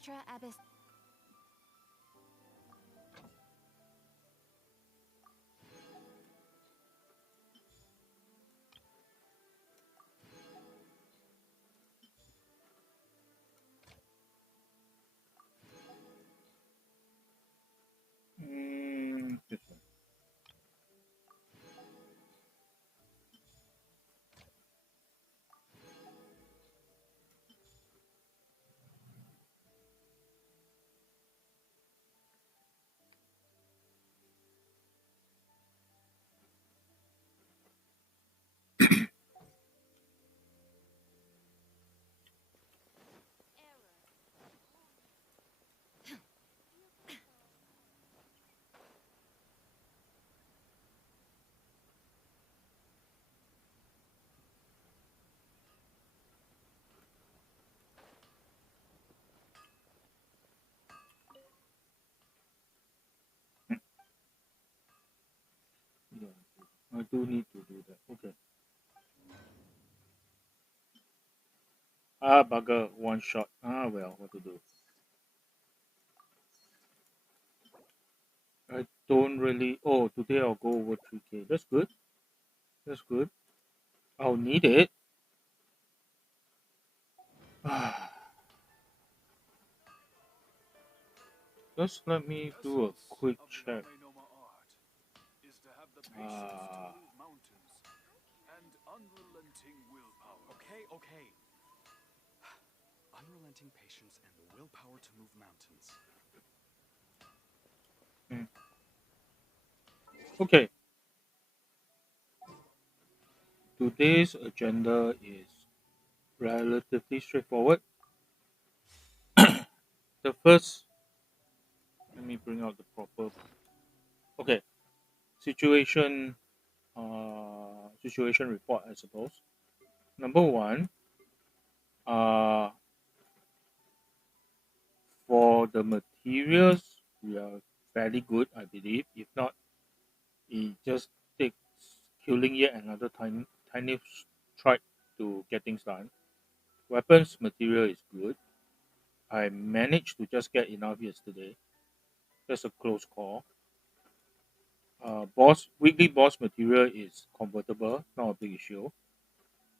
Extra abyss. This one. Yeah, I do need to do that. Okay. Ah, bugger, one shot. Ah, well, what to do? I don't really. Oh, today I'll go over 3K. That's good. That's good. I'll need it. Just let me do a Essence quick of the check. Amenoma art is to have the patience to Ah, move mountains and unrelenting willpower. Okay, okay. Unrelenting patience and the willpower to move mountains. hmm. Okay. Today's agenda is relatively straightforward. The first, let me bring out the proper. Okay, situation. Situation report, I suppose. Number one. Uh, for the materials, we are fairly good, I believe. If not, it just takes killing yet another tiny strike to get things done. Weapons material is good. I managed to just get enough yesterday. That's a close call. Boss weekly boss material is convertible, not a big issue.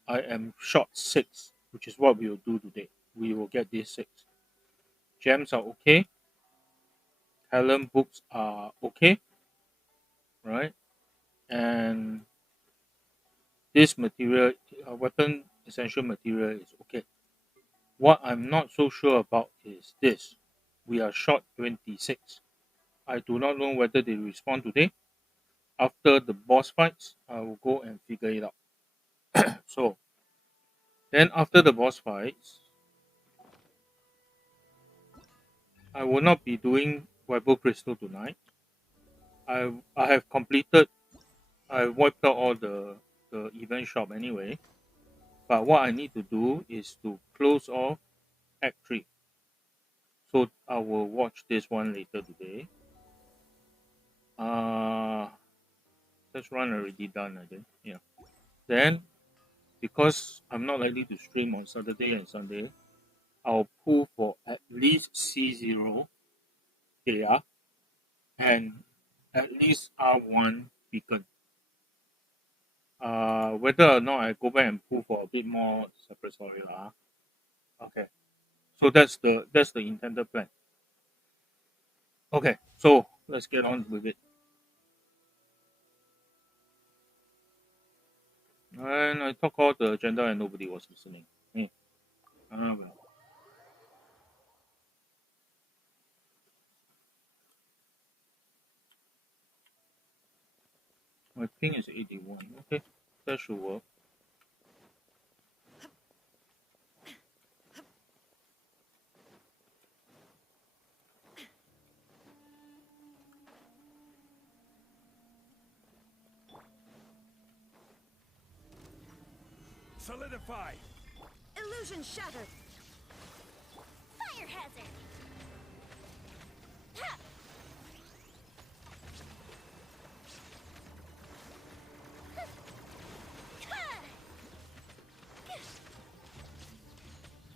I am short six, which is what we will do today. We will get these six. Gems are okay. Talent books are okay, right? And this material, weapon essential material is okay. What I'm not so sure about is this. We are short 26. I do not know whether they respond today. After the boss fights, I will go and figure it out. So then after the boss fights, I will not be doing Weber Crystal tonight. I have completed, I wiped out all the event shop anyway. But what I need to do is to close off Act 3. So I will watch this one later today. Uh, this run already done, I think. Yeah. Then, because I'm not likely to stream on Saturday and Sunday, I'll pull for at least C0 Dehya and at least R1 Beacon. Whether or not I go back and pull for a bit more separate story lah. Okay. So that's the intended plan. Okay. So let's get on with it. And I talked all the agenda and nobody was listening. Hey, well. My ping is 81. Okay, that should work. Solidify! Illusion shattered. Fire hazard! Ha!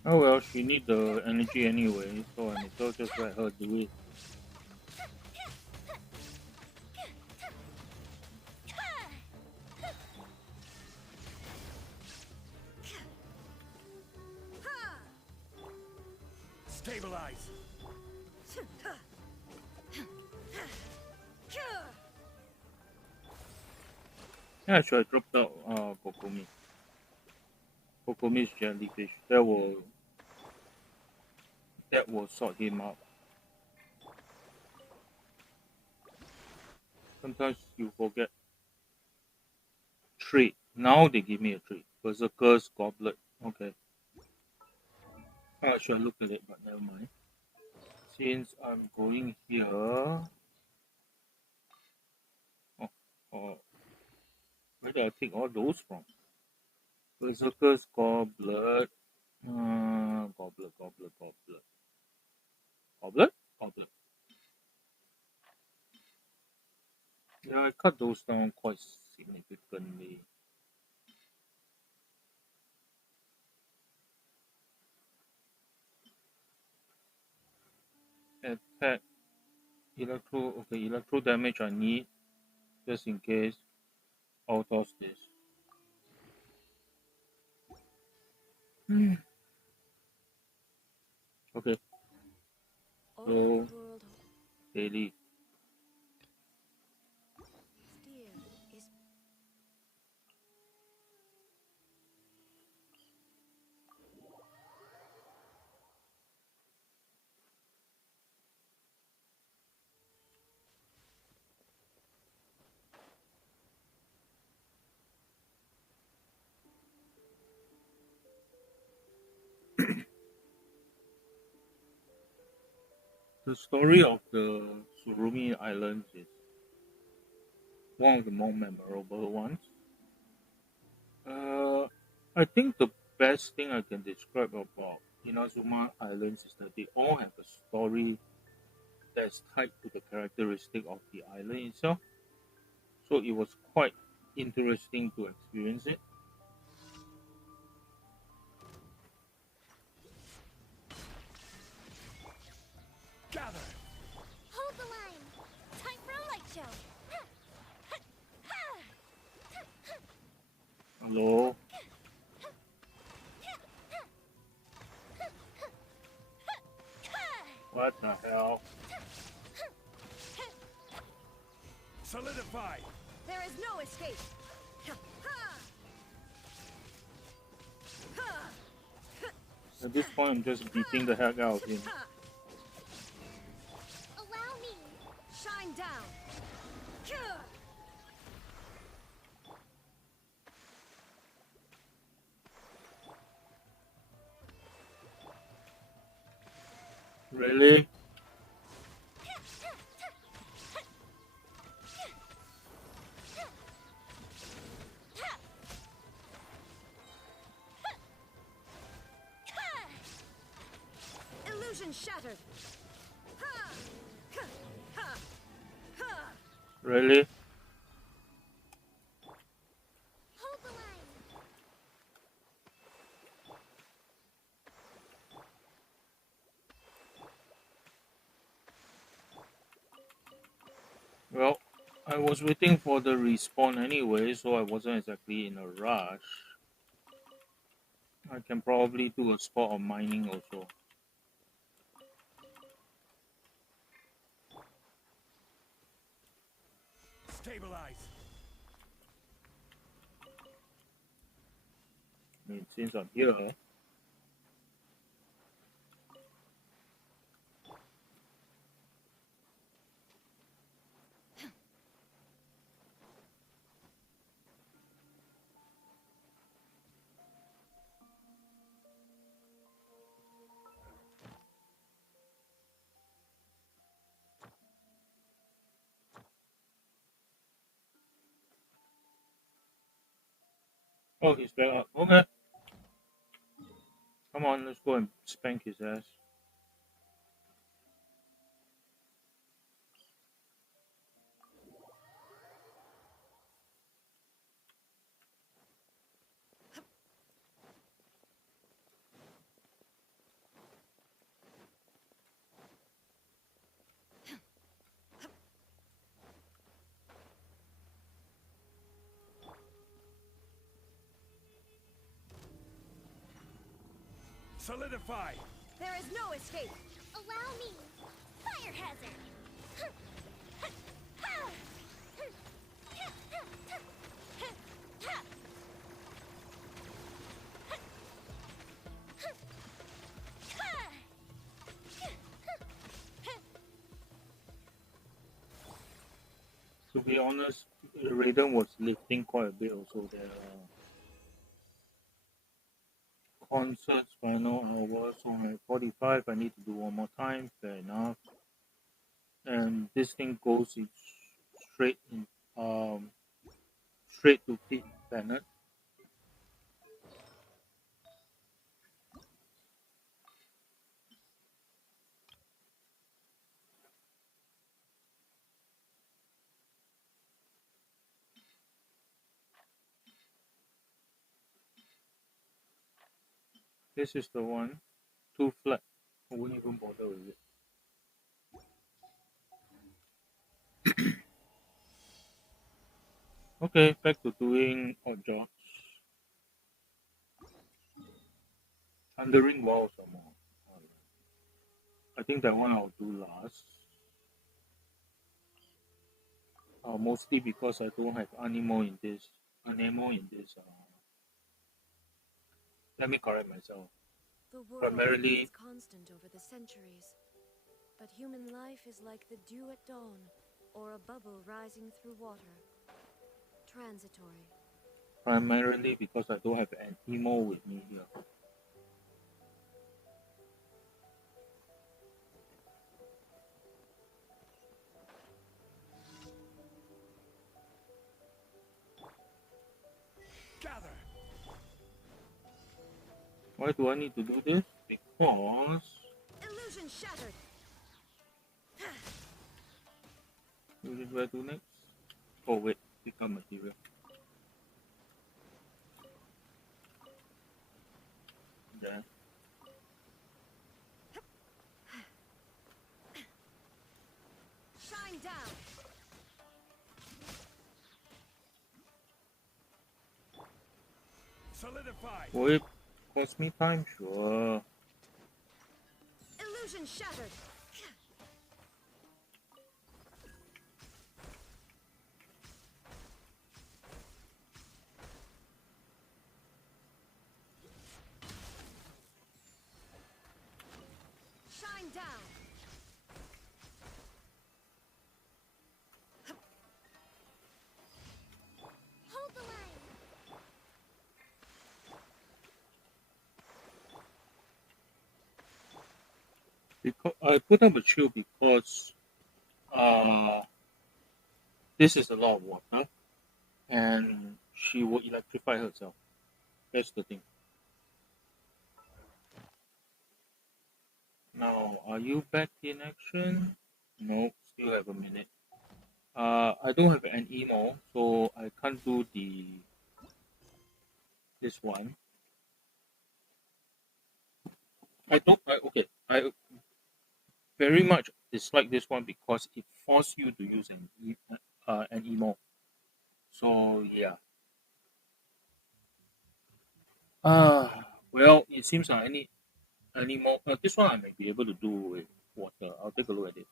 Oh well, she need the energy anyway, so I may as well just let her do it. Stabilize. Yeah, should I drop out Kokomi? Kokomi's jellyfish. That will sort him out. Sometimes you forget trait. Now they give me a trait. Berserker's Goblet. Okay. I should look at it, but never mind. Since I'm going here, oh, where do I take all those from? Berserker's Goblet. Goblet. Goblet? Goblet. Yeah, I cut those down quite significantly. Attack. Electro damage I need, just in case. I'll toss this. Hmm. Okay, All so the world daily. steer is The story of the Surumi Islands is one of the more memorable ones. Uh, I think the best thing I can describe about Inazuma Islands is that they all have a story that's tied to the characteristic of the island itself. So it was quite interesting to experience it. Gather. Hold the line. Time for a light show. Hello, what the hell? Solidify. there is no escape. At this point, I'm just beating the heck out of him. Allow me. Shine down. Really? Illusion shattered. Really? Hold the line. Well, I was waiting for the respawn anyway, so I wasn't exactly in a rush. I can probably do a spot of mining also. Stabilize. I mean, since I'm here, oh, he's back up. Okay, come on, let's go and spank his ass. Solidify. There is no escape. Allow me. Fire hazard. To be honest, Raiden was lifting quite a bit also. There are concerts final hour, so I'm at 45. I need to do one more time. Fair enough. And this thing goes straight in, straight to Pete Bennett. This is the one. Too flat. I wouldn't even bother with it. Okay, back to doing odd jobs. Thundering Wow some more. I think that one I'll do last. Mostly because I don't have Anemo in this. Let me correct myself. The world Primarily, is constant over the centuries. But human life is like the dew at dawn, or a bubble rising through water. Transitory. primarily because I don't have an emo with me here. Gather. Why do I need to do this? Because Illusion shattered. this is where to next. Oh wait, pick up material. There. Shine down. Solidify. Will it cost me time? Sure. Illusion shattered. Shine down. Hold the line. Because I put up a shield because uh this is a lot of water and she will electrify herself. That's the thing. Now, are you back in action? No, still have a minute. I don't have an emo, so I can't do this one. Okay. I very much dislike this one because it forces you to use an emo. So yeah. Well, it seems like any more. This one I may be able to do with water. I'll take a look at it.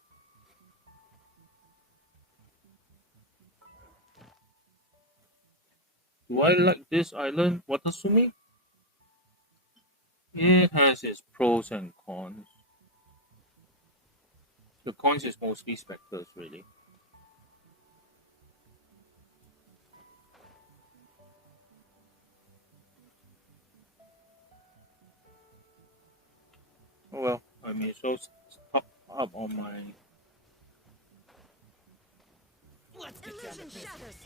Do I like this island, Watasumi? It has its pros and cons. The cons is mostly specters, really. Oh well, I may as well stop up on my. Let's get down to Illusion business. shattered.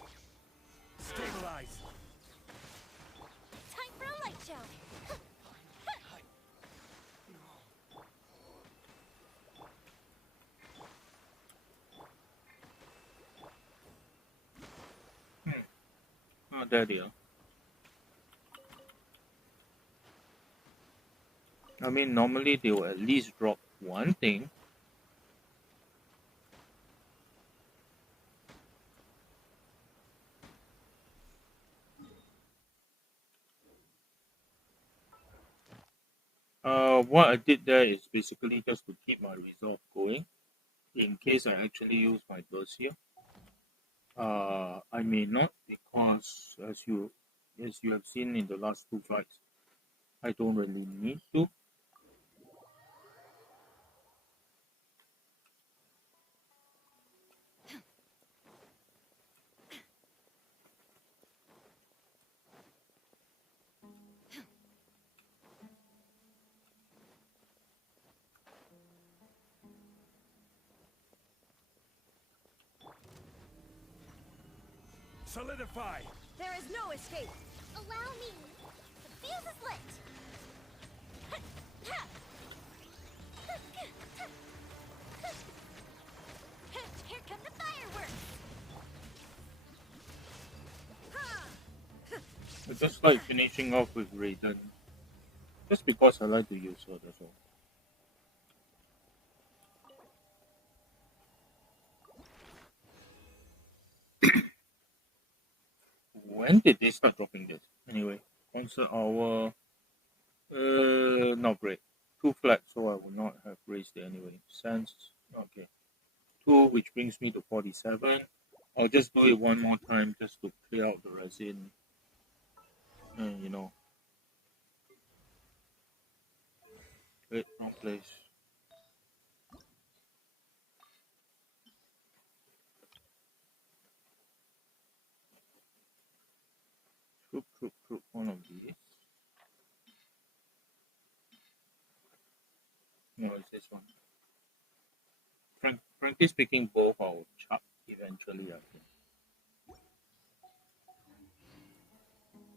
Stabilize. Time for a light show. Oh, there they are. I mean, normally they will at least drop one thing. What I did there is basically just to keep my resolve going in case I actually use my burst here. I may not because as you have seen in the last two fights, I don't really need to. Solidify! There is no escape. Allow me. The fuse is lit. Here come the fireworks. I just like finishing off with Raiden. Just because I like to use her, that's all. When did they start dropping this? Anyway, concert hour. Not great. Too flat, so I would not have raised it anyway. Sense. Okay. 2, which brings me to 47. I'll just do it one more time just to clear out the resin. And wait, wrong place. Troop, one of these. No, it's this one. Frankly speaking, both I'll chuck eventually, I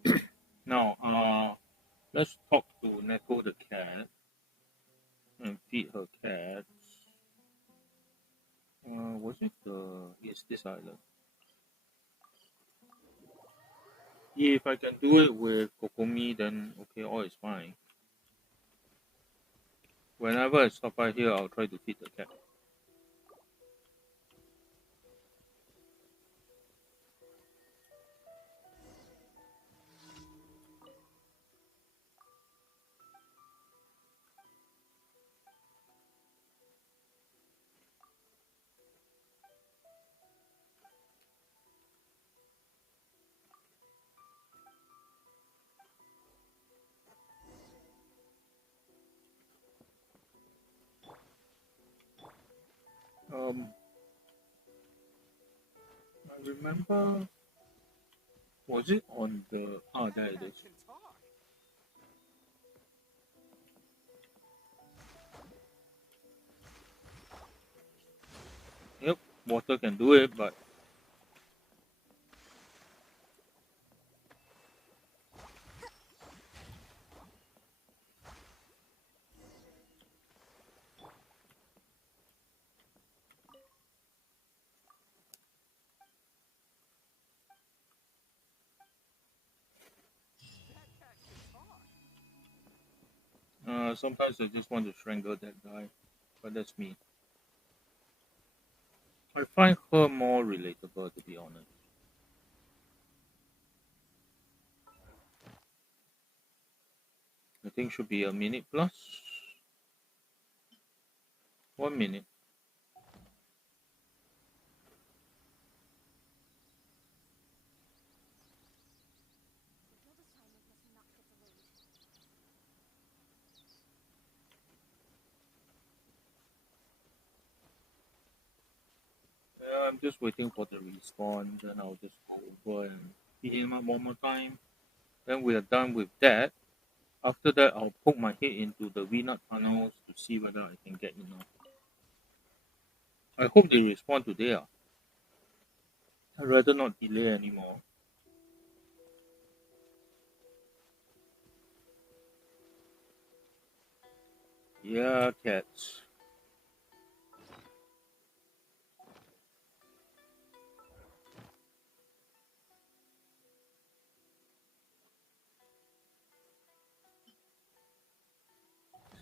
think. Now, let's talk to Neko the cat and feed her cats. Was it yes, this island? If I can do it with Kokomi, then okay, all is fine. Whenever I stop by here, I'll try to feed the cat. I remember, was it on the? Ah, there it is. Can talk. Yep, water can do it, but sometimes I just want to strangle that guy, but that's me. I find her more relatable, to be honest. I think should be a minute plus. 1 minute. Yeah, I'm just waiting for the respawn, then I'll just go over and hit him up one more time. Then we are done with that. After that, I'll poke my head into the V-nut tunnels to see whether I can get enough. I hope they respond today. I'd rather not delay anymore. Yeah, cats.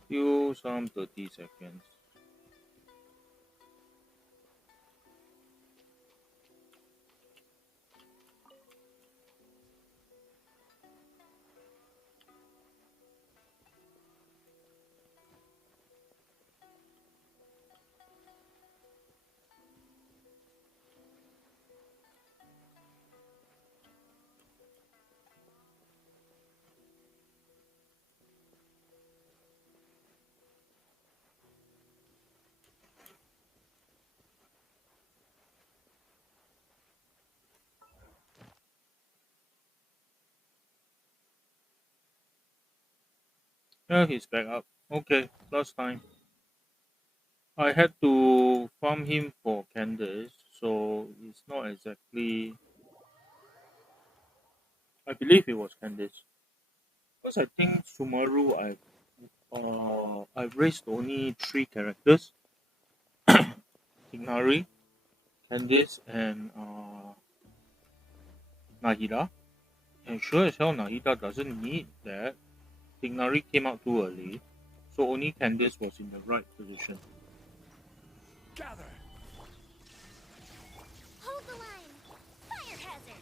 Still some 30 seconds. Yeah, he's back up. Okay, last time. I had to farm him for Candace, so it's not exactly. I believe it was Candace. Because I think Sumaru, I've raised only three characters: Tignari, Candice, and Nahida. And sure as hell, Nahida doesn't need that. Tignari came out too early, so only Candice was in the right position. Gather. Hold the line. Fire hazard.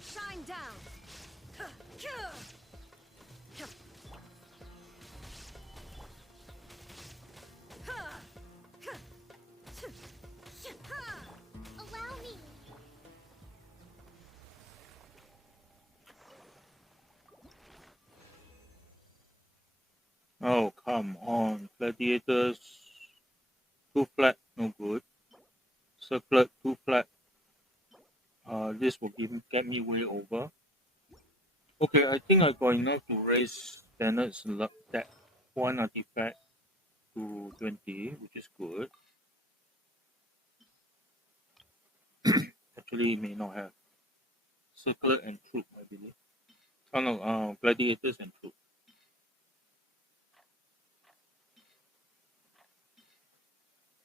Shine down. Allow me. Oh, come on. Gladiators, too flat, no good. Circlet, too flat. This will get me way over. Okay, I think I got enough to raise Standard's that one artifact to 20, which is good. Actually, it may not have. Circlet and Troop, I believe. Oh no, Gladiators and Troop.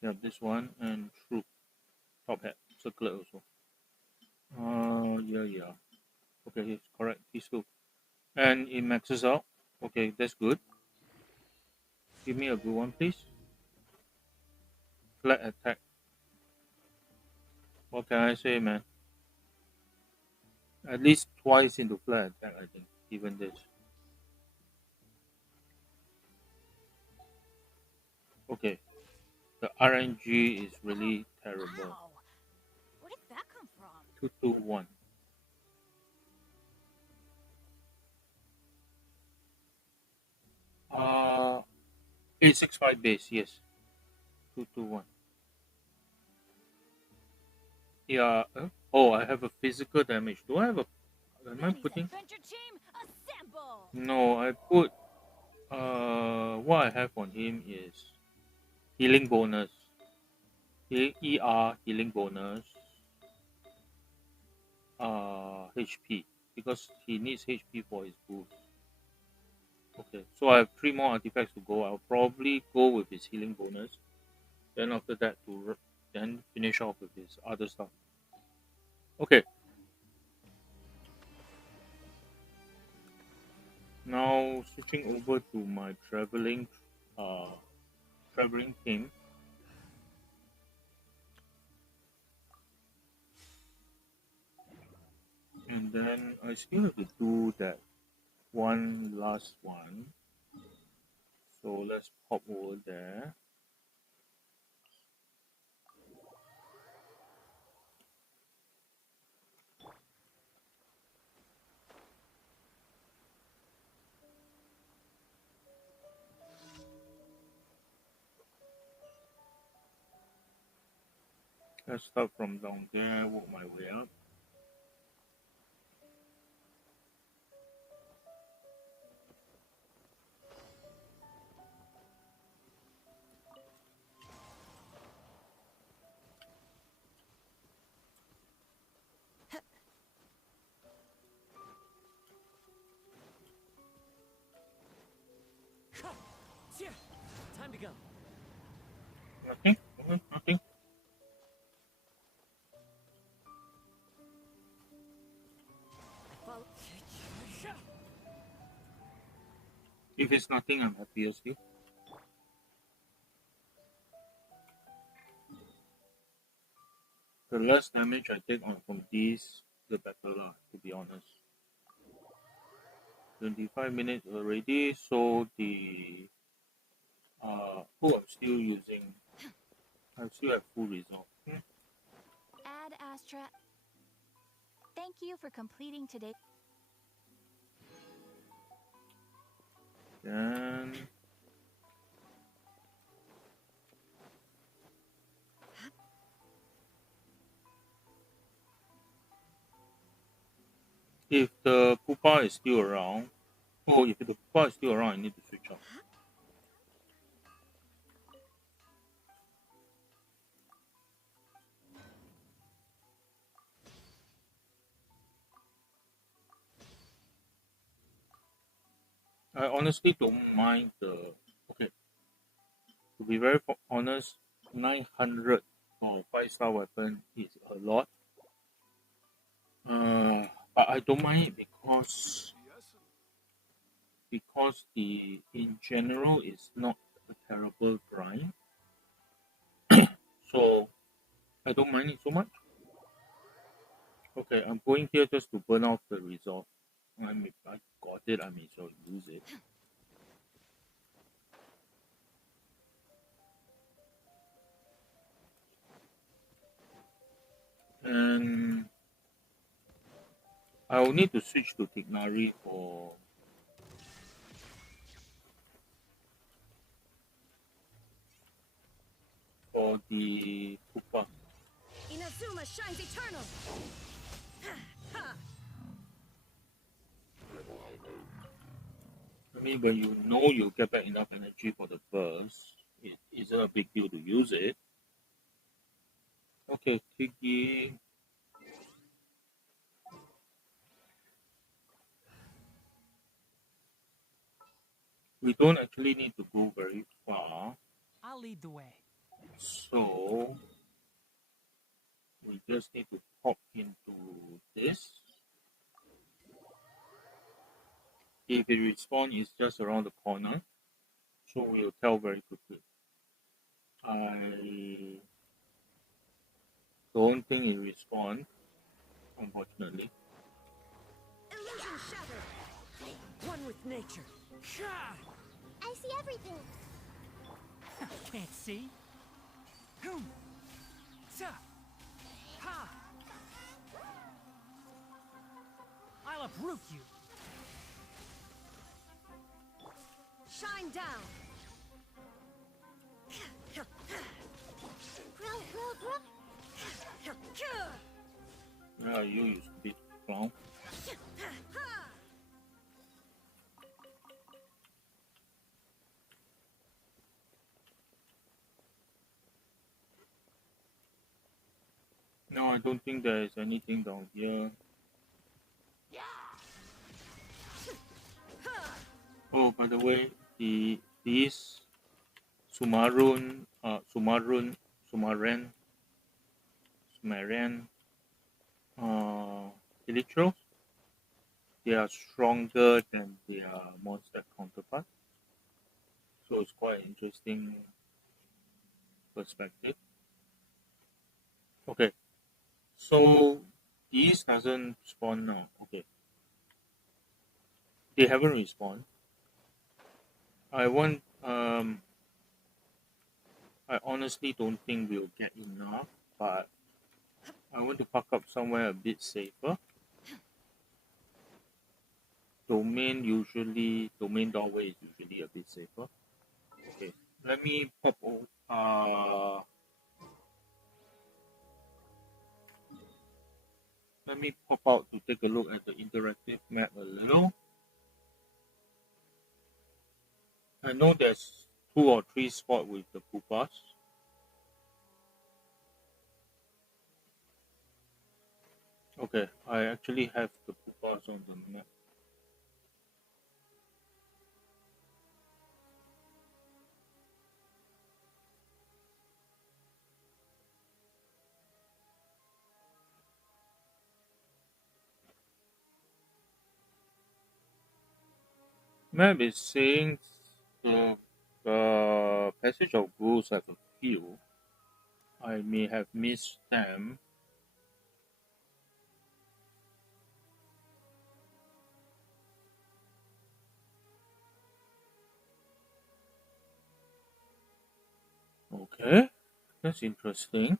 Yeah, this one and Troop. Top hat. Circlet also. Yeah. Okay, he's correct. He's two. And it maxes out. Okay, that's good. Give me a good one, please. Flat attack. What can I say, man? At least twice into flat attack, I think. Even this. Okay, the RNG is really terrible. Wow. Where did that come from? 221. Uh, 865 base, yes. 221. Yeah. Oh, I have a physical damage. Do I have a. Am I Betty's putting. adventure team, assemble! No, I put. What I have on him is healing bonus. Healing bonus. HP. Because he needs HP for his boost. Okay, so I have three more artifacts to go. I'll probably go with his healing bonus. Then after that, then finish off with his other stuff. Okay. Now switching over to my uh, traveling team. And then I still have to do that one last one. So let's pop over there. Let's start from down there, work my way up. Time to go. Nothing? Nothing? Follow. If it's nothing, I'm happy as you. The less damage I take on from these, the better, lah, to be honest. 25 minutes already, so the I'm still using. I still have full resolve. Add Astra. Thank you for completing today. Then If the pupa is still around, if the pupa is still around, I need to switch off. I honestly don't mind the. Okay, to be very honest, 900 for 5-star weapon is a lot. But I don't mind it because the in general it's not a terrible grind. So I don't mind it so much. Okay, I'm going here just to burn off the resolve. I got it, I may as well use it. And I will need to switch to Tignari for the Pupa. Inazuma shines eternal. I mean, when you know you get back enough energy for the burst, it isn't a big deal to use it. Okay, Tiggy. We don't actually need to go very far, I'll lead the way. so we just need to pop into this. If it respawn, it's just around the corner, so we'll tell very quickly. I don't think it respawned, unfortunately. Illusion shattered. One with nature. I see everything. Can't see. Boom. Sa. Ha. I'll uproot you. Shine down. Grow, grow, grow. Yeah, you used to be clown. No, I don't think there is anything down here. Oh, by the way, these Sumaren, uh, Elytros, they are stronger than their monster counterpart. So it's quite an interesting perspective. Okay, so these doesn't spawn now. Okay, they haven't respawned. I want. I honestly don't think we'll get enough, but I want to park up somewhere a bit safer. Domain doorway is usually a bit safer. Okay, let me pop. Let me pop out to take a look at the interactive map a little. I know there's 2 or 3 spots with the pupas. Okay, I actually have the pupas on the map. Map is saying the passage of ghouls have a few. I may have missed them. Okay, that's interesting.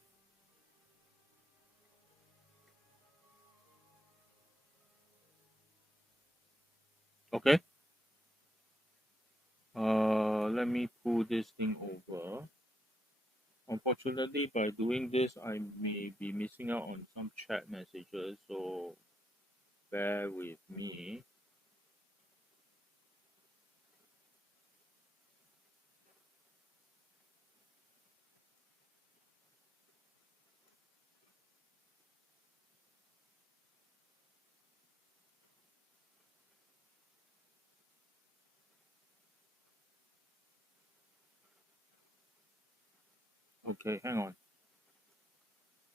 Okay. Let me pull this thing over. Unfortunately, by doing this, I may be missing out on some chat messages. So Bear with me. Okay, hang on.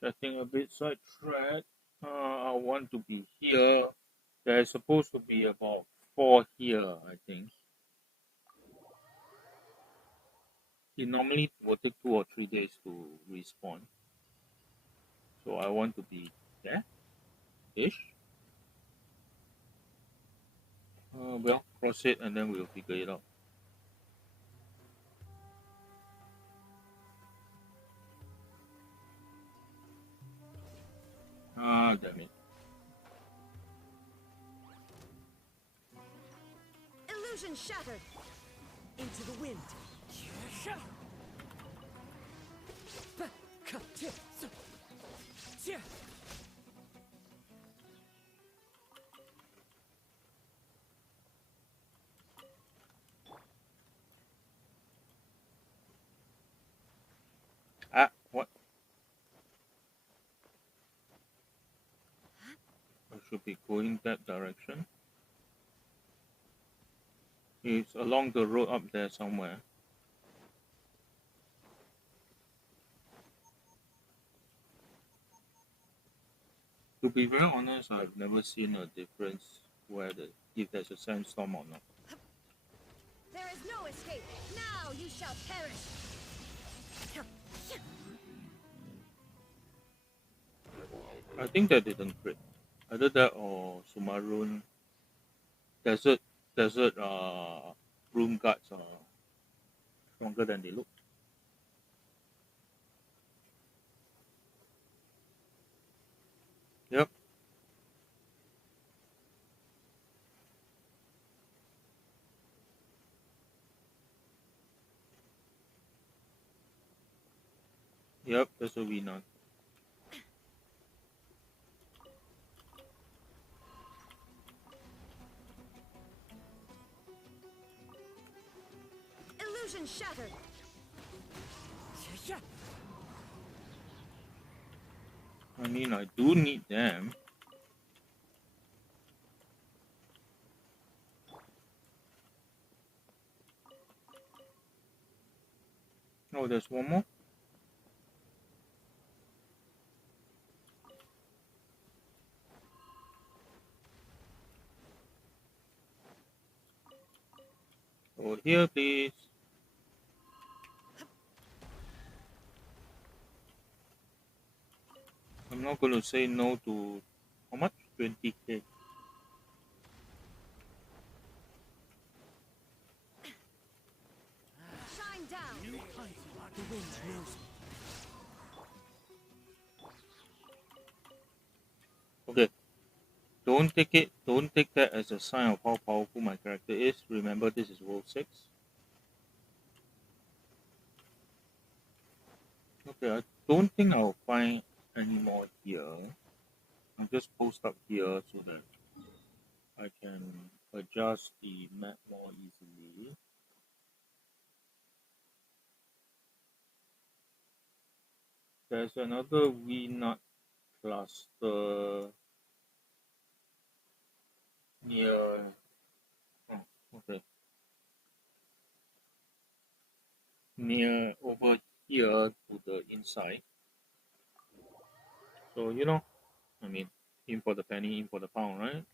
Getting a bit sidetracked. I want to be here. There's supposed to be about 4 here, I think. It normally will take 2 or 3 days to respawn. So I want to be there ish. Well, cross it and then we'll figure it out. Ah, damn it. Illusion shattered. Into the wind. Ah, what? I should be going that direction. It's along the road up there somewhere. To be very honest, I've never seen a difference if there's a sandstorm or not. There is no escape. Now you shall perish. I think that didn't crit. Either that or Sumarun desert room guards are stronger than they look. Yep. Yep, that's a winner. Illusion shattered. I mean, I do need them. Oh, there's one more. Over here, please. I'm not going to say no to how much? 20k. Shine down. The wind knows me. Okay. Don't take that as a sign of how powerful my character is. Remember, this is World 6. Okay, I don't think I'll find any more here. I'll just post up here so that I can adjust the map more easily. There's another V-nut cluster near. Oh, okay. Near over here to the inside. So, I mean, in for the penny, in for the pound, right?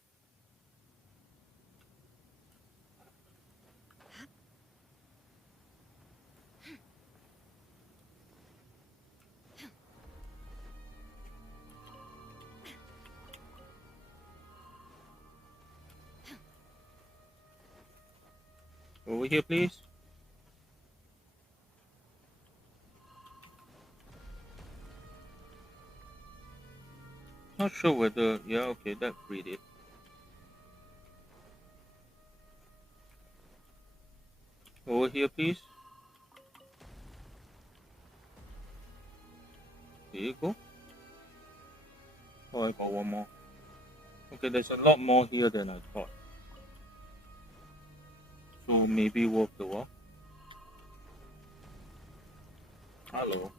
Over here, please. Not sure whether. Yeah, okay, that freed it. Over here, please. Here you go. Oh, I got one more. Okay, there's a lot more here than I thought. So maybe worth the while. Hello.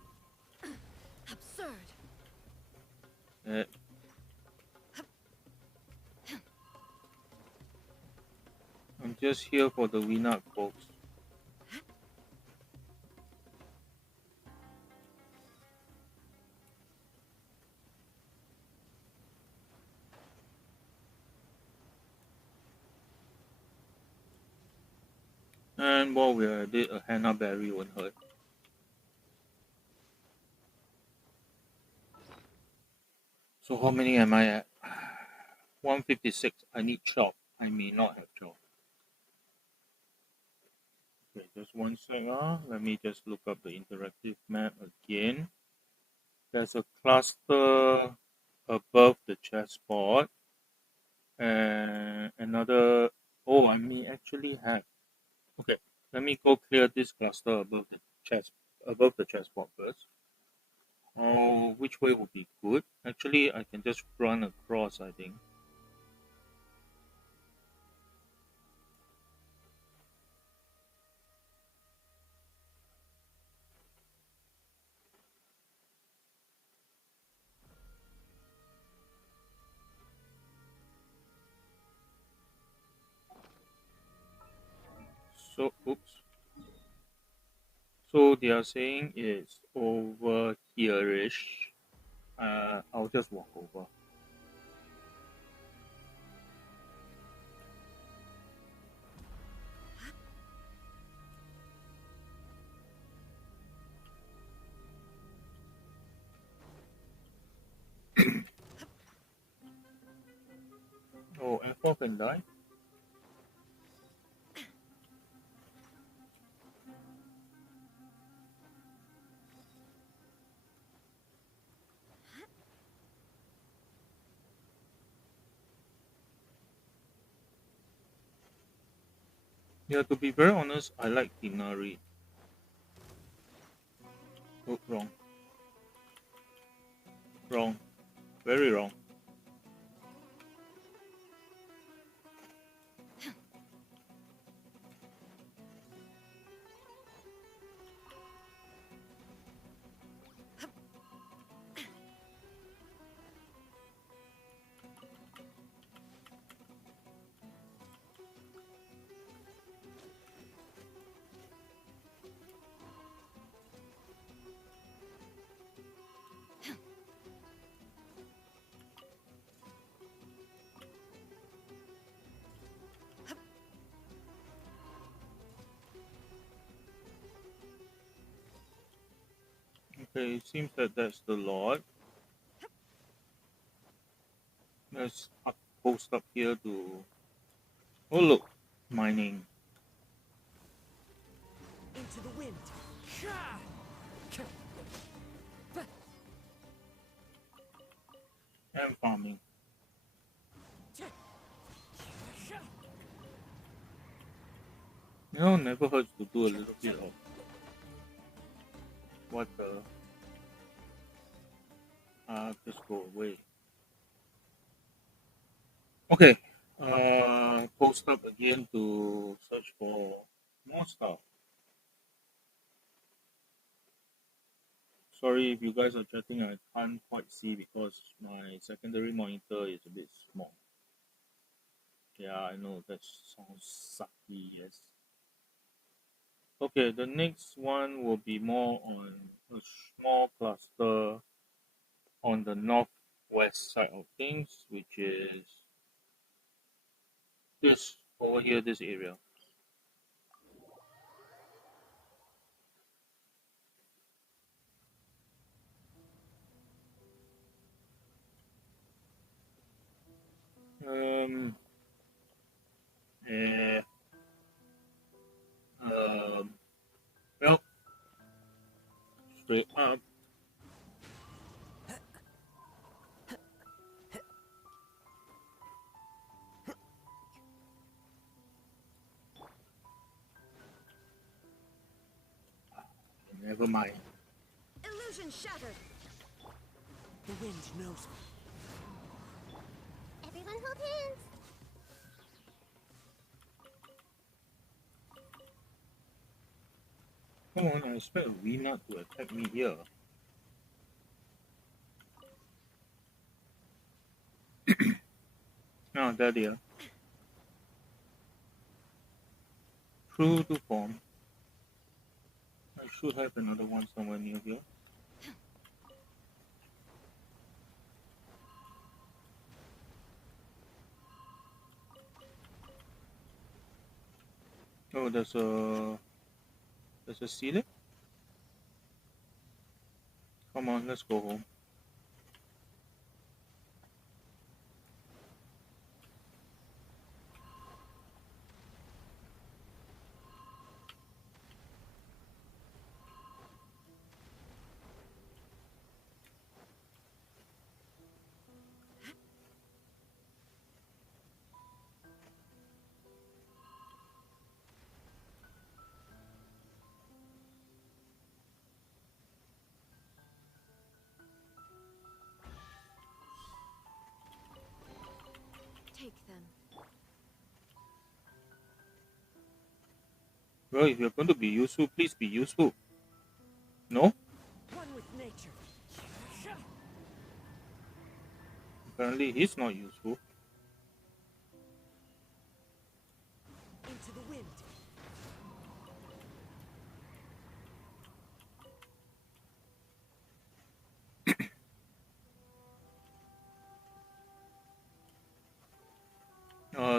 Absurd. Uh, I'm just here for the Winard folks. And while we're at it, a henna berry won't hurt. So how many am I at? 156. I need 12. I may not have 12. Okay, just one sec. Let me just look up the interactive map again. There's a cluster above the chessboard. And another. Oh, I may actually have. Okay, let me go clear this cluster above the chessboard first. Oh, which way would be good? Actually, I can just run across, I think. So, oops. So they are saying it's over here-ish. I'll just walk over. Oh, F4 can die? Yeah, to be very honest, I like Inari. Oh, wrong. Wrong. Very wrong. Okay, it seems that that's the Lord. Let's post up here to. Oh, look. Mining. Into the wind. And farming. You know, never hurts to do a little bit of what the. Just go away. Okay. Post up again to search for more stuff. Sorry if you guys are chatting, I can't quite see because my secondary monitor is a bit small. Yeah, I know that sounds sucky, yes. Okay, the next one will be more on a small cluster on the northwest side of things, which is this over here, this area. Um, eh, um, well, straight up. Never mind. Illusion shattered. The wind knows me. Everyone hold hands. Come on, I expect a Weena to attack me here. Ah, there they are. True to form. I should have another one somewhere near here. Oh, there's a ceiling. Come on, let's go home. Take them. Well, if you're going to be useful, please be useful. No? One with nature. Apparently he's not useful. Into the wind.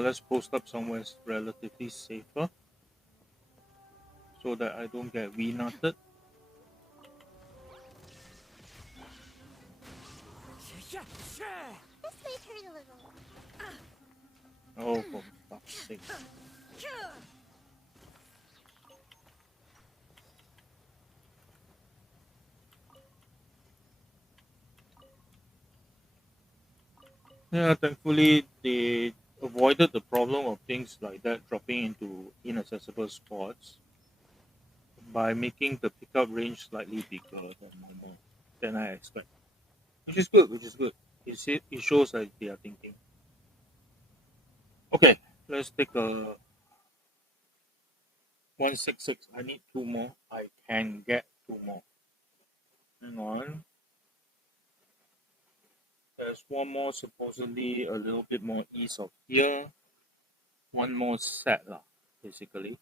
Let's post up somewhere relatively safer so that I don't get Weenated. This might hurt a little. Oh, for fuck's sake. Yeah, thankfully they avoided the problem of things like that dropping into inaccessible spots by making the pickup range slightly bigger than normal than I expect. Which is good, which is good. It shows that they are thinking. Okay, let's take a 166. I need two more. I can get two more. Hang on. There's one more supposedly a little bit more east of here. One more set lah, basically.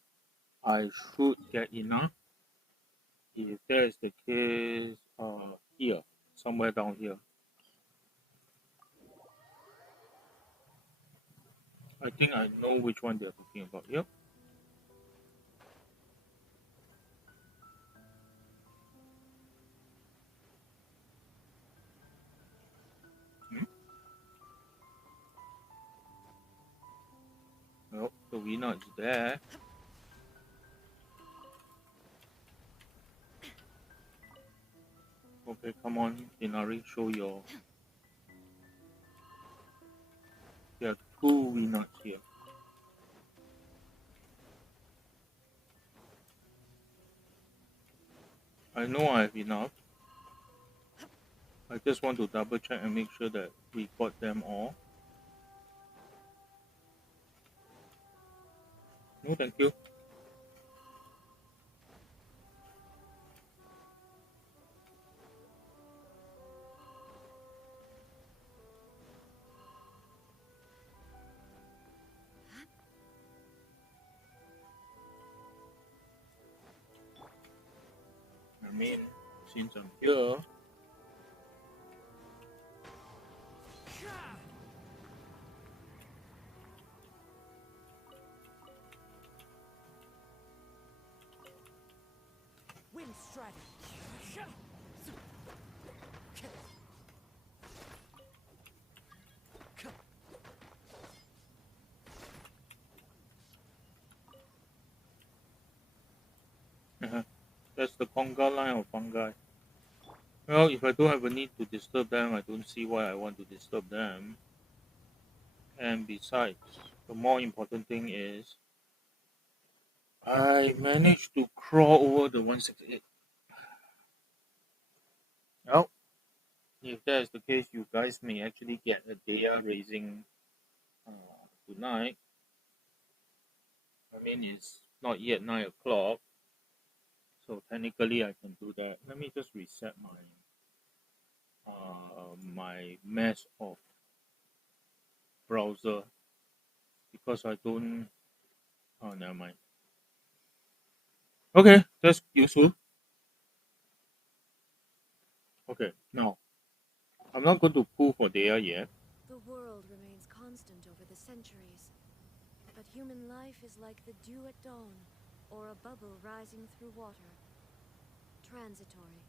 I should get enough. If that is the case, here, somewhere down here. I think I know which one they're talking about. Yep. Hmm? Well, the winner is there. Okay, come on, Inari, show your. There are two winners here. I know I have enough. I just want to double check and make sure that we got them all. No, thank you. I mean, since I'm here, Wind strider. that's the conga line of fungi. Well, if I don't have a need to disturb them, I don't see why I want to disturb them. And besides, the more important thing is I managed to crawl over the 168. Well, if that is the case, you guys may actually get a Dehya raising tonight. I mean, it's not yet 9 o'clock, so technically I can do that. Let me just reset my mess of browser because I don't. Oh, never mind. Okay, that's useful. Okay, now I'm not going to pull for Dehya yet. The world remains constant over the centuries, but human life is like the dew at dawn, or a bubble rising through water. Transitory.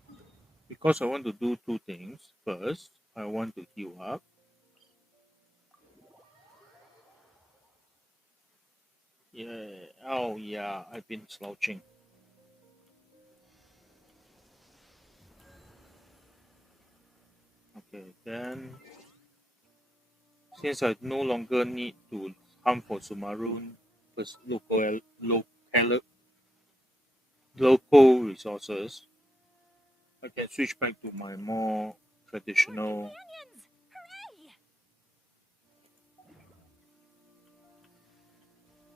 Because I want to do two things. First, I want to heal up. Yeah. Oh, yeah. I've been slouching. Okay. Then, since I no longer need to hunt for Sumarun, because local resources, I can switch back to my more traditional. Companions! Hooray!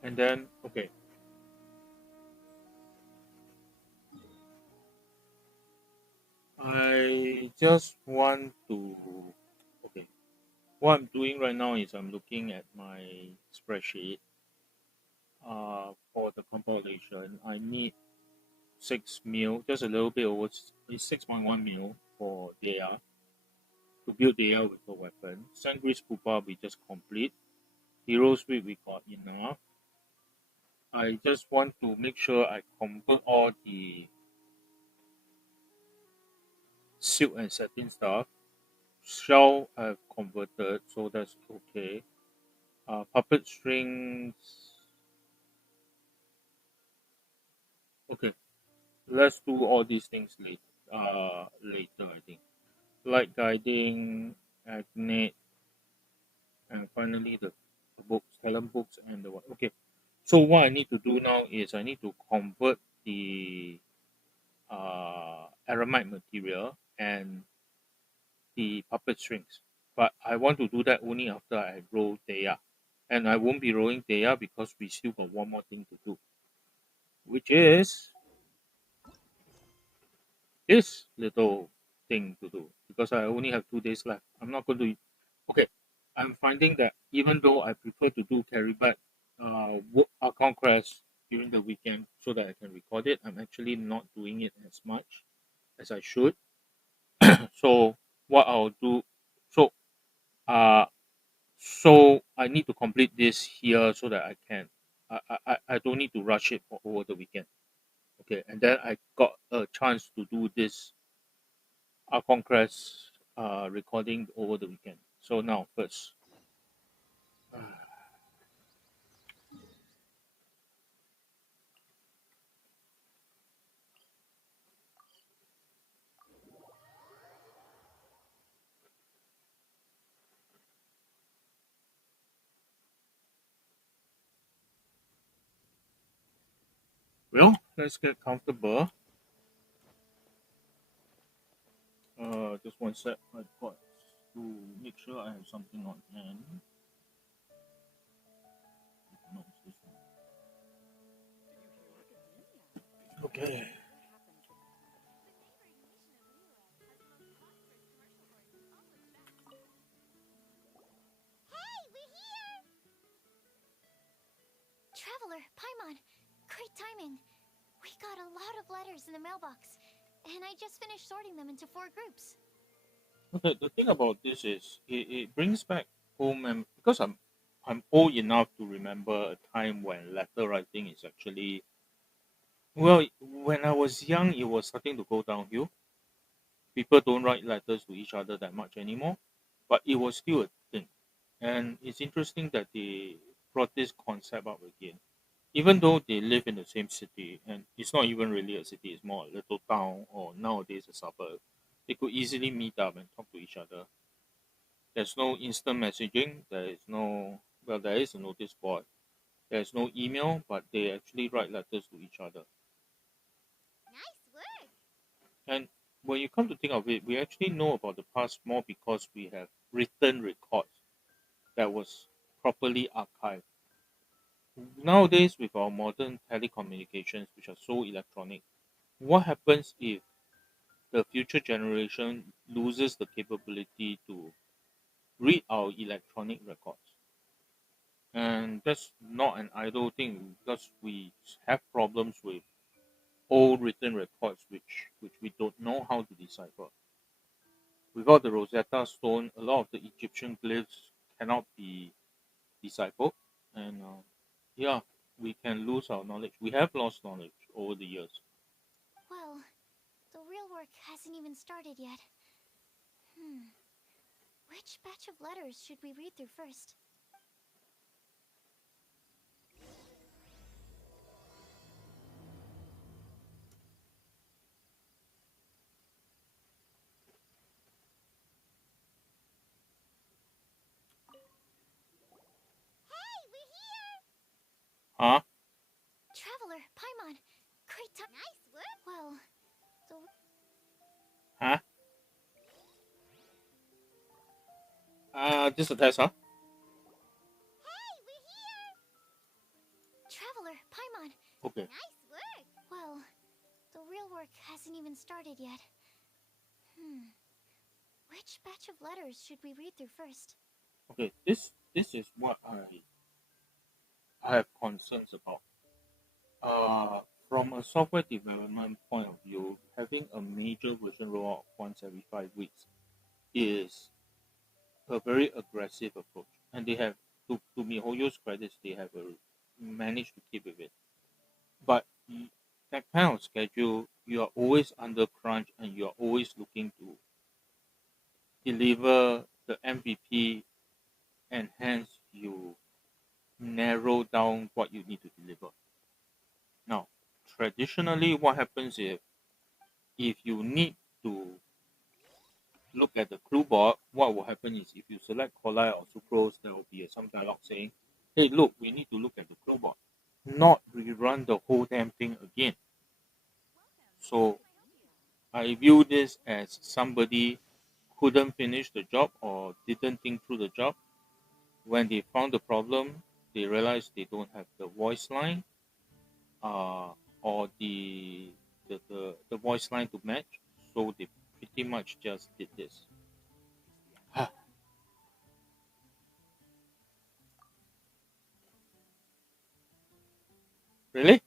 And then, okay. I just want to. Okay. What I'm doing right now is I'm looking at my spreadsheet for the compilation. I need 6 mil, just a little bit over, it's 6.1 mil for Dehya to build Dehya with a weapon. Sangris Pupa we just complete. Heroes we got enough. I just want to make sure I convert all the silk and satin stuff. Shell I've converted, so that's okay. Puppet strings. Okay, let's do all these things later. I think light guiding, Agnate, and finally the books, talent books, and the what. Okay, so what I need to do now is I need to convert the aramite material and the puppet strings. But I want to do that only after I roll Dehya. And I won't be rolling Dehya because we still got one more thing to do, which is this little thing to do because I only have 2 days left. I'm not going to. Okay, I'm finding that even though I prefer to do carry back account crash during the weekend so that I can record it, I'm actually not doing it as much as I should. So what I'll do, so uh, so I need to complete this here so that I can. I don't need to rush it for over the weekend. Okay, and then I got a chance to do this Congress recording over the weekend. So now first, well, let's get comfortable. Just one sec. I've got to make sure I have something on hand. No, it's this one. Okay. Hey, we're here! Traveler, Paimon, great timing. We got a lot of letters in the mailbox, and I just finished sorting them into 4 groups. Okay. The thing about this is it brings back because I'm old enough to remember a time when letter writing is actually well. When I was young, it was starting to go downhill. People don't write letters to each other that much anymore, but it was still a thing. And it's interesting that they brought this concept up again. Even though they live in the same city, and it's not even really a city, it's more a little town or nowadays a suburb, they could easily meet up and talk to each other. There's no instant messaging, there is a notice board, there's no email, but they actually write letters to each other. Nice work! And when you come to think of it, we actually know about the past more because we have written records that was properly archived. Nowadays, with our modern telecommunications, which are so electronic, what happens if the future generation loses the capability to read our electronic records? And that's not an idle thing because we have problems with old written records which we don't know how to decipher. Without the Rosetta Stone, a lot of the Egyptian glyphs cannot be deciphered, and yeah, we can lose our knowledge. We have lost knowledge over the years. Well, the real work hasn't even started yet. Which batch of letters should we read through first? Hey, we're here! Huh? Traveler, Paimon, great time. Nice work. Well, the Huh? Just a test, huh? Hey, we're here! Traveler, Paimon. Okay. Nice work. Well, the real work hasn't even started yet. Which batch of letters should we read through first? Okay. This is what I have concerns about. Uh, from a software development point of view, having a major version rollout once every 5 weeks is a very aggressive approach, and they have, to MiHoYo's credits, they have managed to keep with it. But that kind of schedule, you are always under crunch, and you are always looking to deliver the MVP, and hence you narrow down what you need to deliver. Now, traditionally, what happens if you need to look at the clue board, what will happen is if you select Colli or Sucrose, there will be some dialogue saying, hey, look, we need to look at the clue board, not rerun the whole damn thing again. So I view this as somebody couldn't finish the job or didn't think through the job. When they found the problem, they realized they don't have the voice line uh, or the voice line to match, so they pretty much just did this. Really?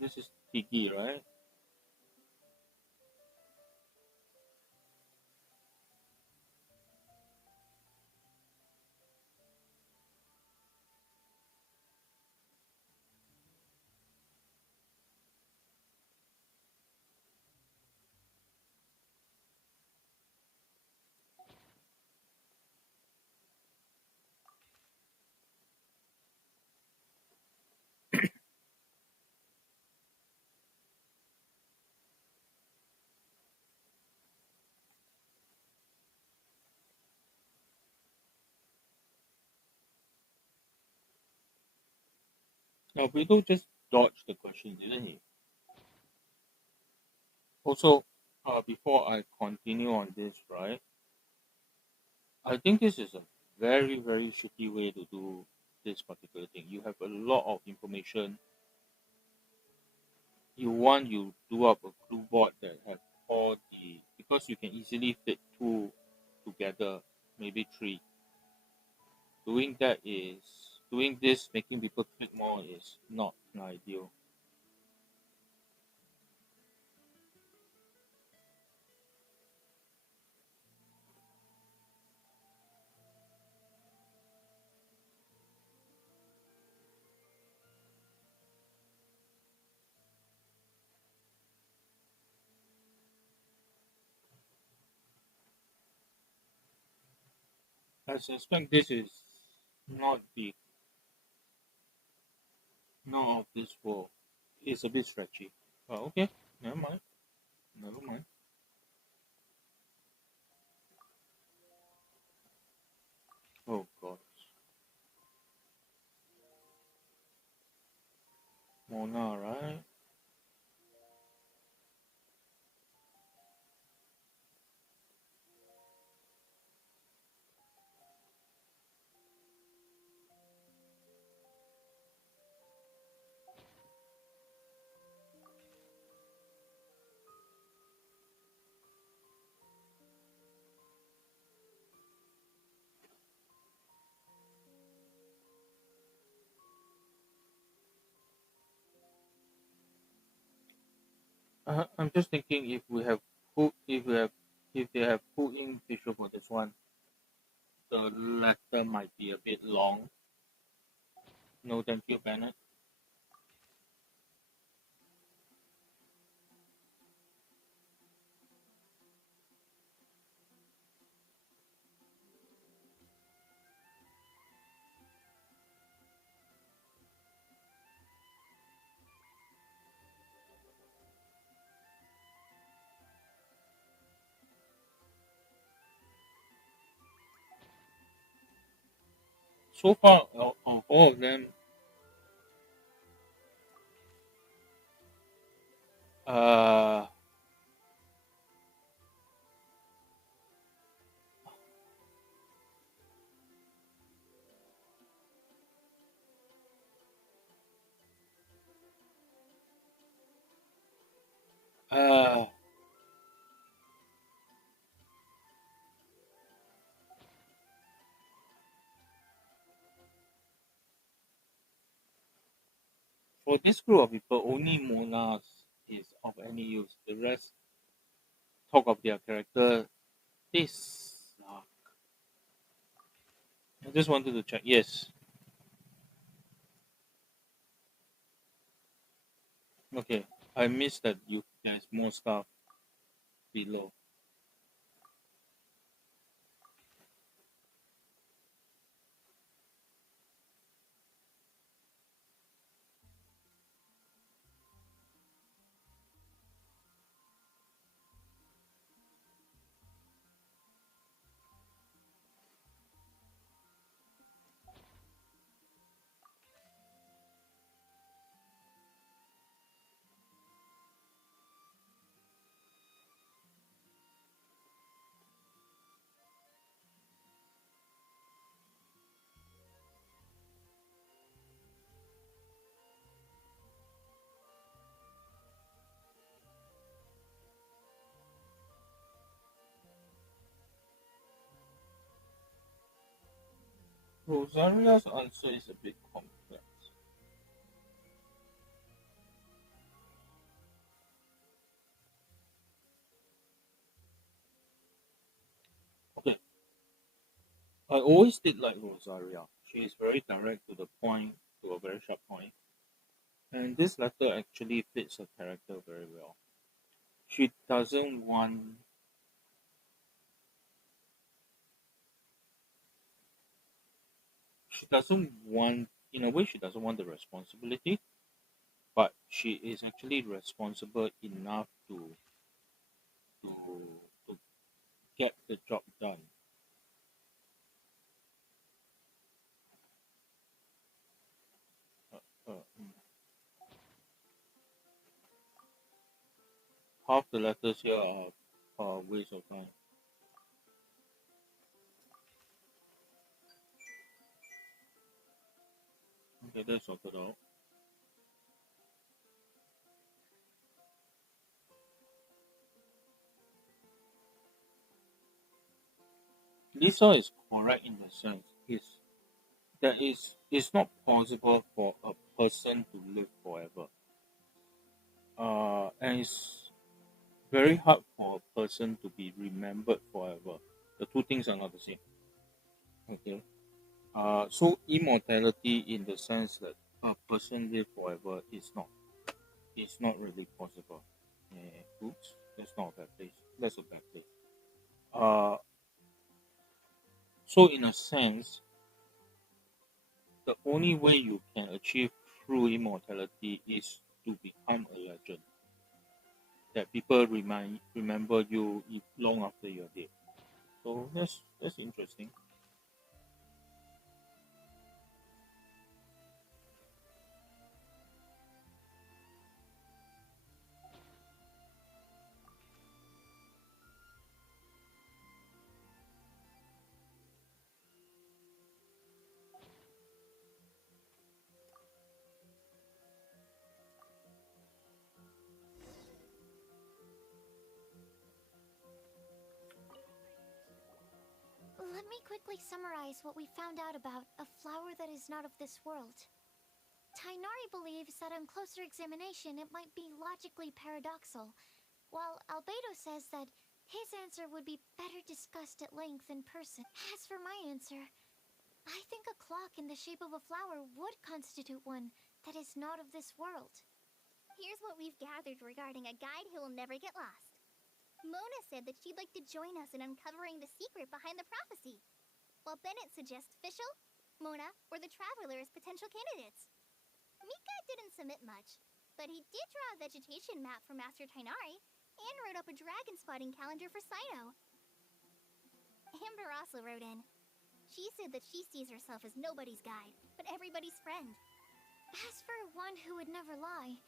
This is Tiki, right? Now, Vito just dodged the question, didn't he? Also, before I continue on this, right, I think this is a very, very shitty way to do this particular thing. You have a lot of information. You do up a clue board that have all the, because you can easily fit two together, maybe three. Doing this, making people click more is not an ideal. I suspect this is not the not of this world. It's a bit stretchy. Oh, okay, never mind. Never mind. Oh god. Mona, right? I'm just thinking if they have put in visual for this one, the letter might be a bit long. No, thank you, Bennett. So far, of all of them, uh, uh, for this group of people, only Mona is of any use. The rest talk of their character. This, I just wanted to check. Yes, okay. I missed that there's more stuff below. Rosaria's answer is a bit complex. Okay, I always did like Rosaria. She is very direct to the point, to a very sharp point. And this letter actually fits her character very well. She doesn't want she doesn't want in a way she doesn't want the responsibility, but she is actually responsible enough to to get the job done. Uh, mm. Half the letters here are waste of time. Okay, that's sorted out. Lisa is correct in the sense it's not possible for a person to live forever. And it's very hard for a person to be remembered forever. The two things are not the same. Okay. So immortality in the sense that a person live forever is not really possible. Oops, that's not a bad place. That's a bad place. Uh, so in a sense, the only way you can achieve true immortality is to become a legend that people remember you long after you're dead. So that's interesting. quickly summarize what we found out about a flower that is not of this world. Tainari believes that on closer examination it might be logically paradoxal, while Albedo says that his answer would be better discussed at length in person. As for my answer, I think a clock in the shape of a flower would constitute one that is not of this world. Here's what we've gathered regarding a guide who will never get lost. Mona said that she'd like to join us in uncovering the secret behind the prophecy, while Bennett suggests Fischl, Mona, or the Traveler as potential candidates. Mika didn't submit much, but he did draw a vegetation map for Master Tainari and wrote up a dragon spotting calendar for Sino. Amber also wrote in. She said that she sees herself as nobody's guide, but everybody's friend. As for one who would never lie,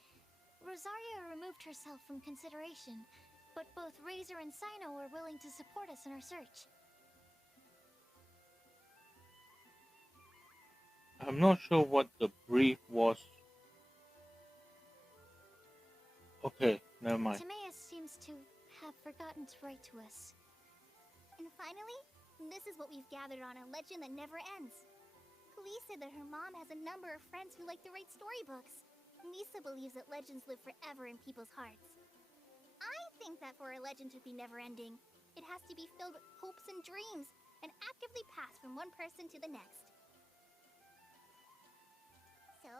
Rosaria removed herself from consideration, but both Razor and Sino are willing to support us in our search. I'm not sure what the brief was. Okay, never mind. Timaeus seems to have forgotten to write to us. And finally, this is what we've gathered on a legend that never ends. Klee said that her mom has a number of friends who like to write storybooks. Misa believes that legends live forever in people's hearts. I think that for a legend to be never-ending, it has to be filled with hopes and dreams, and actively pass from one person to the next. So,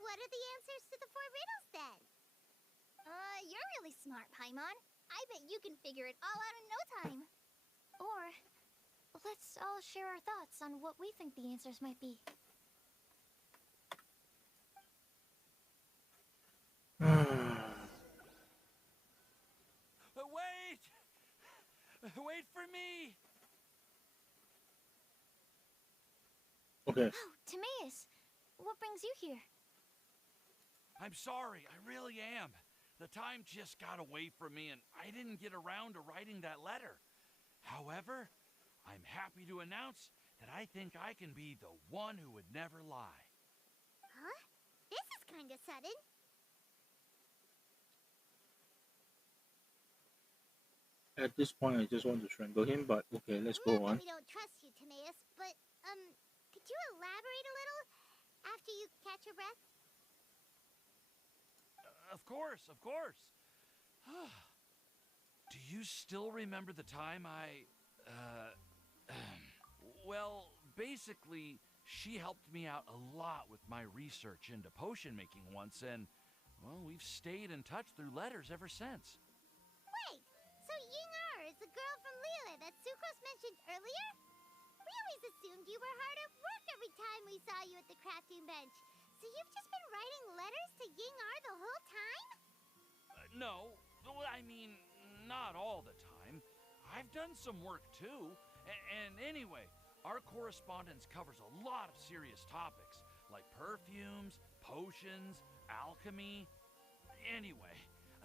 what are the answers to the 4 riddles then? You're really smart, Paimon. I bet you can figure it all out in no time. Or, let's all share our thoughts on what we think the answers might be. Wait! Wait for me! Okay. Oh, Timaeus, what brings you here? I'm sorry, I really am. The time just got away from me and I didn't get around to writing that letter. However, I'm happy to announce that I think I can be the one who would never lie. Huh? This is kinda sudden. At this point, I just want to strangle him, but okay, let's go Not that on. we don't trust you, Timaeus, but, could you elaborate a little after you catch your breath? Of course, of course. Do you still remember the time well, basically, she helped me out a lot with my research into potion making once, and, well, we've stayed in touch through letters ever since. Wait, so Ying-ar is the girl from Lila that Sucrose mentioned earlier? We always assumed you were hard at work every time we saw you at the crafting bench. So you've just been writing letters to Ying-ar the whole time? No, I mean, not all the time. I've done some work too. And anyway, our correspondence covers a lot of serious topics, like perfumes, potions, alchemy. Anyway,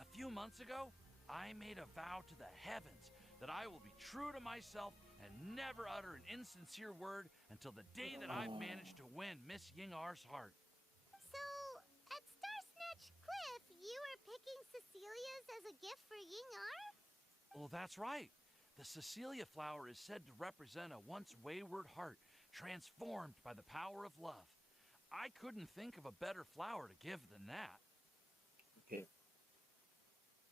a few months ago, I made a vow to the heavens that I will be true to myself and never utter an insincere word until the day that I've managed to win Miss Ying-ar's heart. So, at Star Snatch Cliff, you were picking Cecilia's as a gift for Ying-ar? Well, that's right. The Cecilia flower is said to represent a once wayward heart transformed by the power of love. I couldn't think of a better flower to give than that. Okay.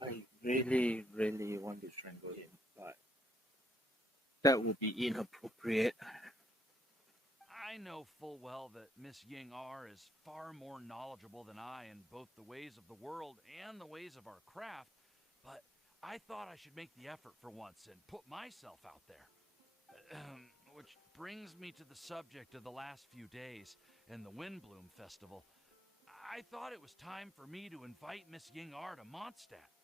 I really, really want to strangle him, but that would be inappropriate. I know full well that Miss Ying-ar is far more knowledgeable than I in both the ways of the world and the ways of our craft, but I thought I should make the effort for once and put myself out there. Which brings me to the subject of the last few days and the Windblume Festival. I thought it was time for me to invite Miss Ying-ar to Mondstadt.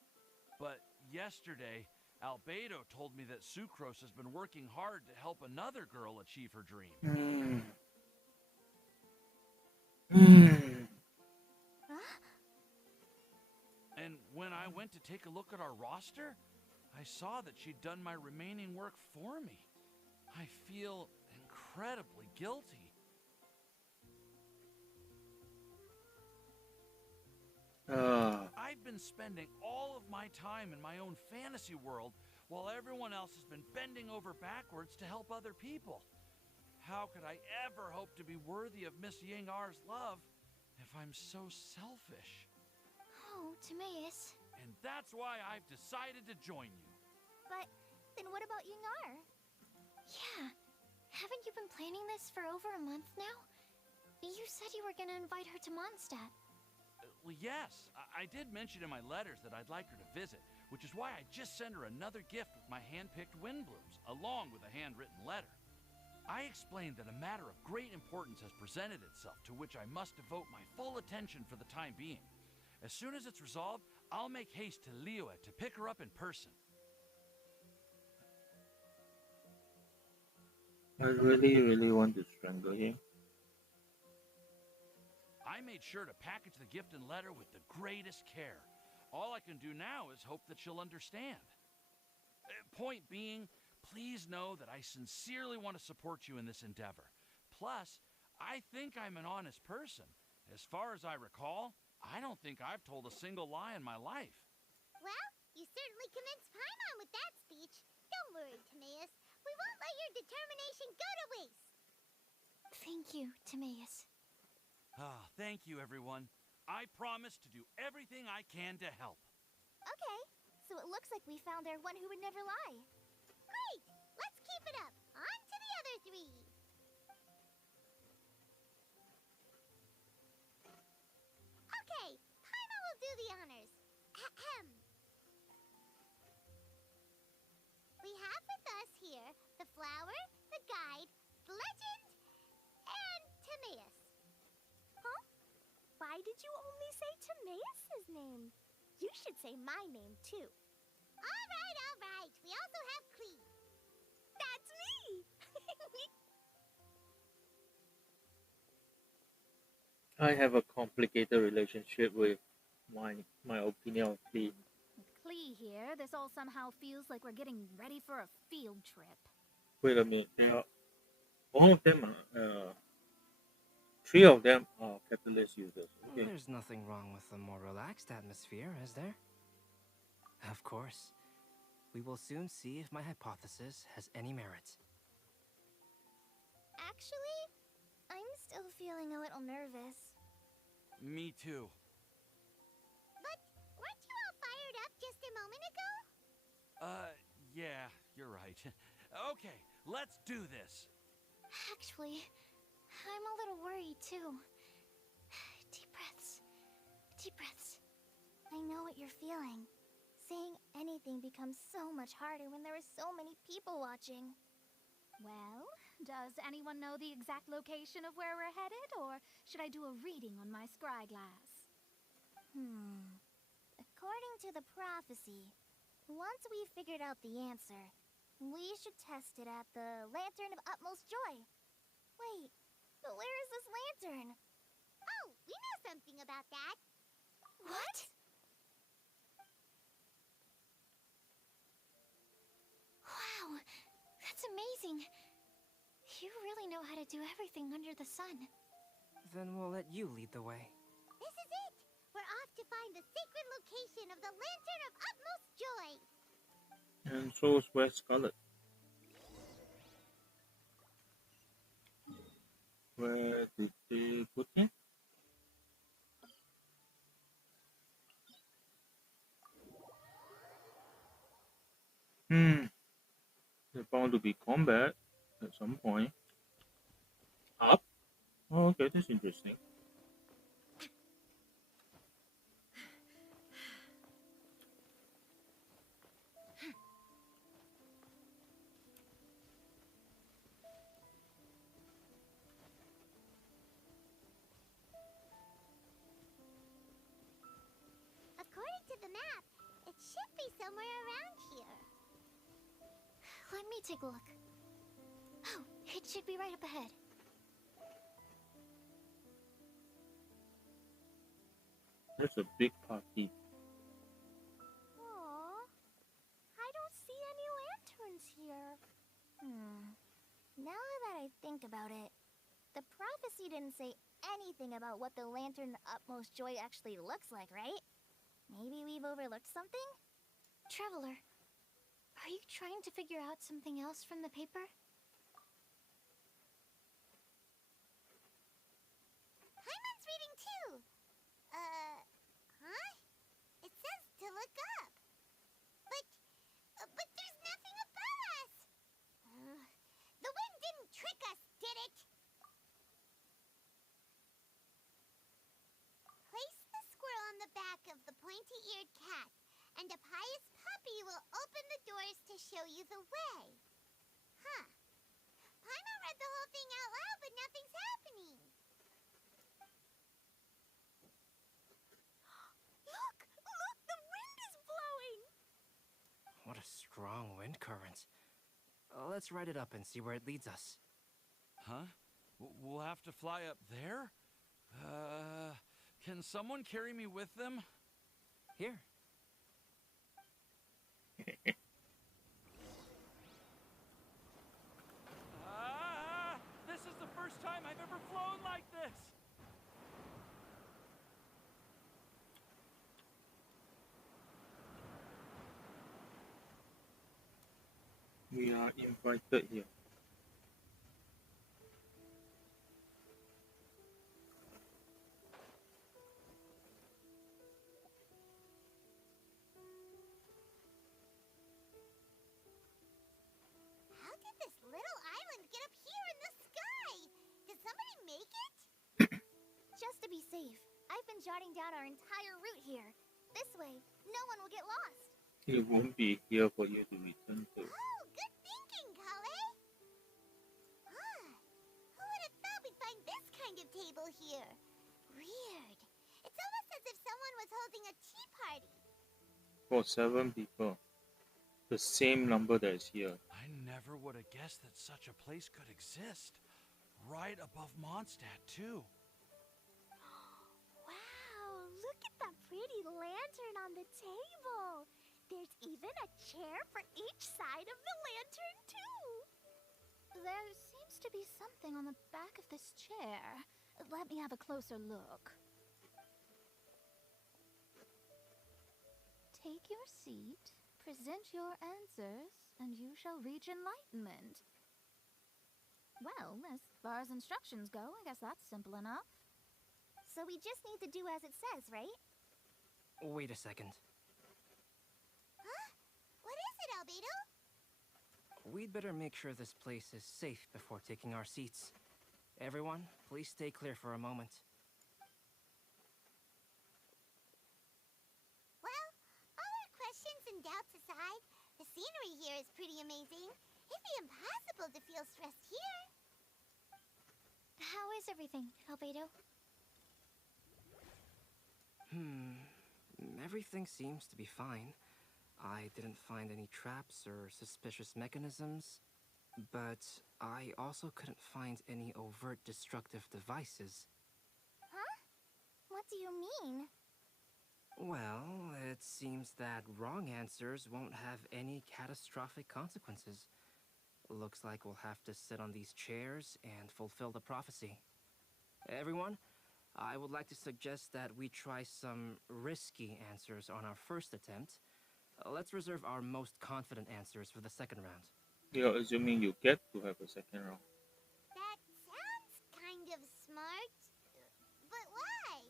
But yesterday, Albedo told me that Sucrose has been working hard to help another girl achieve her dream. Huh? And when I went to take a look at our roster, I saw that she'd done my remaining work for me. I feel incredibly guilty. I've been spending all of my time in my own fantasy world while everyone else has been bending over backwards to help other people. How could I ever hope to be worthy of Miss Ying R's love if I'm so selfish? Oh, Timaeus. And that's why I've decided to join you. But then what about Ying-R? Yeah. Haven't you been planning this for over a month now? You said you were gonna invite her to Mondstadt. Well, yes, I did mention in my letters that I'd like her to visit, which is why I just sent her another gift with my hand-picked Windblumes, along with a handwritten letter. I explained that a matter of great importance has presented itself, to which I must devote my full attention for the time being. As soon as it's resolved, I'll make haste to Liyue to pick her up in person. I really want to strangle him. I made sure to package the gift and letter with the greatest care. All I can do now is hope that she'll understand. Point being, please know that I sincerely want to support you in this endeavor. Plus, I think I'm an honest person. As far as I recall, I don't think I've told a single lie in my life. Well, you certainly convinced Paimon with that speech. Don't worry, Timaeus. We won't let your determination go to waste. Thank you, Timaeus. Ah, thank you, everyone. I promise to do everything I can to help. Okay, so it looks like we found our one who would never lie. Great! Let's keep it up. On to the other three. Okay, Paimon will do the honors. Ahem. We have with us here the flower, the guide, the legend, and Timaeus. Huh? Why did you only say Timaeus' name? You should say my name, too. All right. We also have Klee. That's me! I have a complicated relationship with my opinion of Klee. With Klee here, this all somehow feels like we're getting ready for a field trip. Wait a minute. All of them are. 3 of them are capitalist users. Okay. There's nothing wrong with a more relaxed atmosphere, is there? Of course. We will soon see if my hypothesis has any merit. Actually, I'm still feeling a little nervous. Me too. But weren't you all fired up just a moment ago? Yeah, you're right. Okay, let's do this. Actually, I'm a little worried too. Deep breaths. Deep breaths. I know what you're feeling. Saying anything becomes so much harder when there are so many people watching. Well, does anyone know the exact location of where we're headed, or should I do a reading on my scry glass? According to the prophecy, once we've figured out the answer, we should test it at the Lantern of Utmost Joy. Wait, but where is this lantern? Oh, we know something about that. What? Wow, that's amazing. You really know how to do everything under the sun. Then we'll let you lead the way. This is it! We're off to find the sacred location of the Lantern of Utmost Joy. And so is West Scarlet. Where did they put him? There's bound to be combat at some point. Up? Oh, okay, that's interesting. According to the map, it should be somewhere around here. Let me take a look. Oh, it should be right up ahead. There's a big party. Aww, I don't see any lanterns here. Now that I think about it, the prophecy didn't say anything about what the Lantern Utmost Joy actually looks like, right? Maybe we've overlooked something? Traveler, Are you trying to figure out something else from the paper? Paimon's reading too. Huh? It says to look up. But there's nothing above us. The wind didn't trick us, did it? Place the squirrel on the back of the pointy-eared cat, and a pious puppy will open the doors to show you the way. Huh. Paimon read the whole thing out loud, but nothing's happening. Look! Look! The wind is blowing! What a strong wind current. Let's ride it up and see where it leads us. Huh? We'll have to fly up there? Can someone carry me with them? Here. This is the first time I've ever flown like this! We are invited here. How did this little island get up here in the sky? Did somebody make it? Just to be safe, I've been jotting down our entire route here. This way, no one will get lost. It won't be here for you to return to. Oh, good thinking, Kale. Who would have thought we'd find this kind of table here? Weird. It's almost as if someone was holding a tea party. For 7 people. The same number that is here. I never would have guessed that such a place could exist. Right above Mondstadt, too. Wow, look at that pretty lantern on the table. There's even a chair for each side of the lantern, too. There seems to be something on the back of this chair. Let me have a closer look. Take your seat, present your answers, and you shall reach enlightenment. Well, as far as instructions go, I guess that's simple enough. So we just need to do as it says, right? Wait a second. Huh? What is it, Albedo? We'd better make sure this place is safe before taking our seats. Everyone, please stay clear for a moment. Well, all our questions and doubts aside, the scenery here is pretty amazing. It'd be impossible to feel stressed here. How is everything, Albedo? Everything seems to be fine. I didn't find any traps or suspicious mechanisms, but I also couldn't find any overt destructive devices. Huh? What do you mean? Well, it seems that wrong answers won't have any catastrophic consequences. Looks like we'll have to sit on these chairs and fulfill the prophecy. Everyone, I would like to suggest that we try some risky answers on our first attempt. Let's reserve our most confident answers for the second round. You're assuming you get to have a second round. That sounds kind of smart. But why?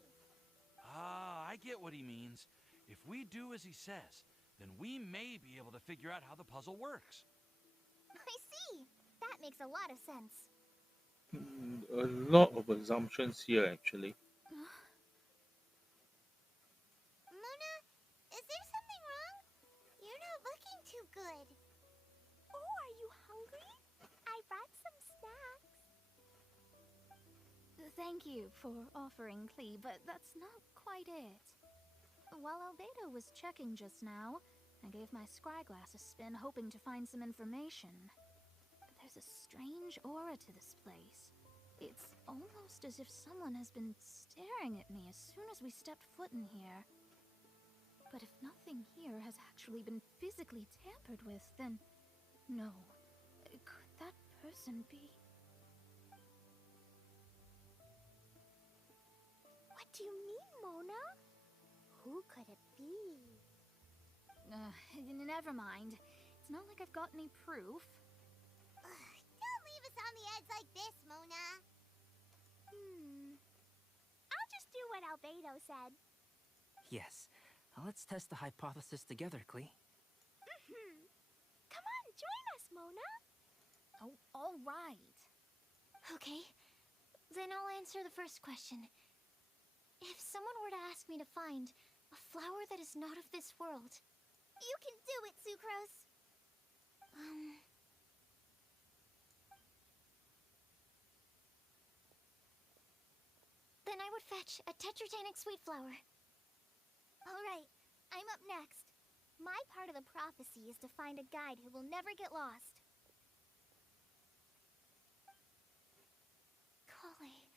I get what he means. If we do as he says, then we may be able to figure out how the puzzle works. I see. That makes a lot of sense. A lot of assumptions here, actually. Mona, is there something wrong? You're not looking too good. Oh, are you hungry? I brought some snacks. Thank you for offering, Klee, but that's not quite it. While Albedo was checking just now, I gave my scryglass a spin, hoping to find some information. But there's a strange aura to this place. It's almost as if someone has been staring at me as soon as we stepped foot in here. But if nothing here has actually been physically tampered with, then no. Could that person be? What do you mean, Mona? Who could it be? Never mind. it's not like I've got any proof. Don't leave us on the edge like this, Mona. I'll just do what Albedo said. Yes. Let's test the hypothesis together, Klee. Come on, join us, Mona. Oh, all right. Okay, then I'll answer the first question. If someone were to ask me to find a flower that is not of this world, You can do it, Sucrose. then I would fetch a tetragenic sweet flower. All right, I'm up next. My part of the prophecy is to find a guide who will never get lost. Collie,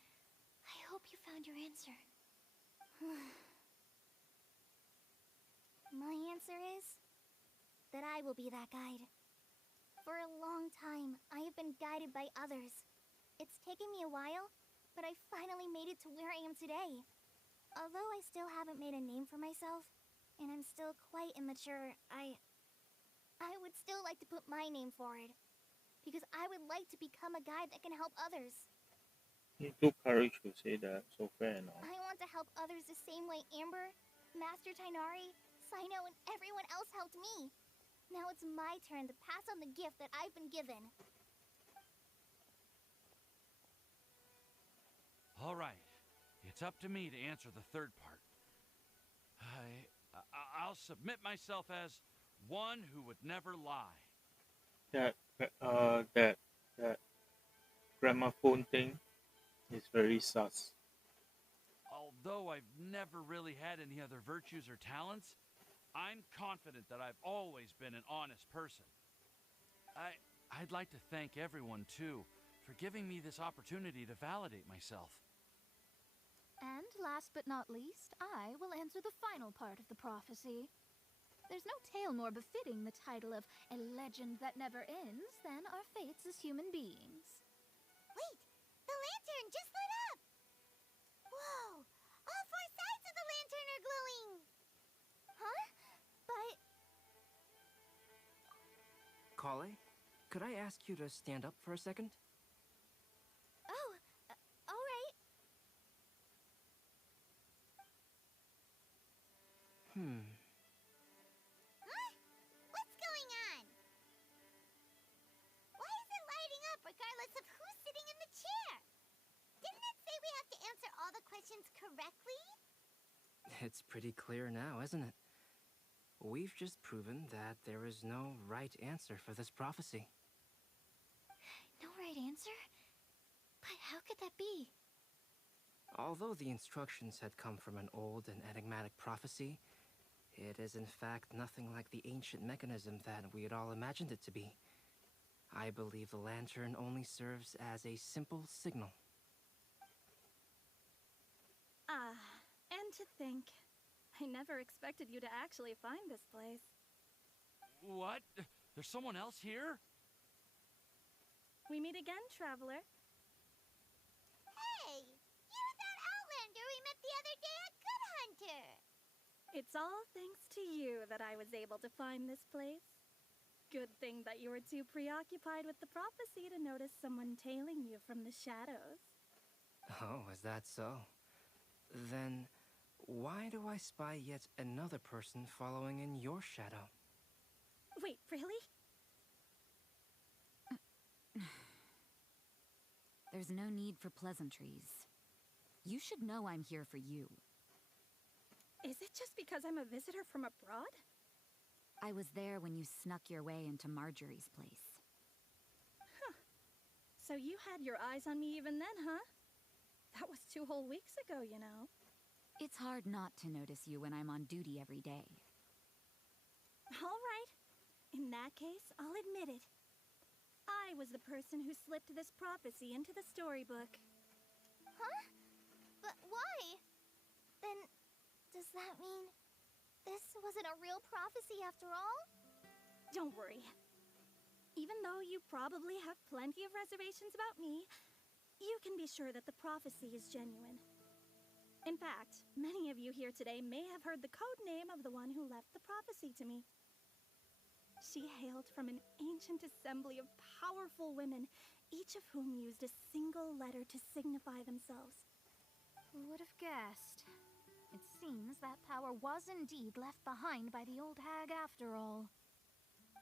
I hope you found your answer. My answer is that I will be that guide. For a long time, I have been guided by others. It's taken me a while, but I finally made it to where I am today. Although I still haven't made a name for myself, and I'm still quite immature, I would still like to put my name forward. Because I would like to become a guide that can help others. You took courage to say that, so fair enough. I want to help others the same way Amber, Master Tighnari, Cyno, and everyone else helped me. Now it's my turn to pass on the gift that I've been given. All right. It's up to me to answer the third part. I'll submit myself as one who would never lie. That gramophone thing is very sus. Although I've never really had any other virtues or talents, I'm confident that I've always been an honest person. I'd like to thank everyone, too, for giving me this opportunity to validate myself. And last but not least, I will answer the final part of the prophecy. There's no tale more befitting the title of a legend that never ends than our fates as human beings. Wait! The lantern just lit up! Whoa! All four sides of the lantern are glowing! Huh? But... Kale, could I ask you to stand up for a second? Oh, alright. Huh? What's going on? Why is it lighting up regardless of who's sitting in the chair? Didn't it say we have to answer all the questions correctly? It's pretty clear now, isn't it? We've just proven that there is no right answer for this prophecy. No right answer? But how could that be? Although the instructions had come from an old and enigmatic prophecy, it is in fact nothing like the ancient mechanism that we had all imagined it to be. I believe the lantern only serves as a simple signal. And to think, I never expected you to actually find this place. What? There's someone else here? We meet again, traveler. Hey! You're that Outlander we met the other day at Good Hunter! It's all thanks to you that I was able to find this place. Good thing that you were too preoccupied with the prophecy to notice someone tailing you from the shadows. Oh, is that so? Then, why do I spy yet another person following in your shadow? Wait, really? There's no need for pleasantries. You should know I'm here for you. Is it just because I'm a visitor from abroad? I was there when you snuck your way into Marjorie's place. Huh. So you had your eyes on me even then, huh? That was 2 whole weeks ago, you know. It's hard not to notice you when I'm on duty every day. All right. In that case, I'll admit it. I was the person who slipped this prophecy into the storybook. Huh? But why? Then, does that mean this wasn't a real prophecy after all? Don't worry. Even though you probably have plenty of reservations about me, you can be sure that the prophecy is genuine. In fact, many of you here today may have heard the code name of the one who left the prophecy to me. She hailed from an ancient assembly of powerful women, each of whom used a single letter to signify themselves. Who would have guessed? It seems that power was indeed left behind by the old hag after all.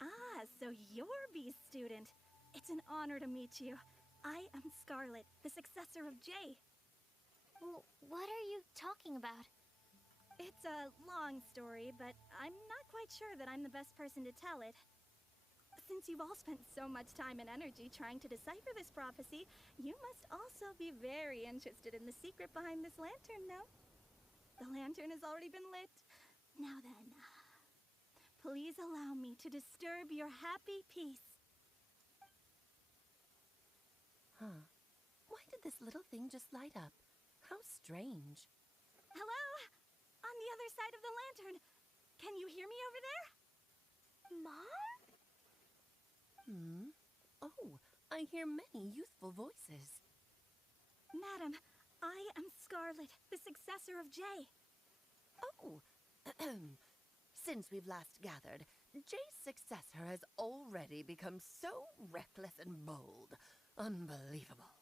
Ah, so you're B's student. It's an honor to meet you. I am Scarlet, the successor of Jay. What are you talking about? It's a long story, but I'm not quite sure that I'm the best person to tell it. Since you've all spent so much time and energy trying to decipher this prophecy, you must also be very interested in the secret behind this lantern, no? The lantern has already been lit. Now then, please allow me to disturb your happy peace. Huh. Why did this little thing just light up? How strange. Hello? On the other side of the lantern. Can you hear me over there? Mom? Oh, I hear many youthful voices. Madam, I am Scarlet, the successor of Jay. Oh, since we've last gathered, Jay's successor has already become so reckless and bold. Unbelievable.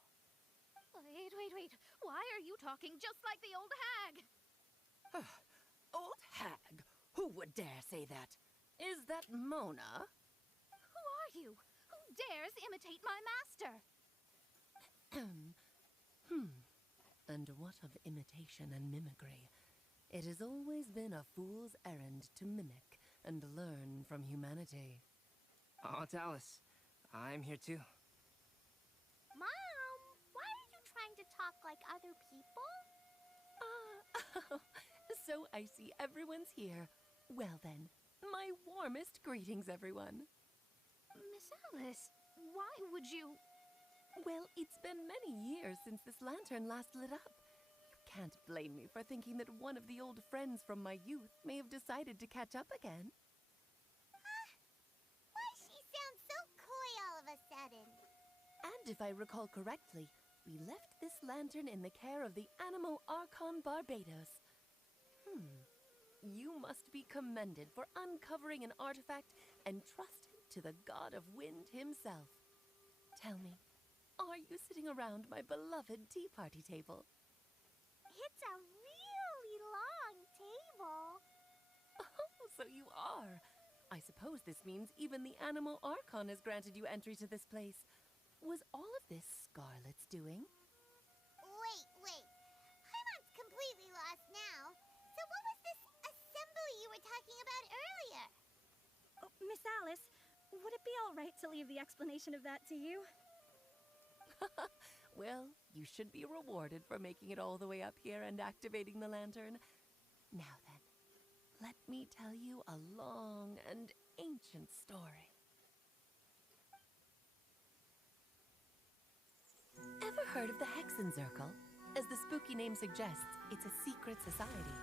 Wait. Why are you talking just like the old hag? Old hag? Who would dare say that? Is that Mona? Who are you? Who dares imitate my master? And what of imitation and mimicry? It has always been a fool's errand to mimic and learn from humanity. Oh, Dallas, I'm here too. Mom, why are you trying to talk like other people? So I see everyone's here. Well then, my warmest greetings, everyone. Miss Alice, why would you... Well, it's been many years since this lantern last lit up. You can't blame me for thinking that one of the old friends from my youth may have decided to catch up again. Why she sounds so coy all of a sudden? And if I recall correctly, we left this lantern in the care of the Animo Archon Barbados. You must be commended for uncovering an artifact entrusted to the god of wind himself. Tell me, are you sitting around my beloved tea party table? It's a really long table. Oh, so you are. I suppose this means even the Animo Archon has granted you entry to this place. Was all of this Scarlet's doing? Wait. Paimon's completely lost now. So what was this assembly you were talking about earlier? Oh, Miss Alice, would it be all right to leave the explanation of that to you? Well, you should be rewarded for making it all the way up here and activating the lantern. Now then, let me tell you a long and ancient story. Ever heard of the Hexenzirkel? As the spooky name suggests, it's a secret society.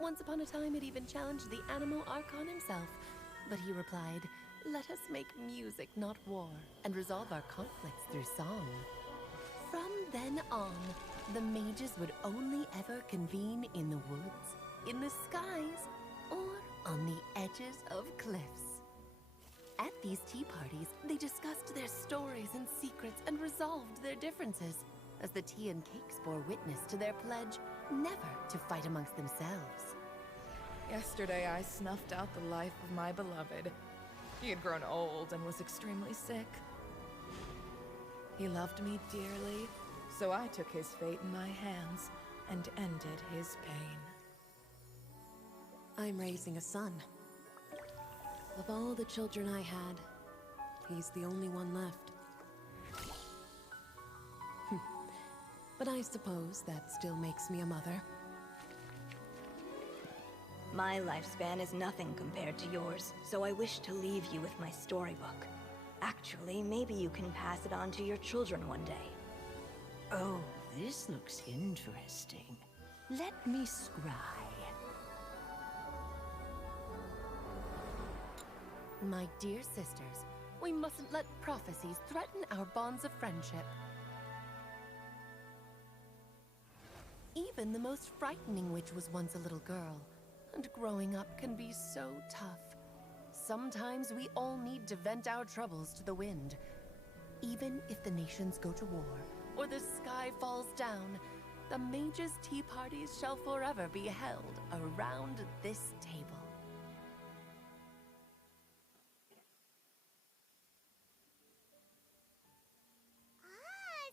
Once upon a time, it even challenged the Animo Archon himself, but he replied, "Let us make music, not war, and resolve our conflicts through song." From then on, the mages would only ever convene in the woods, in the skies, or on the edges of cliffs. At these tea parties, they discussed their stories and secrets and resolved their differences, as the tea and cakes bore witness to their pledge never to fight amongst themselves. Yesterday, I snuffed out the life of my beloved. He had grown old and was extremely sick. He loved me dearly, so I took his fate in my hands and ended his pain. I'm raising a son. Of all the children I had, he's the only one left. But I suppose that still makes me a mother. My lifespan is nothing compared to yours, so I wish to leave you with my storybook. Actually, maybe you can pass it on to your children one day. Oh, this looks interesting. Let me scry. My dear sisters, we mustn't let prophecies threaten our bonds of friendship. Even the most frightening witch was once a little girl, and growing up can be so tough, Sometimes we all need to vent our troubles to the wind. Even if the nations go to war, or the sky falls down, the mages' tea parties shall forever be held around this table.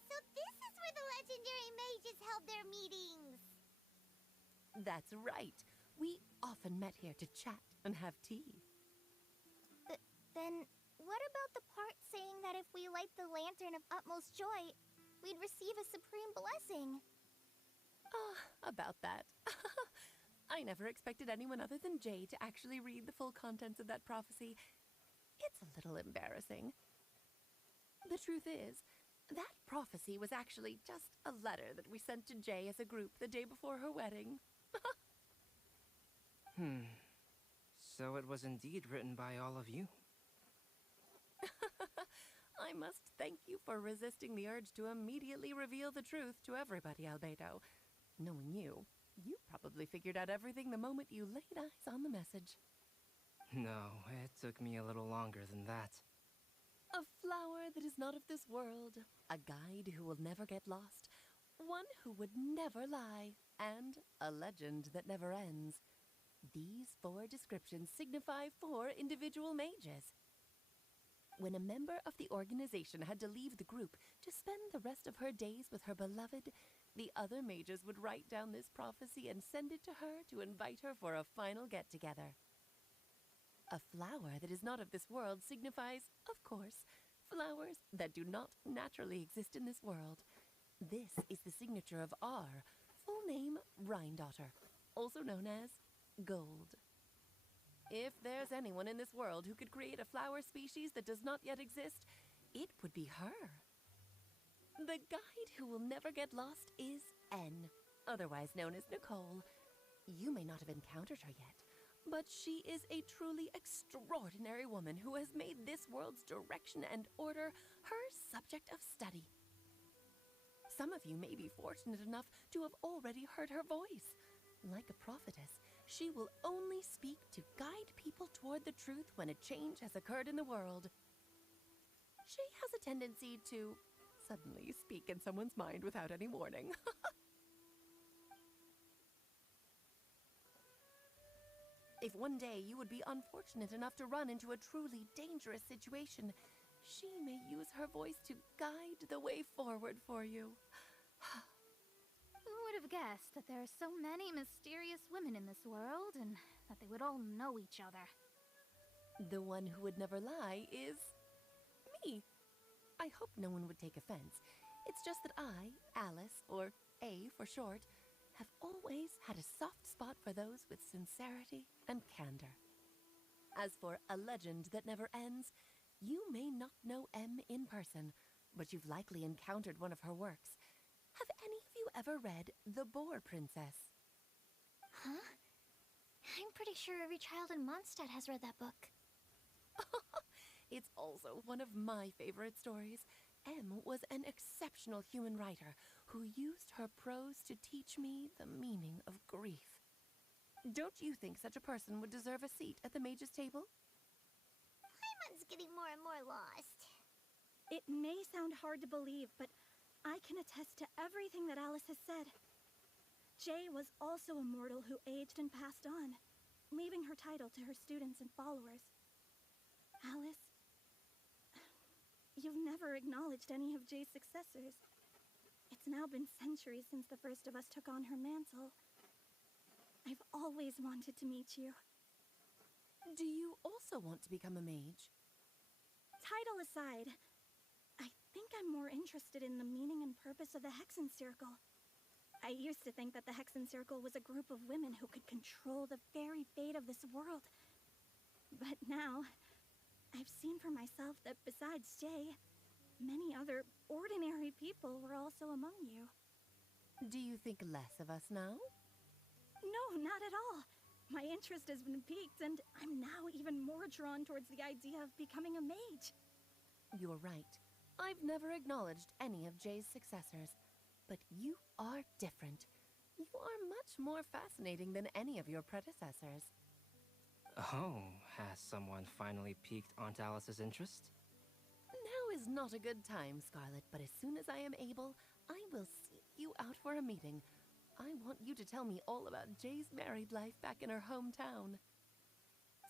So this is where the legendary mages held their meetings. That's right. We often met here to chat and have tea. Then, what about the part saying that if we light the lantern of utmost joy, we'd receive a supreme blessing? About that. I never expected anyone other than Jay to actually read the full contents of that prophecy. It's a little embarrassing. The truth is, that prophecy was actually just a letter that we sent to Jay as a group the day before her wedding. So it was indeed written by all of you. I must thank you for resisting the urge to immediately reveal the truth to everybody, Albedo. Knowing you, you probably figured out everything the moment you laid eyes on the message. No, it took me a little longer than that. A flower that is not of this world, a guide who will never get lost, one who would never lie, and a legend that never ends. These 4 descriptions signify 4 individual mages. When a member of the organization had to leave the group to spend the rest of her days with her beloved, the other mages would write down this prophecy and send it to her to invite her for a final get-together. A flower that is not of this world signifies, of course, flowers that do not naturally exist in this world. This is the signature of our full name, Rhindaughter, also known as Gold. If there's anyone in this world who could create a flower species that does not yet exist, it would be her. The guide who will never get lost is N, otherwise known as Nicole. You may not have encountered her yet, but she is a truly extraordinary woman who has made this world's direction and order her subject of study. Some of you may be fortunate enough to have already heard her voice. Like a prophetess, she will only speak to guide people toward the truth when a change has occurred in the world. She has a tendency to suddenly speak in someone's mind without any warning. If one day you would be unfortunate enough to run into a truly dangerous situation, she may use her voice to guide the way forward for you. Who would have guessed that there are so many mysterious women in this world, and that they would all know each other? The one who would never lie is me. I hope no one would take offense. It's just that I, Alice, or A for short, have always had a soft spot for those with sincerity and candor. As for a legend that never ends, you may not know M in person, but you've likely encountered one of her works. Have any of you ever read The Boar Princess? Huh? I'm pretty sure every child in Mondstadt has read that book. It's also one of my favorite stories. M was an exceptional human writer who used her prose to teach me the meaning of grief. Don't you think such a person would deserve a seat at the mage's table? Paimon's getting more and more lost. It may sound hard to believe, but I can attest to everything that Alice has said. Jay was also a mortal who aged and passed on, leaving her title to her students and followers. Alice, you've never acknowledged any of Jay's successors. It's now been centuries since the first of us took on her mantle. I've always wanted to meet you. Do you also want to become a mage? Title aside, I think I'm more interested in the meaning and purpose of the Hexen Circle. I used to think that the Hexen Circle was a group of women who could control the very fate of this world. But now, I've seen for myself that besides Jay, many other ordinary people were also among you. Do you think less of us now? No, not at all. My interest has been piqued, and I'm now even more drawn towards the idea of becoming a mage. You're right. I've never acknowledged any of Jay's successors, but you are different. You are much more fascinating than any of your predecessors. Oh, has someone finally piqued Aunt Alice's interest? Now is not a good time, Scarlet, but as soon as I am able, I will seek you out for a meeting. I want you to tell me all about Jay's married life back in her hometown.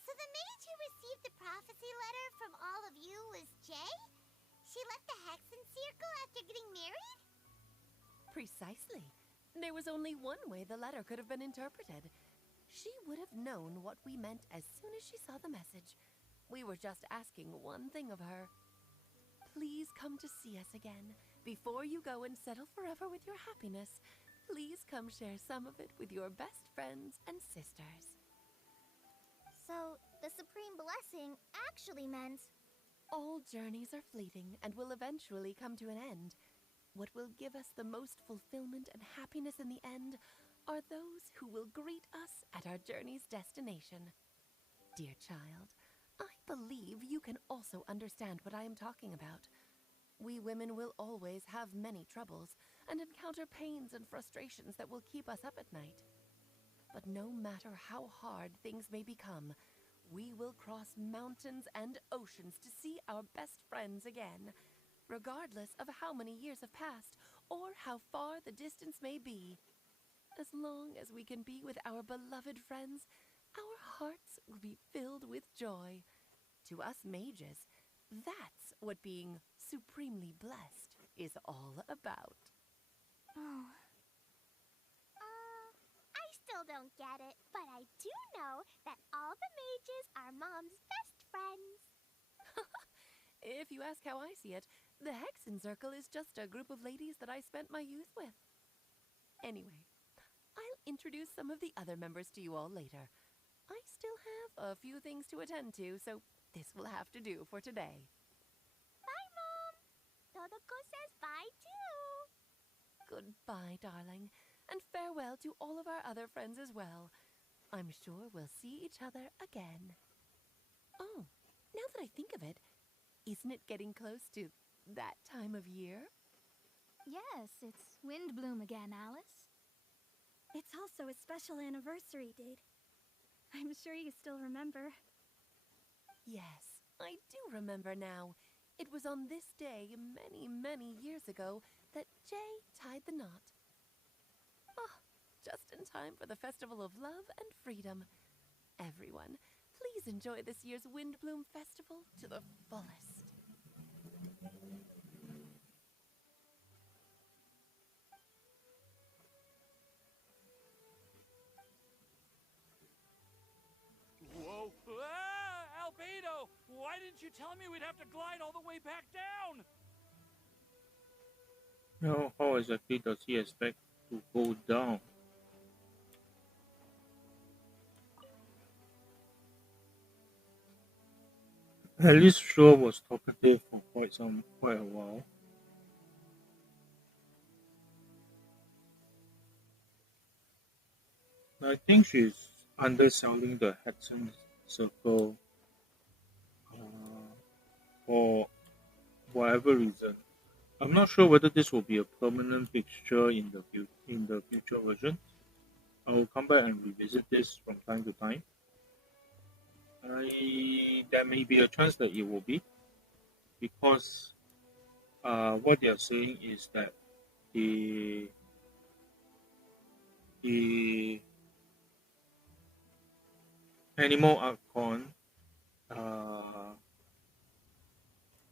So the mage who received the prophecy letter from all of you was Jay? She left the Hexen Circle after getting married? Precisely. There was only one way the letter could have been interpreted. She would have known what we meant as soon as she saw the message. We were just asking one thing of her. Please come to see us again. Before you go and settle forever with your happiness, please come share some of it with your best friends and sisters. So, the Supreme Blessing actually meant... All journeys are fleeting and will eventually come to an end. What will give us the most fulfillment and happiness in the end are those who will greet us at our journey's destination. Dear child, I believe you can also understand what I am talking about. We women will always have many troubles and encounter pains and frustrations that will keep us up at night. But no matter how hard things may become, we will cross mountains and oceans to see our best friends again, regardless of how many years have passed or how far the distance may be. As long as we can be with our beloved friends, our hearts will be filled with joy. To us mages, that's what being supremely blessed is all about. Oh. I still don't get it, but I do know that all the mages are Mom's best friends. If you ask how I see it, the Hexen Circle is just a group of ladies that I spent my youth with. Anyway, I'll introduce some of the other members to you all later. I still have a few things to attend to, so this will have to do for today. Bye, Mom! Todoko says bye, too! Goodbye, darling, and farewell to all of our other friends as well. I'm sure we'll see each other again. Oh, now that I think of it, isn't it getting close to that time of year? Yes, it's Windblume again, Alice. It's also a special anniversary date. I'm sure you still remember. Yes, I do remember now. It was on this day many, many years ago that Jay tied the knot. Ah, just in time for the Festival of Love and Freedom. Everyone, please enjoy this year's Windblume Festival to the fullest. Whoa! Ah! Albedo! Why didn't you tell me we'd have to glide all the way back down? Now, how exactly does he expect to go down? Alice sure was talkative for quite a while. I think she's underselling the Hudson Circle for whatever reason. I'm not sure whether this will be a permanent fixture in the future version. I will come back and revisit this from time to time. There may be a chance that it will be, because what they are saying is that the the animal Archon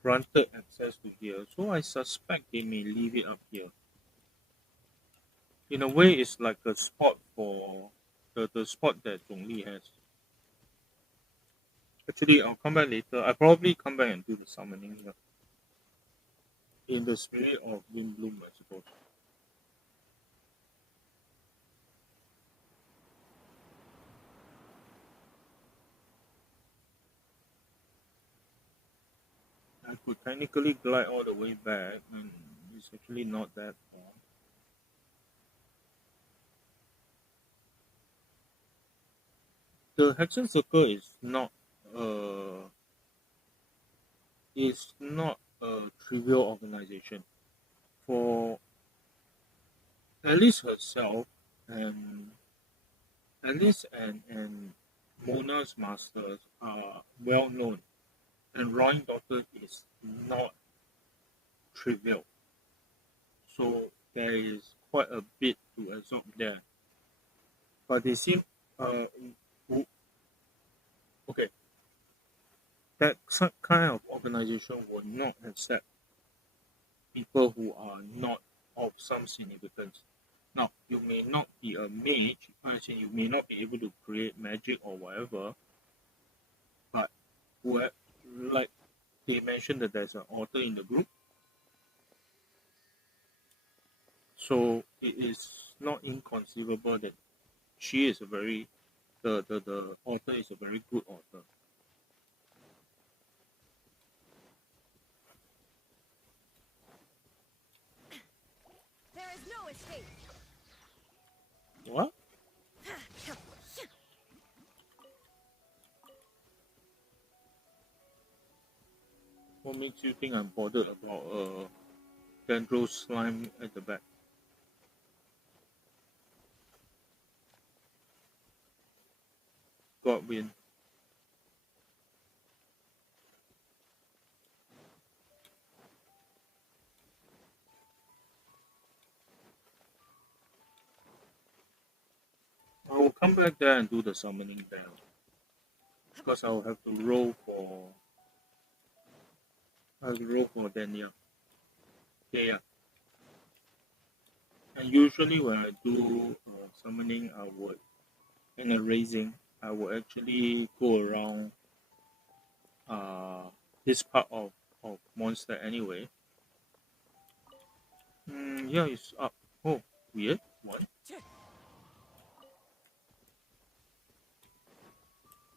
granted access to here, so I suspect they may leave it up here. In a way, it's like a spot for the spot that Zhongli has. Actually, I'll come back later. I'll probably come back and do the summoning here. In the spirit of Windblume, I suppose. I could technically glide all the way back, and it's actually not that far. The Hexen Circle uh is not a trivial organization. For Alice herself and Alice and Mona's masters are well known, and Royal Daughter is not trivial. So there is quite a bit to absorb there. But they seem, uh, w- okay, that kind of organization will not accept people who are not of some significance. Now, you may not be a mage, as in you may not be able to create magic or whatever, but who like they mentioned that there's an author in the group, so it is not inconceivable that she is a very the author is a very good author. There is no escape. What? What makes you think I'm bothered about Dendro slime at the back? Godwin. I will come back there and do the summoning there. Because I'll have to roll for Dehya. Yeah. And usually when I do summoning I would and raising I will actually go around uh this part of monster anyway. Yeah, it's up. Oh, weird. One.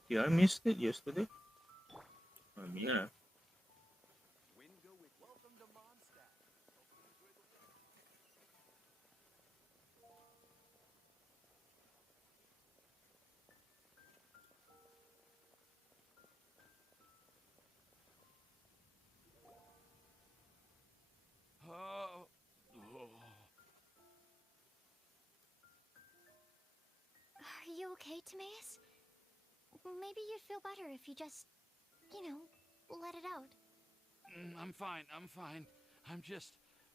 Did I miss it yesterday? Yeah. Oh. Are you okay, Timaeus? Maybe you'd feel better if you just, let it out. I'm fine. I'm fine. I'm just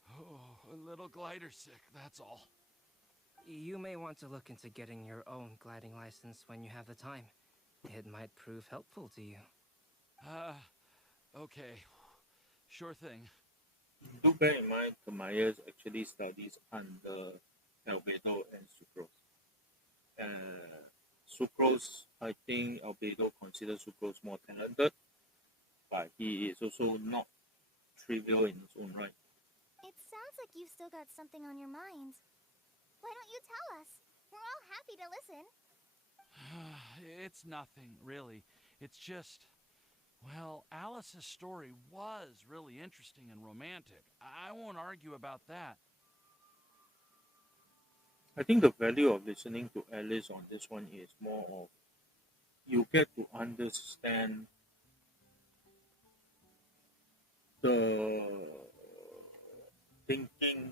a little glider sick, that's all. You may want to look into getting your own gliding license when you have the time. It might prove helpful to you. Okay. Sure thing. Do bear in mind Timaeus actually studies under Albedo and Sucrose. Sucrose, I think Albedo considers Sucrose more talented, but he is also not trivial in his own right. It sounds like you've still got something on your mind. Why don't you tell us? We're all happy to listen. It's nothing, really. It's just, well, Alice's story was really interesting and romantic. I won't argue about that. I think the value of listening to Alice on this one is more of you get to understand the thinking,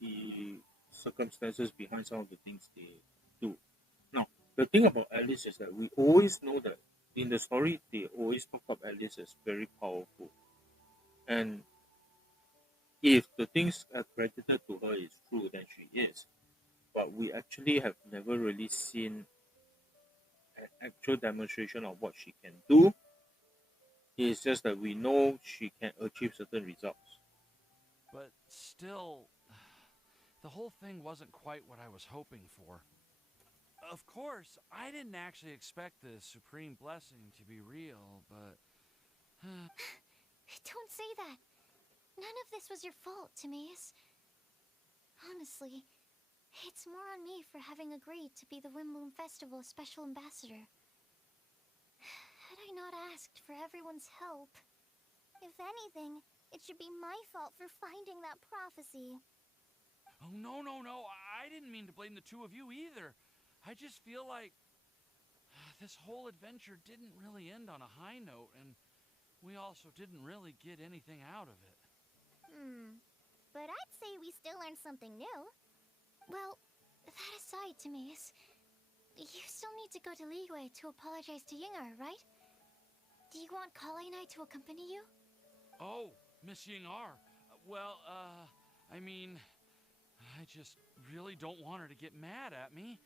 the circumstances behind some of the things they do. Now, the thing about Alice is that we always know that in the story they always talk of Alice as very powerful. And if the things accredited to her is true, then she is. But we actually have never really seen an actual demonstration of what she can do. It's just that we know she can achieve certain results. But still, the whole thing wasn't quite what I was hoping for. Of course, I didn't actually expect the supreme blessing to be real, but... Don't say that. None of this was your fault, Timaeus. Honestly, it's more on me for having agreed to be the Windblume Festival Special Ambassador. Had I not asked for everyone's help... If anything, it should be my fault for finding that prophecy. Oh, no, no, no. I didn't mean to blame the two of you either. I just feel like this whole adventure didn't really end on a high note, and we also didn't really get anything out of it. But I'd say we still learned something new. Well, that aside, Timaeus, you still need to go to Liyue to apologize to Ying'er, right? Do you want Kale and I to accompany you? Oh, Miss Ying'ar. Well, I mean, I just really don't want her to get mad at me.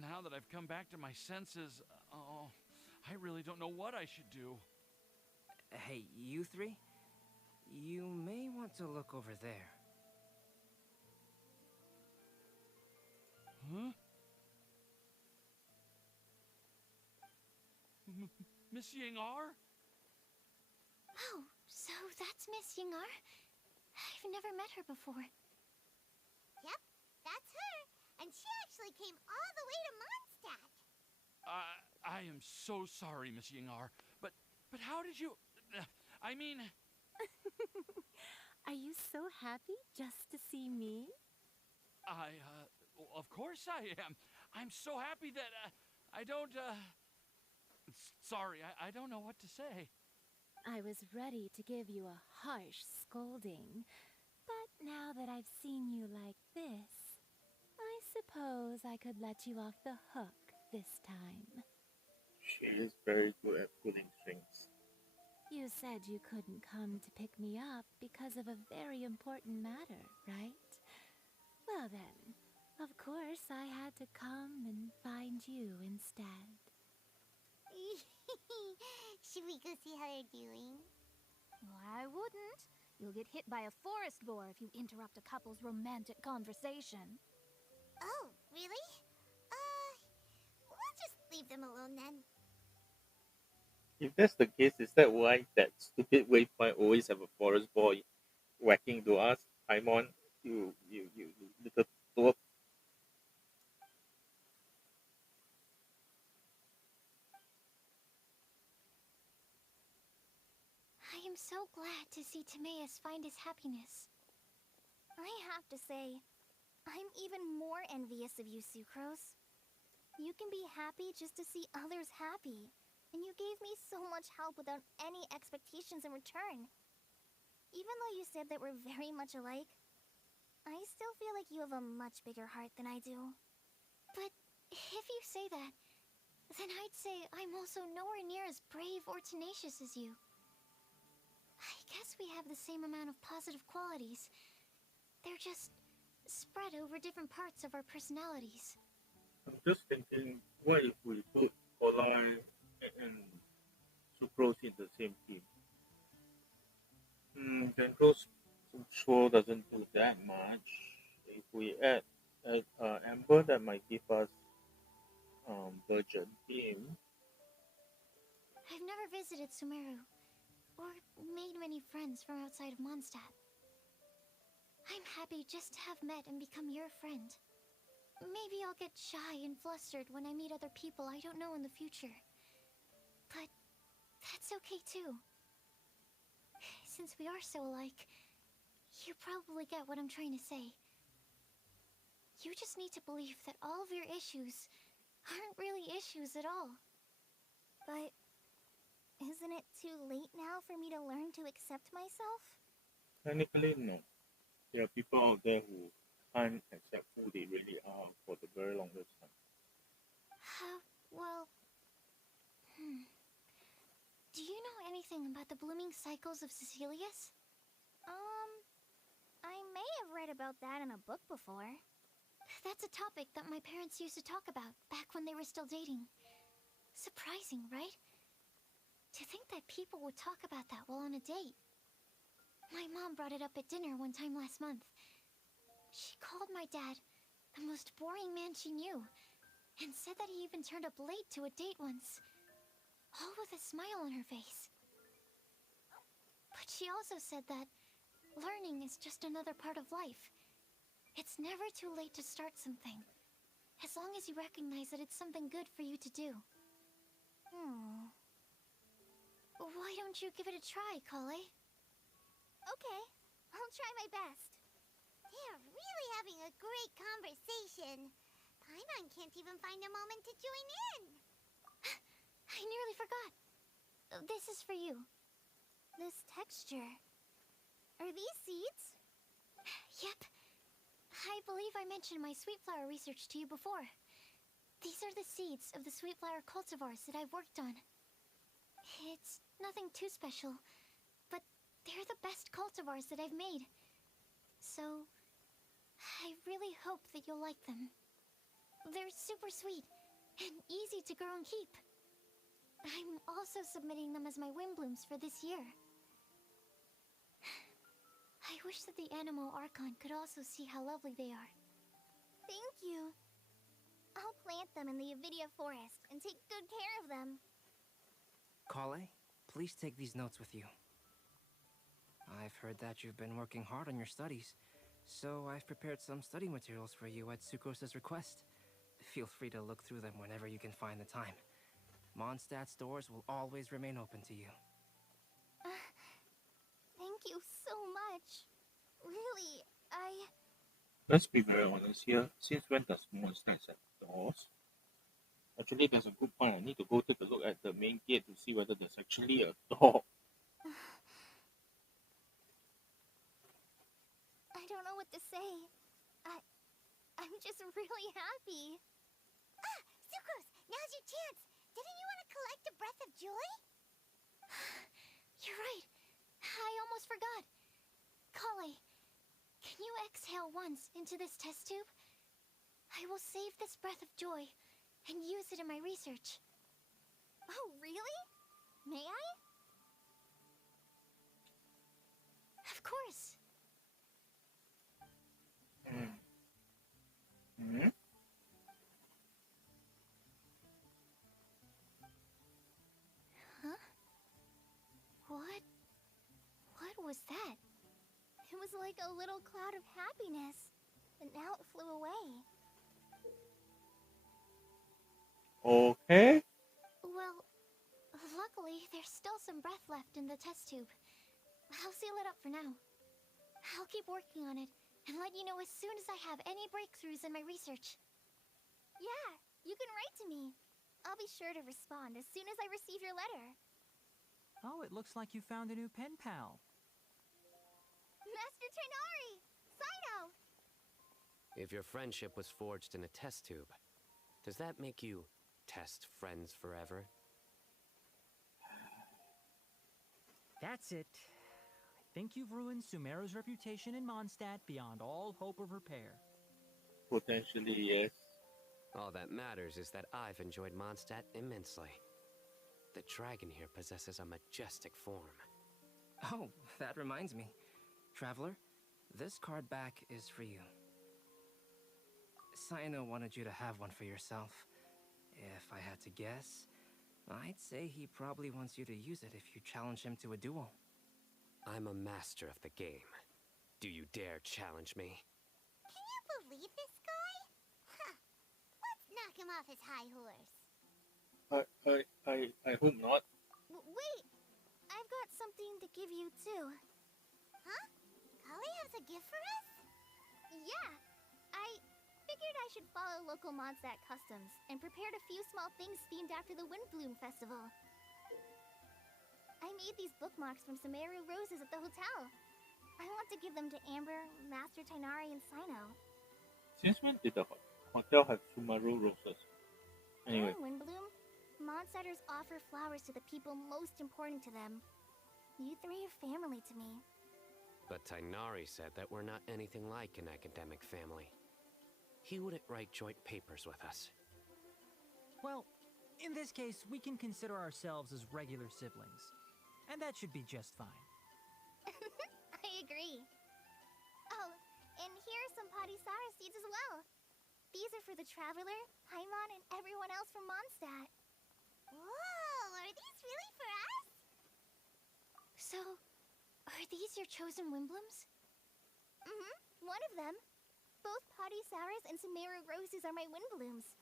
Now that I've come back to my senses, I really don't know what I should do. Hey, you three? You may want to look over there. Huh? Miss Ying'ar? Oh, so that's Miss Ying'ar? I've never met her before. Yep, that's her. And she actually came all the way to Mondstadt. I am so sorry, Miss Ying'ar, but how did you... I mean... Are you so happy just to see me? Of course I am. I'm so happy that, I don't, Sorry, I don't know what to say. I was ready to give you a harsh scolding, but now that I've seen you like this, I suppose I could let you off the hook this time. She is very good at pulling strings. You said you couldn't come to pick me up because of a very important matter, right? Well then, of course I had to come and find you instead. Should we go see how they're doing? Well, I wouldn't. You'll get hit by a forest boar if you interrupt a couple's romantic conversation. Oh, really? We'll just leave them alone then. If that's the case, is that why that stupid wayfind always have a forest boy whacking to us? Paimon, you little twerp. I am so glad to see Timaeus find his happiness. I have to say, I'm even more envious of you, Sucrose. You can be happy just to see others happy, and you gave me so much help without any expectations in return. Even though you said that we're very much alike, I still feel like you have a much bigger heart than I do. But if you say that, then I'd say I'm also nowhere near as brave or tenacious as you. I guess we have the same amount of positive qualities. They're just spread over different parts of our personalities. I'm just thinking, what if we put Polai and Sucrose in the same team? Glucose control doesn't do that much. If we add Amber, that might give us Virgin Team. I've never visited Sumeru, or made many friends from outside of Mondstadt. I'm happy just to have met and become your friend. Maybe I'll get shy and flustered when I meet other people I don't know in the future. But that's okay too. Since we are so alike, you probably get what I'm trying to say. You just need to believe that all of your issues aren't really issues at all. But isn't it too late now for me to learn to accept myself? Technically, no. There are people out there who can't accept who they really are for the very longest time. Well... Do you know anything about the blooming cycles of Cecilius? I may have read about that in a book before. That's a topic that my parents used to talk about back when they were still dating. Surprising, right? To think that people would talk about that while on a date. My mom brought it up at dinner one time last month. She called my dad the most boring man she knew, and said that he even turned up late to a date once, all with a smile on her face. But she also said that learning is just another part of life. It's never too late to start something, as long as you recognize that it's something good for you to do. Why don't you give it a try, Kale? Okay, I'll try my best. They're really having a great conversation. Paimon can't even find a moment to join in. I nearly forgot. This is for you. This texture. Are these seeds? Yep. I believe I mentioned my sweet flower research to you before. These are the seeds of the sweet flower cultivars that I've worked on. It's nothing too special, but they're the best cultivars that I've made. So, I really hope that you'll like them. They're super sweet and easy to grow and keep. I'm also submitting them as my Windblooms for this year. I wish that the Animal Archon could also see how lovely they are. Thank you. I'll plant them in the Avidia forest and take good care of them. Kale, please take these notes with you. I've heard that you've been working hard on your studies, so I've prepared some study materials for you at Sucrose's request. Feel free to look through them whenever you can find the time. Mondstadt's doors will always remain open to you. Thank you so much. Really, Let's be very honest here. Since when does Mondstadt have doors? Actually, there's a good point. I need to go take a look at the main gate to see whether there's actually a door. I don't know what to say. I'm just really happy. Ah, Sucrose, now's your chance. Didn't you want to collect a breath of joy? You're right. I almost forgot. Kale, can you exhale once into this test tube? I will save this breath of joy and use it in my research. Oh, really? May I? Of course. Hmm? Huh? What was that? It was like a little cloud of happiness, but now it flew away. Okay. Well, luckily, there's still some breath left in the test tube. I'll seal it up for now. I'll keep working on it and let you know as soon as I have any breakthroughs in my research. Yeah, you can write to me. I'll be sure to respond as soon as I receive your letter. Oh, it looks like you found a new pen pal. Master Tainari! Sino! If your friendship was forged in a test tube, does that make you test friends forever? That's it. I think you've ruined Sumeru's reputation in Mondstadt beyond all hope of repair. Potentially, yes. All that matters is that I've enjoyed Mondstadt immensely. The dragon here possesses a majestic form. Oh, that reminds me. Traveler, this card back is for you. Sino wanted you to have one for yourself. If I had to guess, I'd say he probably wants you to use it if you challenge him to a duel. I'm a master of the game. Do you dare challenge me? Can you believe this guy? Huh. Let's knock him off his high horse. I hope not. Wait! I've got something to give you, too. Huh? Kale has a gift for us? Yeah! I figured I should follow local Mondstadt customs and prepared a few small things themed after the Windblume festival. I made these bookmarks from Sumeru roses at the hotel. I want to give them to Amber, Master Tainari, and Sino. Since when did the hotel have Sumeru roses? Anyway. During Windblume, Mondstatters offer flowers to the people most important to them. You three are family to me. But Tainari said that we're not anything like an academic family. He wouldn't write joint papers with us. Well, in this case, we can consider ourselves as regular siblings. And that should be just fine. I agree. Oh, and here are some Padisara seeds as well. These are for the Traveler, Paimon, and everyone else from Mondstadt. Whoa, are these really for us? So, are these your chosen Windblooms? Mm-hmm, one of them. Both Padisauras and Sumeru roses are my Windblooms.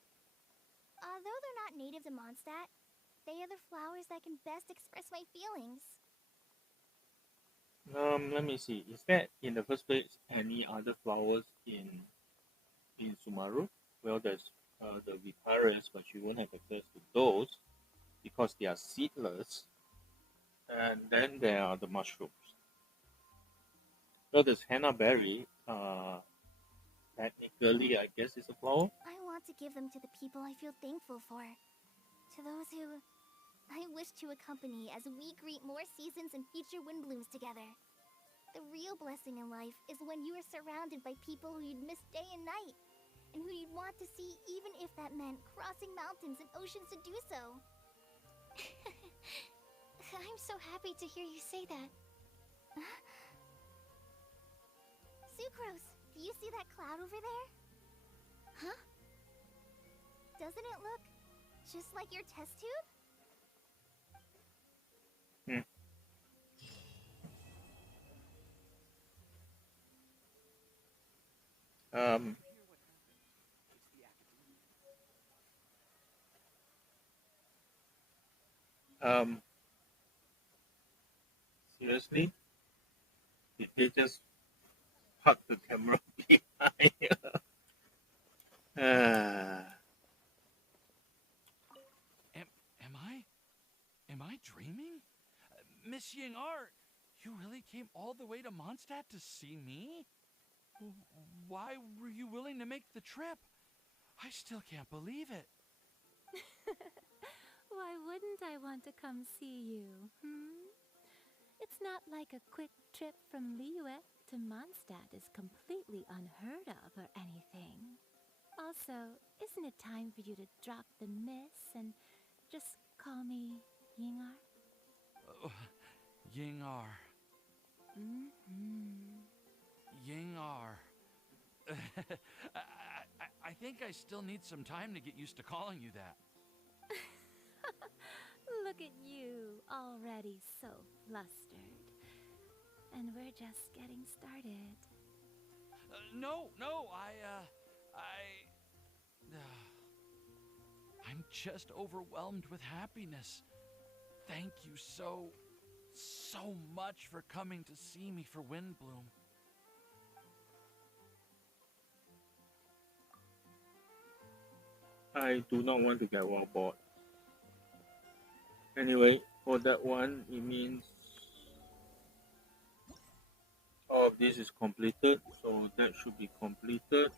Although they're not native to Mondstadt, they are the flowers that can best express my feelings. Let me see. Is there, in the first place, any other flowers in Sumeru? Well, there's the Viparius, but you won't have access to those because they are seedless. And then there are the mushrooms. So there's henna berry. Technically, I guess it's a flower. I want want to give them to the people I feel thankful for. To those who I wish to accompany as we greet more seasons and future Windblooms together. The real blessing in life is when you are surrounded by people who you'd miss day and night, and who you'd want to see even if that meant crossing mountains and oceans to do so. I'm so happy to hear you say that. Sucrose, do you see that cloud over there? Huh? Doesn't it look just like your test tube? Um, seriously? Did they just park the camera behind? Am I dreaming? Miss Ying Ar, you really came all the way to Mondstadt to see me? Why were you willing to make the trip? I still can't believe it. Why wouldn't I want to come see you, It's not like a quick trip from Liyue to Mondstadt is completely unheard of or anything. Also, isn't it time for you to drop the miss and just call me Yingar? Yingar. Yingar. I think I still need some time to get used to calling you that. Look at you, already so flustered. And we're just getting started. No, I'm just overwhelmed with happiness. Thank you so much for coming to see me for Windblume. I do not want to get well bored. Anyway, for that one, it means all of this is completed, so that should be completed.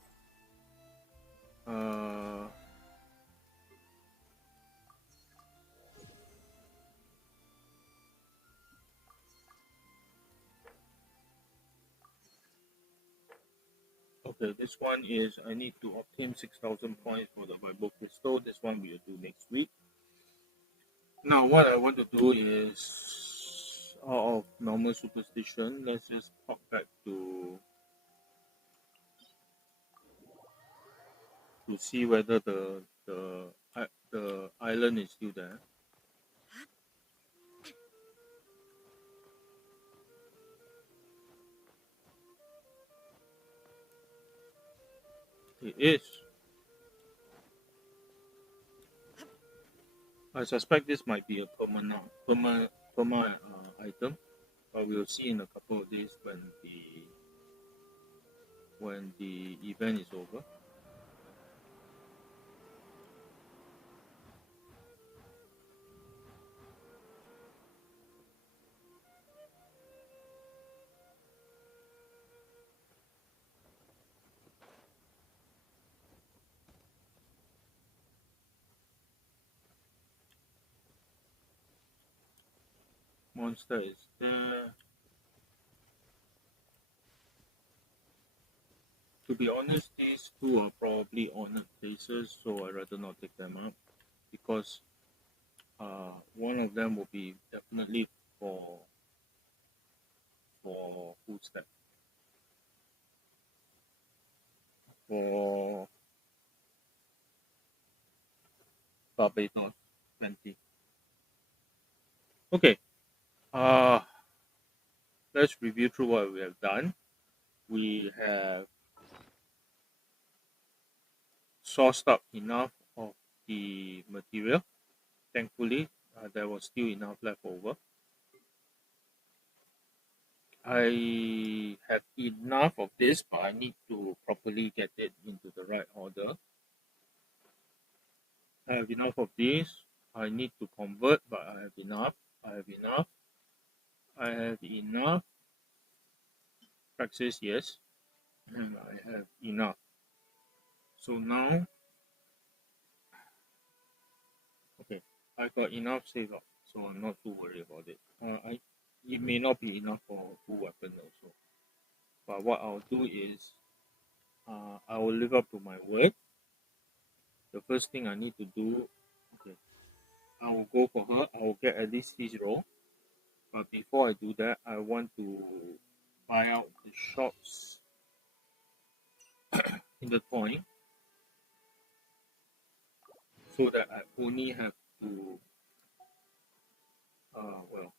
Okay, this one is I need to obtain 6,000 points for the Bible Crystal. This one we'll do next week. Now, what I want to do is, out of normal superstition, let's just pop back to see whether the island is still there. It is. I suspect this might be a permanent item, but we'll see in a couple of days when the event is over. Monster is there. To be honest, these two are probably honored places, so I'd rather not take them up because one of them will be definitely for who's that? For Barbados 20. Okay. Let's review through what we have done. We have sourced up enough of the material. Thankfully, there was still enough left over. I have enough of this, but I need to properly get it into the right order. I have enough of this. I need to convert, but I have enough. I have enough. I have enough. Praxis, yes. And I have enough. So now Okay, I got enough save up, so I'm not too worried about it. It may not be enough for a full weapon also, but what I'll do is, I will live up to my word. The first thing I need to do, okay, I will go for her. I will get at least 3-0. But before I do that, I want to buy out the shops in the coin so that I only have to, well,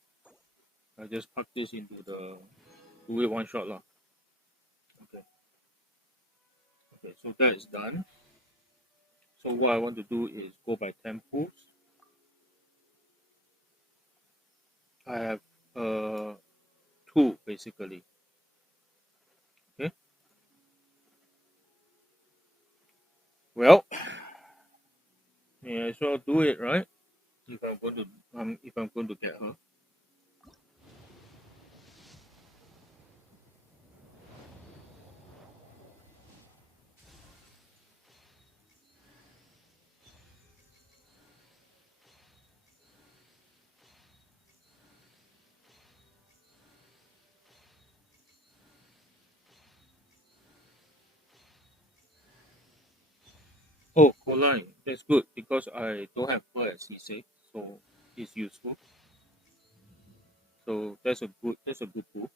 I just pack this into the do it one shot lah. Okay, okay, so that is done. So what I want to do is go by temples. I have two basically. Okay. Well, may as well do it, right? If I'm going to get her. Oh, online. That's good because I don't have her at C6, so it's useful. So that's a good tool.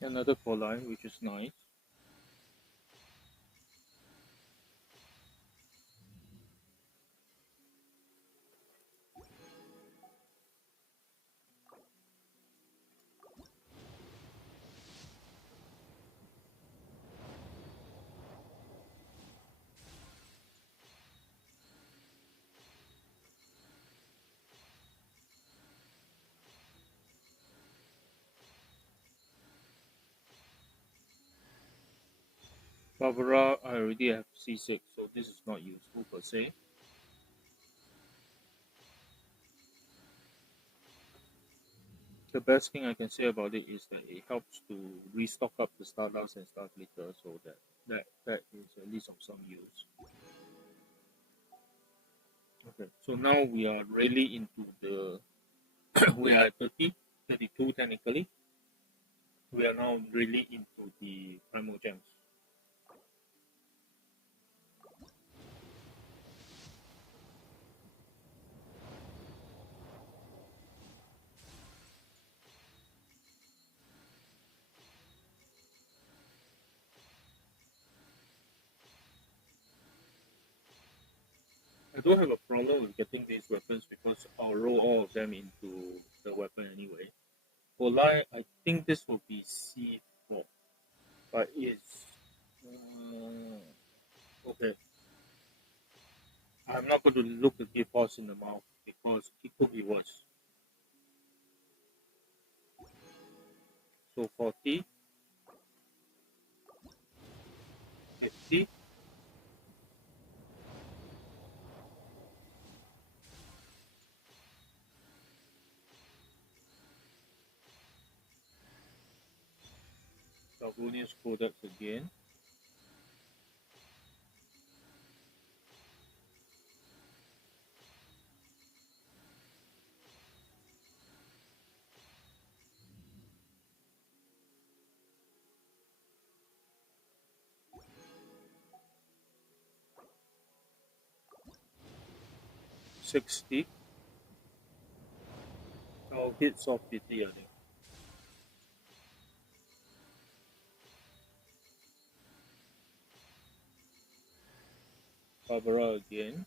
Another core line, which is nice. Barbara, I already have C6, so this is not useful per se. The best thing I can say about it is that it helps to restock up the Stardust and Star Glitter, so that is at least of some use. Okay, so now we are really into the we are at 30, 32 technically. We are now really into the primal gems. I don't have a problem with getting these weapons because I'll roll all of them into the weapon anyway. For line, I think this will be C4, but it's okay. I'm not going to look the gift horse in the mouth because it could be worse. So 40, 50, Savonius Codex again. $60. I'll hit soft pity, I think. Barbara again.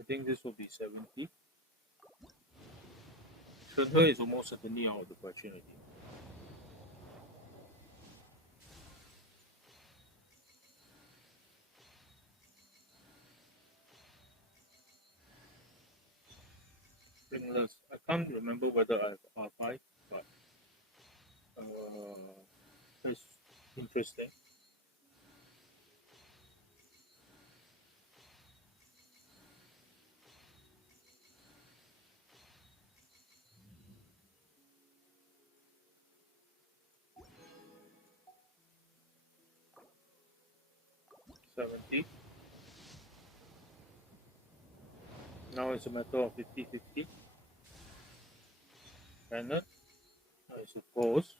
I think this will be 70. Turn her is almost certainly out of the question already. Ringless. I can't remember whether I have R5, but it's interesting. $70. Now it's a matter of 50-50. Bennett, I suppose.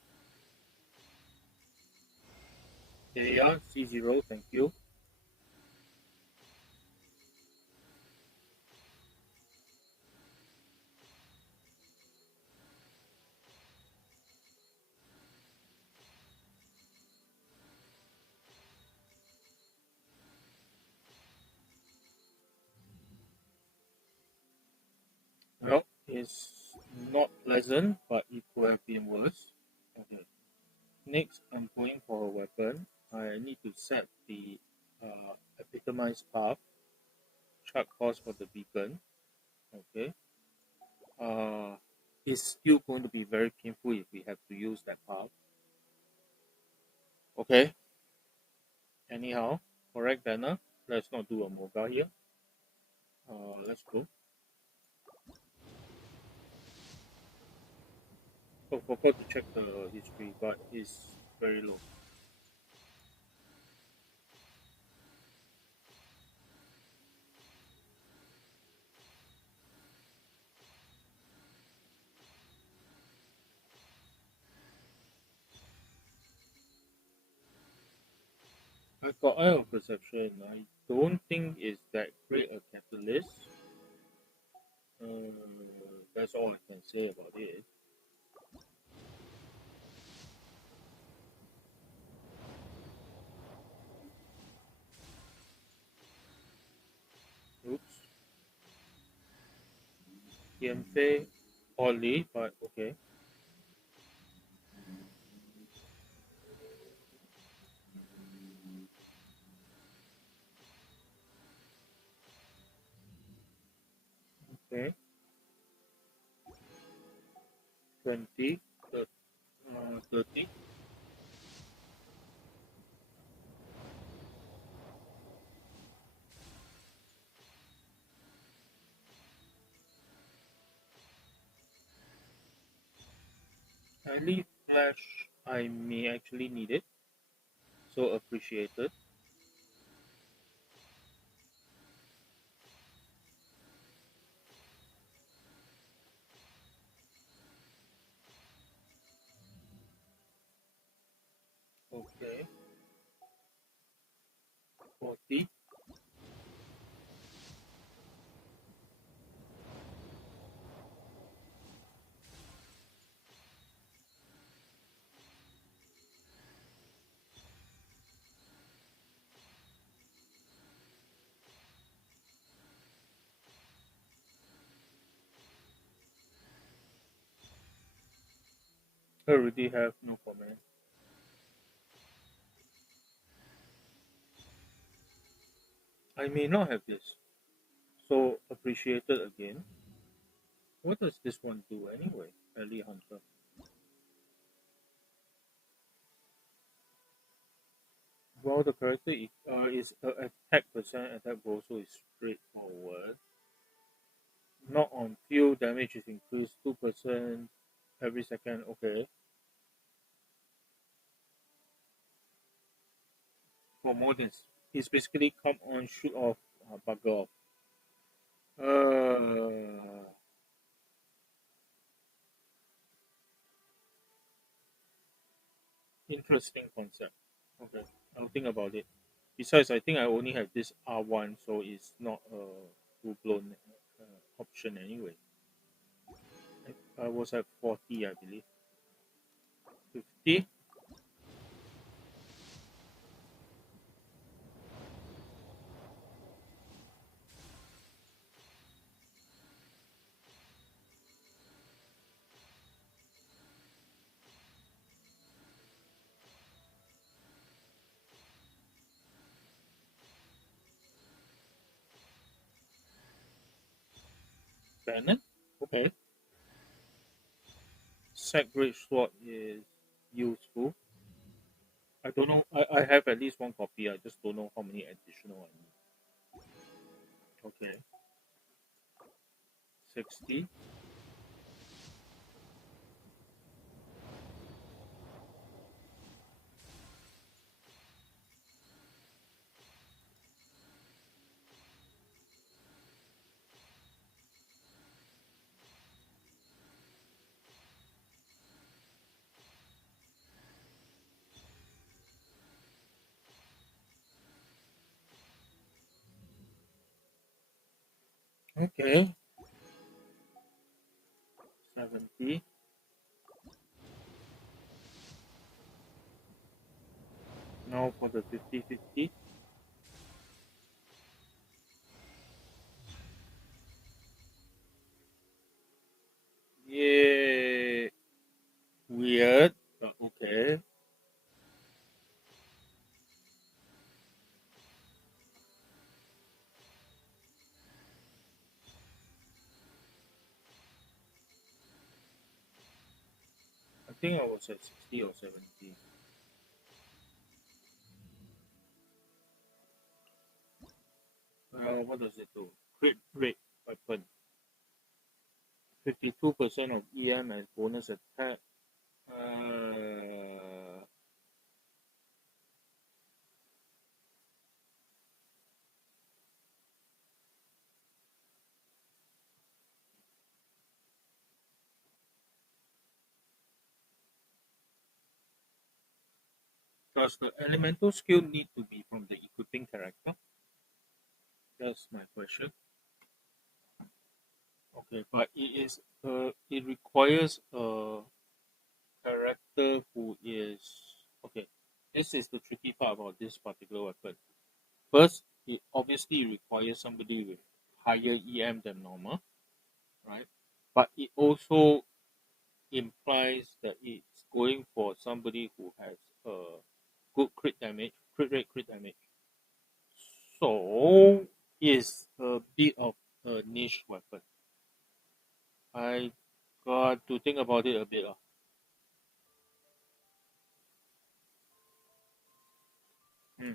Dehya, C0, thank you. Well, it's not pleasant, but it could have been worse. Okay. Next, I'm going for a weapon. I need to set the epitomized path. Chart cost for the beacon. Okay. It's still going to be very painful if we have to use that path. Okay. Anyhow, correct banner. Let's not do a Moga here. Let's go. Oh, forgot to check the history, but it's very low. I got eye of perception. I don't think it's that great a catalyst. That's all I can say about it. Oops. Tianfei, oddly, but okay. Okay. 20, 30. I leave flash. I may actually need it. So appreciated. Okay. 40. I already have no comment. I may not have this. So appreciated again. What does this one do anyway? Ellie Hunter. Well, the character is attack percent, attack also is straightforward. Not on field, damage is increased 2% every second. Okay. For more than it's basically come on, shoot off, bugger off. Interesting concept. Okay, I'll think about it. Besides, I think I only have this R1, so it's not a full blown option anyway. I was at 40, I believe. 50. Bannon? Okay. Sack Great Sword is useful. I don't know. I have at least one copy. I just don't know how many additional I need. Okay. 60. Okay. 70. Now for the 50-50. Yeah. Weird, but okay. I think I was at 60 or 70. What does it do? Crit rate weapon. 52% of EM as bonus attack. Does the elemental skill need to be from the equipping character? That's my question. Okay, but it requires a character who is okay. This is the tricky part about this particular weapon. First, it obviously requires somebody with higher EM than normal, right? But it also implies that it's going for somebody who has a good crit rate, crit damage. So it's a bit of a niche weapon. I got to think about it a bit. Hmm.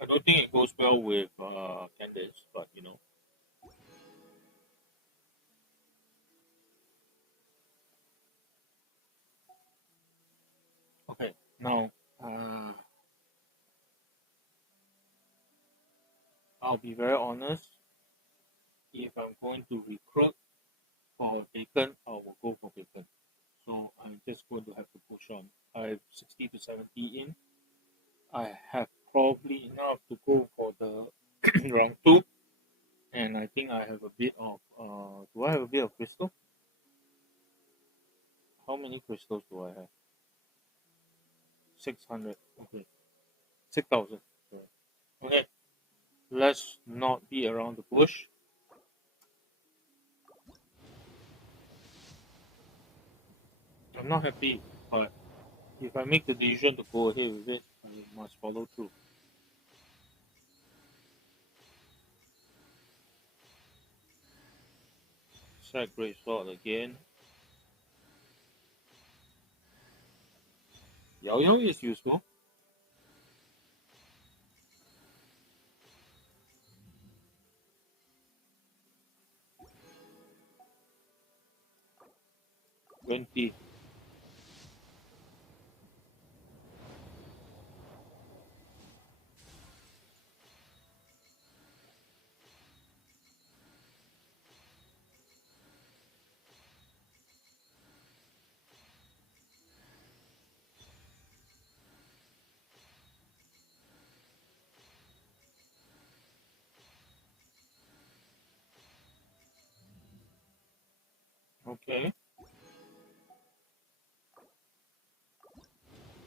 I don't think it goes well with Candace, but you know. Okay, now I'll be very honest. If I'm going to recruit for Bacon, I will go for Bacon. So I'm just going to have to push on. I have 60 to 70 in. I have probably enough to go for the round 2. And I think I have a bit of. Do I have a bit of crystal? How many crystals do I have? 600. Okay. 6,000. Okay. Let's not be around the bush. I'm not happy, but if I make the decision to go ahead with it, I must follow through. Sack Great Sword again. Yao Yao is useful. $20. Okay.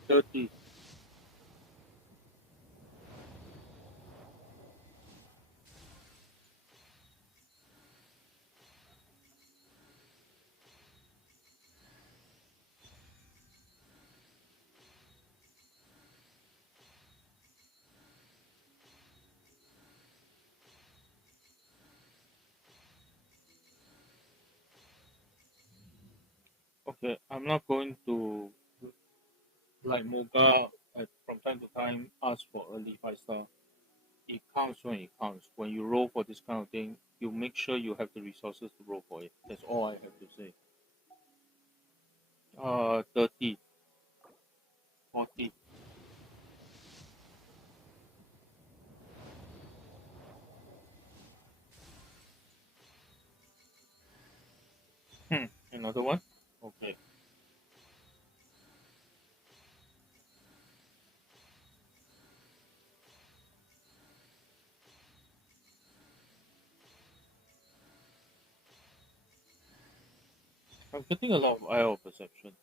30. Okay, I'm not going to like Moga from time to time ask for early 5 star. It counts when it counts. When you roll for this kind of thing, you make sure you have the resources to roll for it. That's all I have to say. 30, 40. Another one? Okay. I'm getting a lot of IO perception.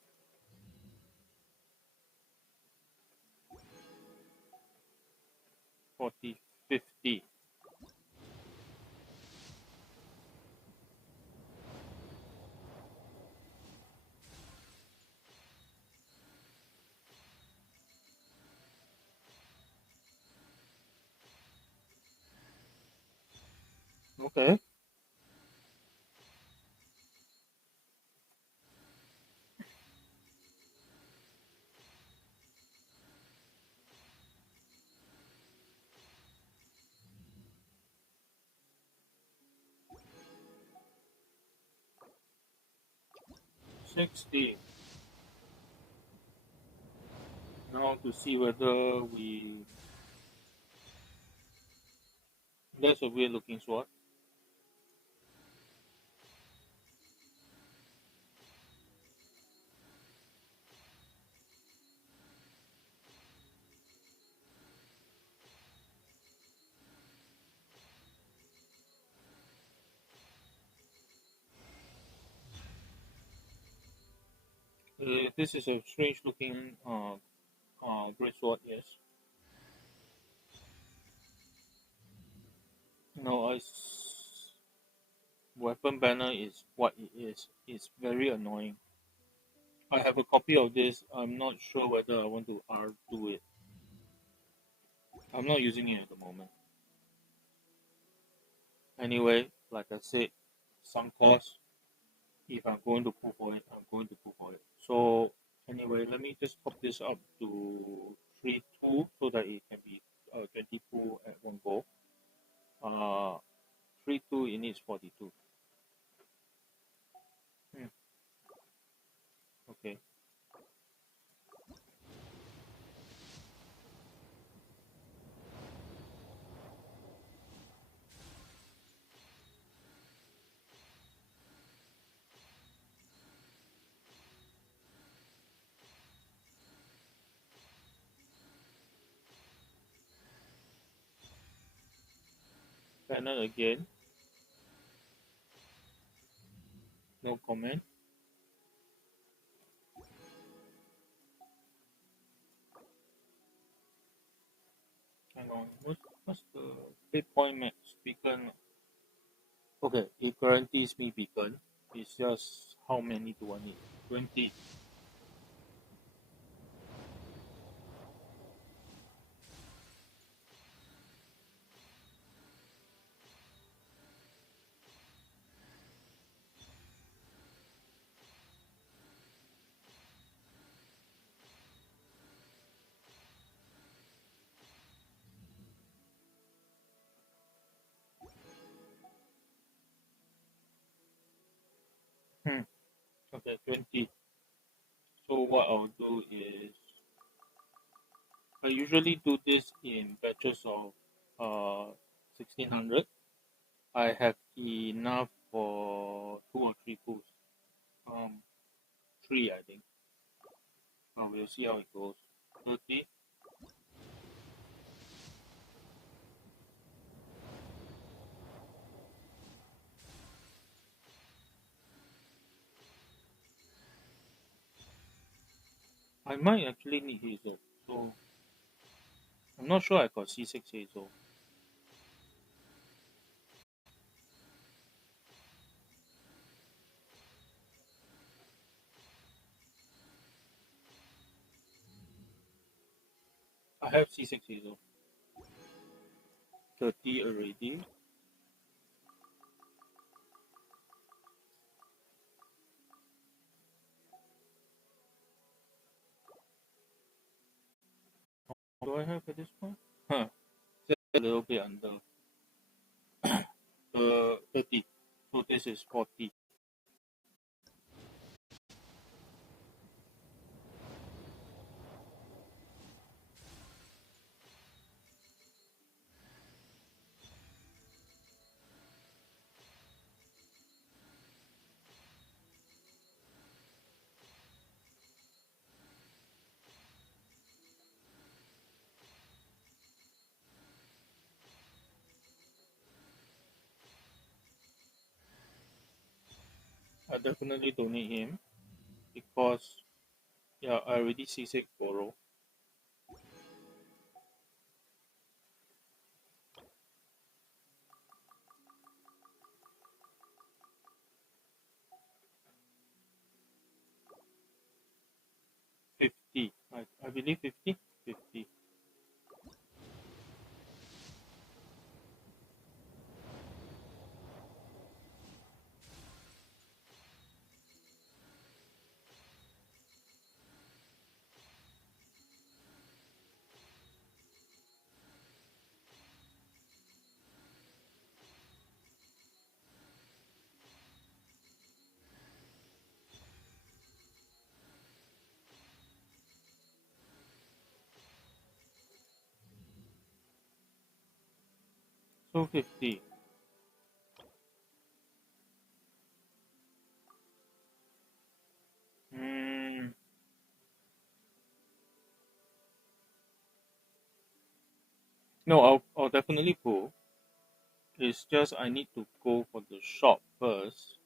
40, 50. Okay. $60. Now to see whether we. That's a weird looking sword. This is a strange looking great sword, yes. No, weapon banner is what it is. It's very annoying. I have a copy of this. I'm not sure whether I want to do it. I'm not using it at the moment. Anyway, like I said, some cost. If I'm going to pull for it, I'm going to pull for it. So anyway, let me just pop this up to 3-2 so that it can be 22 at one go. 3-2, it needs 42. Okay. Banner again. No comment. Hang on. What's the hit point max? Beacon. Okay, it guarantees me beacon. It's just how many do I need? 20. Okay, 20. So what I'll do is I usually do this in batches of 1600. I have enough for 2 or 3 pools. Um, 3 I think. We'll see how it goes. 30. I might actually need Hazel, so I'm not sure I got C6 Hazel. I have C6 Hazel. 30 already. do I have at this point? Huh, just a little bit under 30. So this is 40. I definitely donate him because yeah, I already seasick borrow. I believe 50. 50. So 50. Mm, no, I'll definitely go. It's just I need to go for the shop first.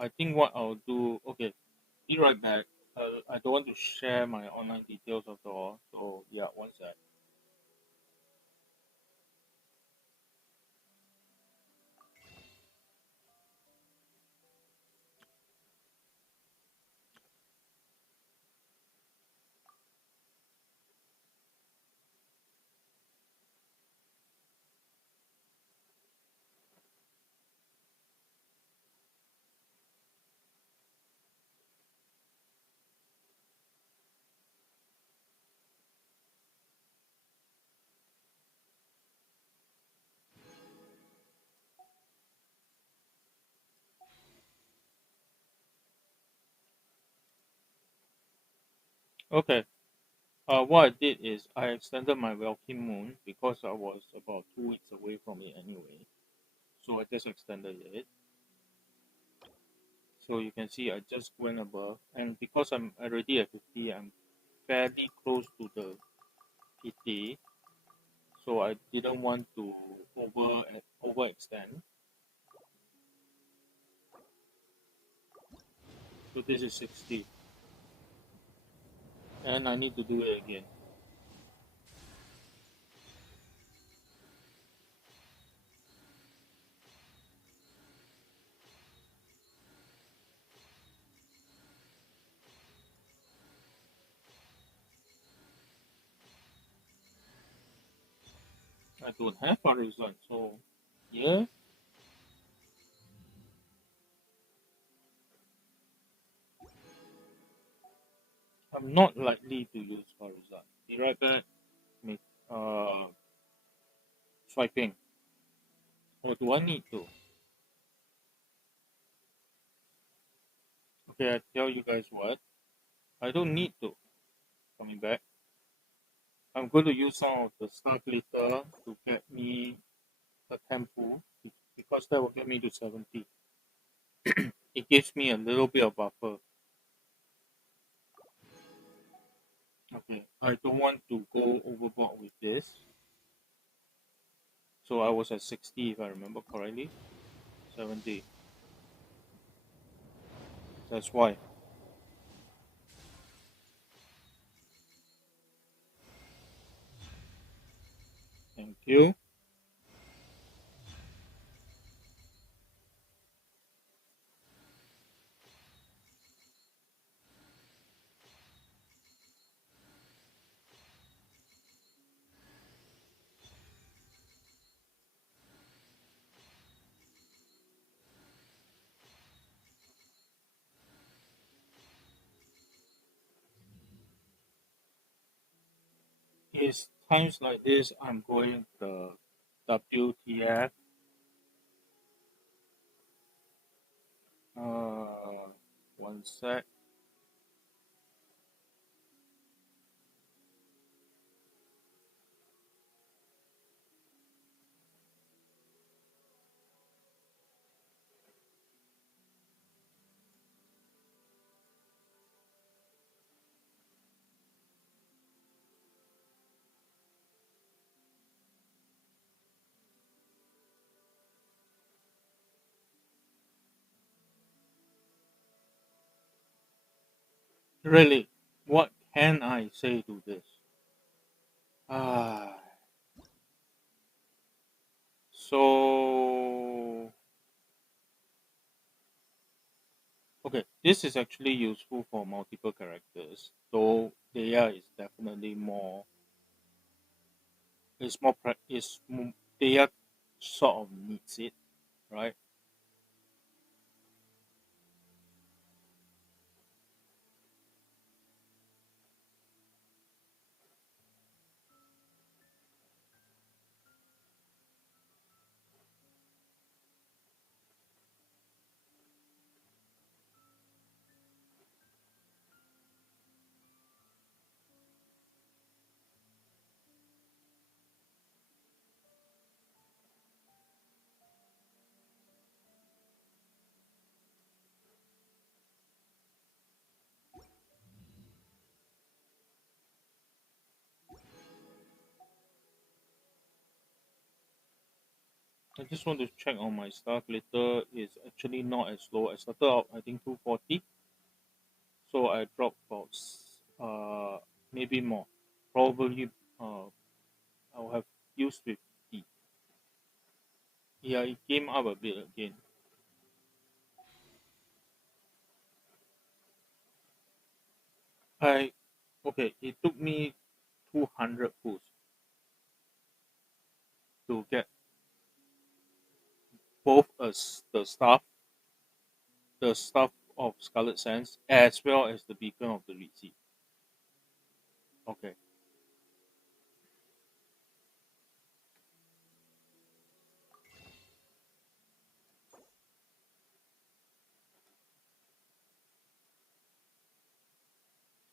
I think what I'll do. Okay, be right back. I don't want to share my online details of all. So yeah, one sec. Okay. What I did is I extended my Welcome Moon because I was about 2 weeks away from it anyway. So I just extended it. So you can see I just went above, and because I'm already at 50, I'm fairly close to the PT. So I didn't want to overextend. So this is 60, and I need to do it again. I don't have a result, so yeah, I'm not likely to use Horizon. Be right back. Make swiping. Or do I need to? Okay, I tell you guys what. I don't need to. Coming back. I'm going to use some of the stuff later to get me a tempo because that will get me to 70. It gives me a little bit of buffer. Okay, I don't want to go overboard with this. So I was at 60 if I remember correctly. 70. That's why. Thank you. It's times like this I'm going the WTF. One sec. Really, what can I say to this? Ah, so okay, this is actually useful for multiple characters, though Dehya is definitely more. It's more. Dehya sort of needs it, right? I just want to check on my star glitter. It's actually not as low. I started out I think 240, so I dropped about maybe more. Probably I'll have used 50. Yeah, it came up a bit again. I okay. It took me 200 pulls to get both the staff of Scarlet Sands, as well as the beacon of the Red Sea. Okay.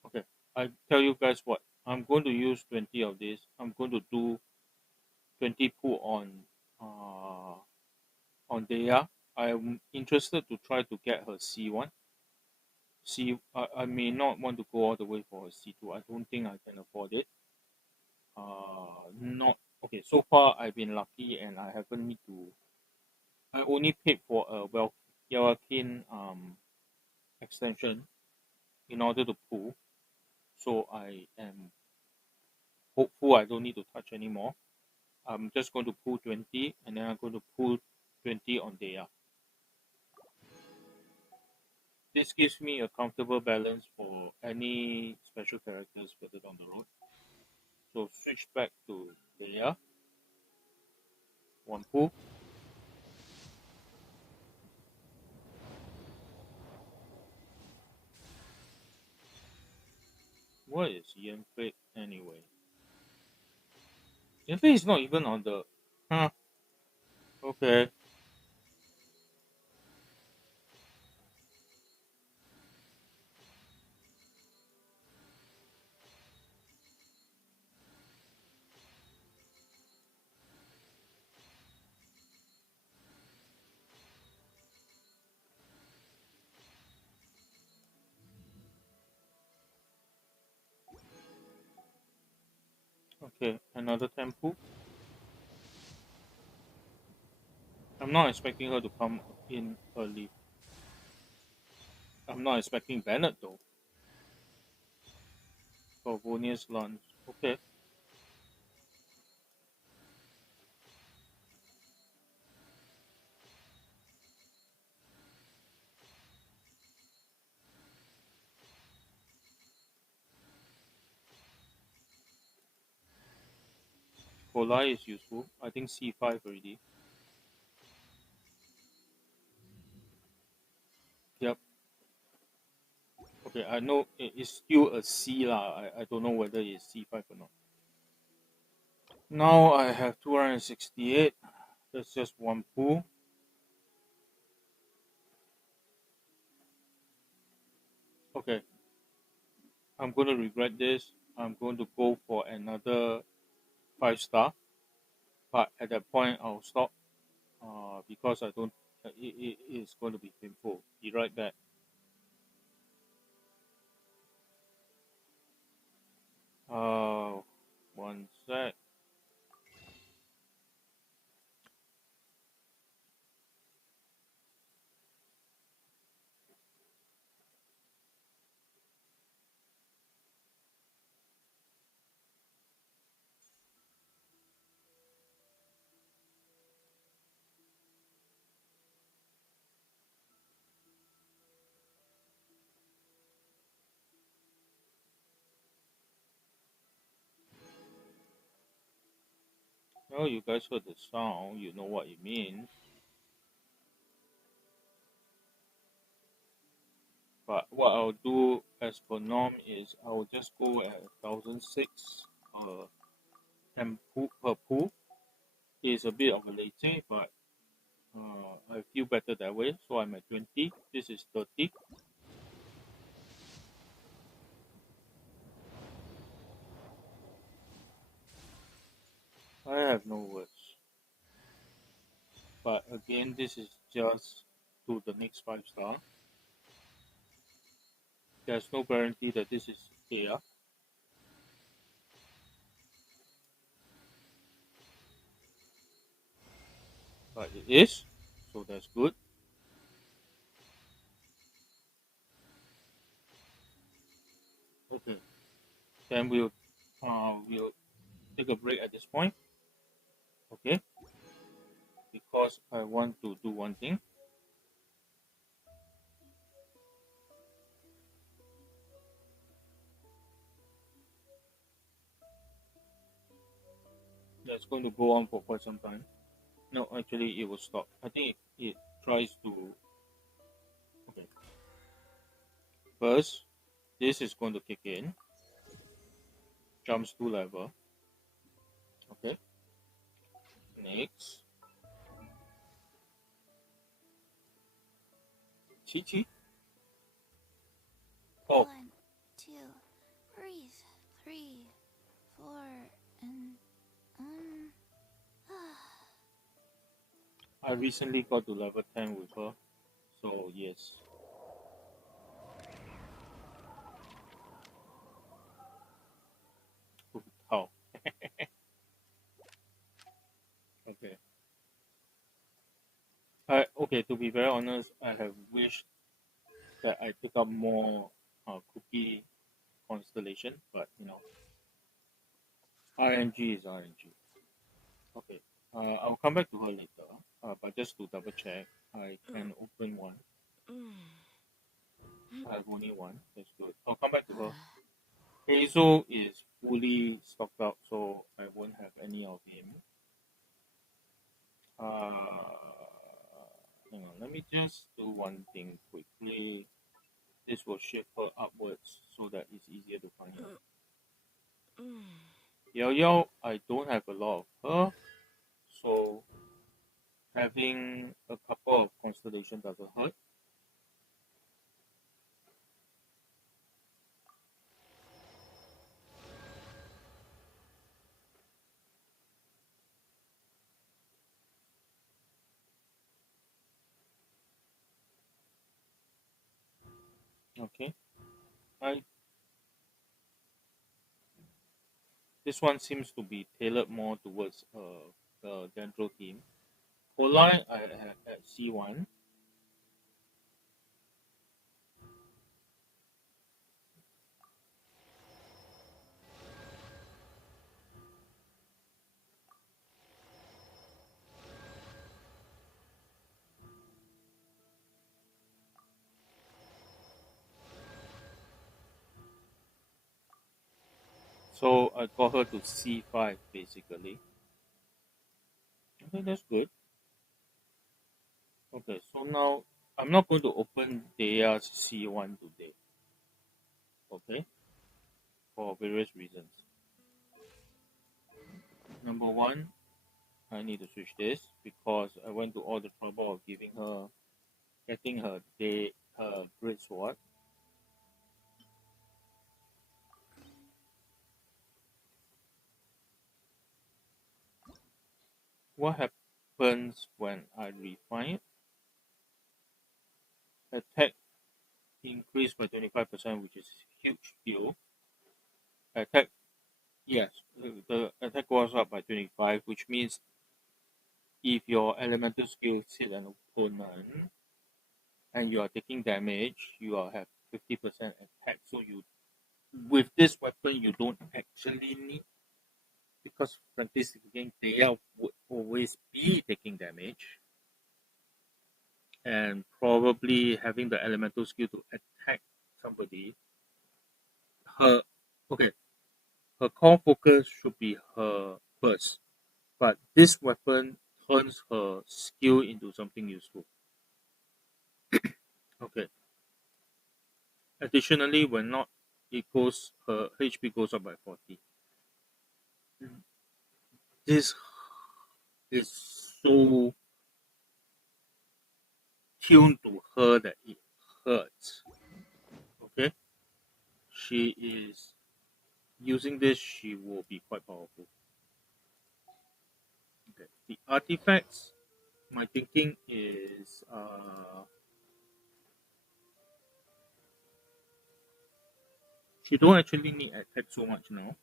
Okay. I tell you guys what. I'm going to use 20 of this. I'm going to do 20 pull on Dehya. I'm interested to try to get her C1. I may not want to go all the way for her C2. I don't think I can afford it. Not okay. So far, I've been lucky, and I haven't need to. I only paid for a Yawakin extension in order to pull. So I am hopeful I don't need to touch anymore. I'm just going to pull 20, and then I'm going to pull 20 on Dehya. This gives me a comfortable balance for any special characters further down the road. So switch back to Dehya. One pull. What is Yanfei anyway? Yanfei is not even on the. Huh. Okay. Okay. Another temple. I'm not expecting her to come in early. I'm not expecting Bennett though. Corvonius lunch. Okay. Polai is useful. I think C5 already. Yep. Okay, I know it's still a C lah. I don't know whether it's C5 or not. Now I have 268. That's just one pool. Okay, I'm going to regret this. I'm going to go for another 5 star, but at that point I'll stop because I don't. It's going to be painful. Be right back. One sec. Oh, you guys heard the sound. You know what it means. But what I'll do as per norm is I'll just go at 1006 per pool. It's a bit of a latte, but I feel better that way. So I'm at 20. This is 30. I have no words. But again, this is just to the next 5 star. There's no guarantee that this is Dehya. But it is. So that's good. Okay. Then we'll take a break at this point. Okay. Because I want to do one thing. That's going to go on for quite some time. No, actually, it will stop. I think it tries to. Okay. First, this is going to kick in. Jumps to level. Okay. Next. Chi. Oh. 1, 2, breathe. 3, 4, and I recently got to level 10 with her. So, yes. How? Okay. Okay, to be very honest, I have wished that I pick up more cookie constellation, but RNG is RNG. Okay, I'll come back to her later, but just to double check, I can open one. I have only one, that's good. I'll come back to her. Hazel is fully stocked out, so I won't have any of him. Hang on, let me just do one thing quickly. This will shift her upwards so that it's easier to find her. Yao Yao, I don't have a lot of her, so having a couple of constellation doesn't hurt. Okay. This one seems to be tailored more towards the Dendro team. Polai, I have at C1. So I got her to C5 basically. Okay, that's good. Okay, so now I'm not going to open Dehya's C1 today. Okay, for various reasons. number one, I need to switch this because I went to all the trouble of getting her great sword. What happens when I refine it? Attack increased by 25%, which is huge deal. Attack, yes, the attack goes up by 25, which means if your elemental skills hit an opponent and you are taking damage, you will have 50% attack. So you, with this weapon, you don't actually need, because frankly speaking, Dehya would always be taking damage, and probably having the elemental skill to attack somebody. Her okay, her core focus should be her burst, but this weapon turns her skill into something useful. Okay. Additionally, when not, her HP goes up by 40. This is so tuned to her that it hurts. Okay, she is using this. She will be quite powerful. Okay, the artifacts. My thinking is she don't actually need attack so much now.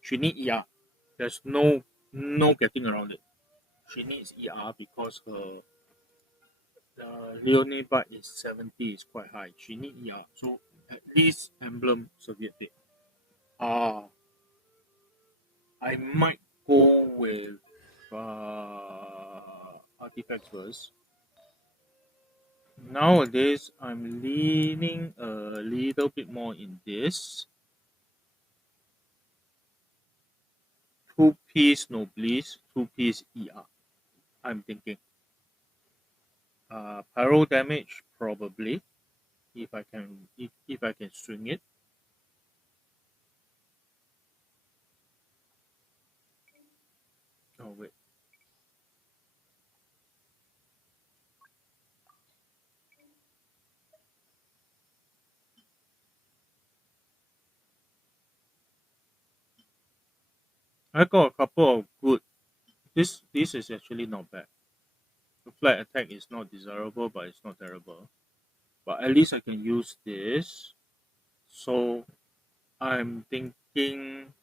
She need ER. There's no getting around it. She needs ER because her Leonie bar is 70, is quite high. She need ER. So at least emblem severe hit. I might go with artifacts first. Nowadays, I'm leaning a little bit more in this. 2-piece Noblesse, 2-piece ER. I'm thinking. Pyro damage probably, if I can swing it. Oh wait. I got a couple of good. This is actually not bad. The flat attack is not desirable, but it's not terrible. But at least I can use this. So I'm thinking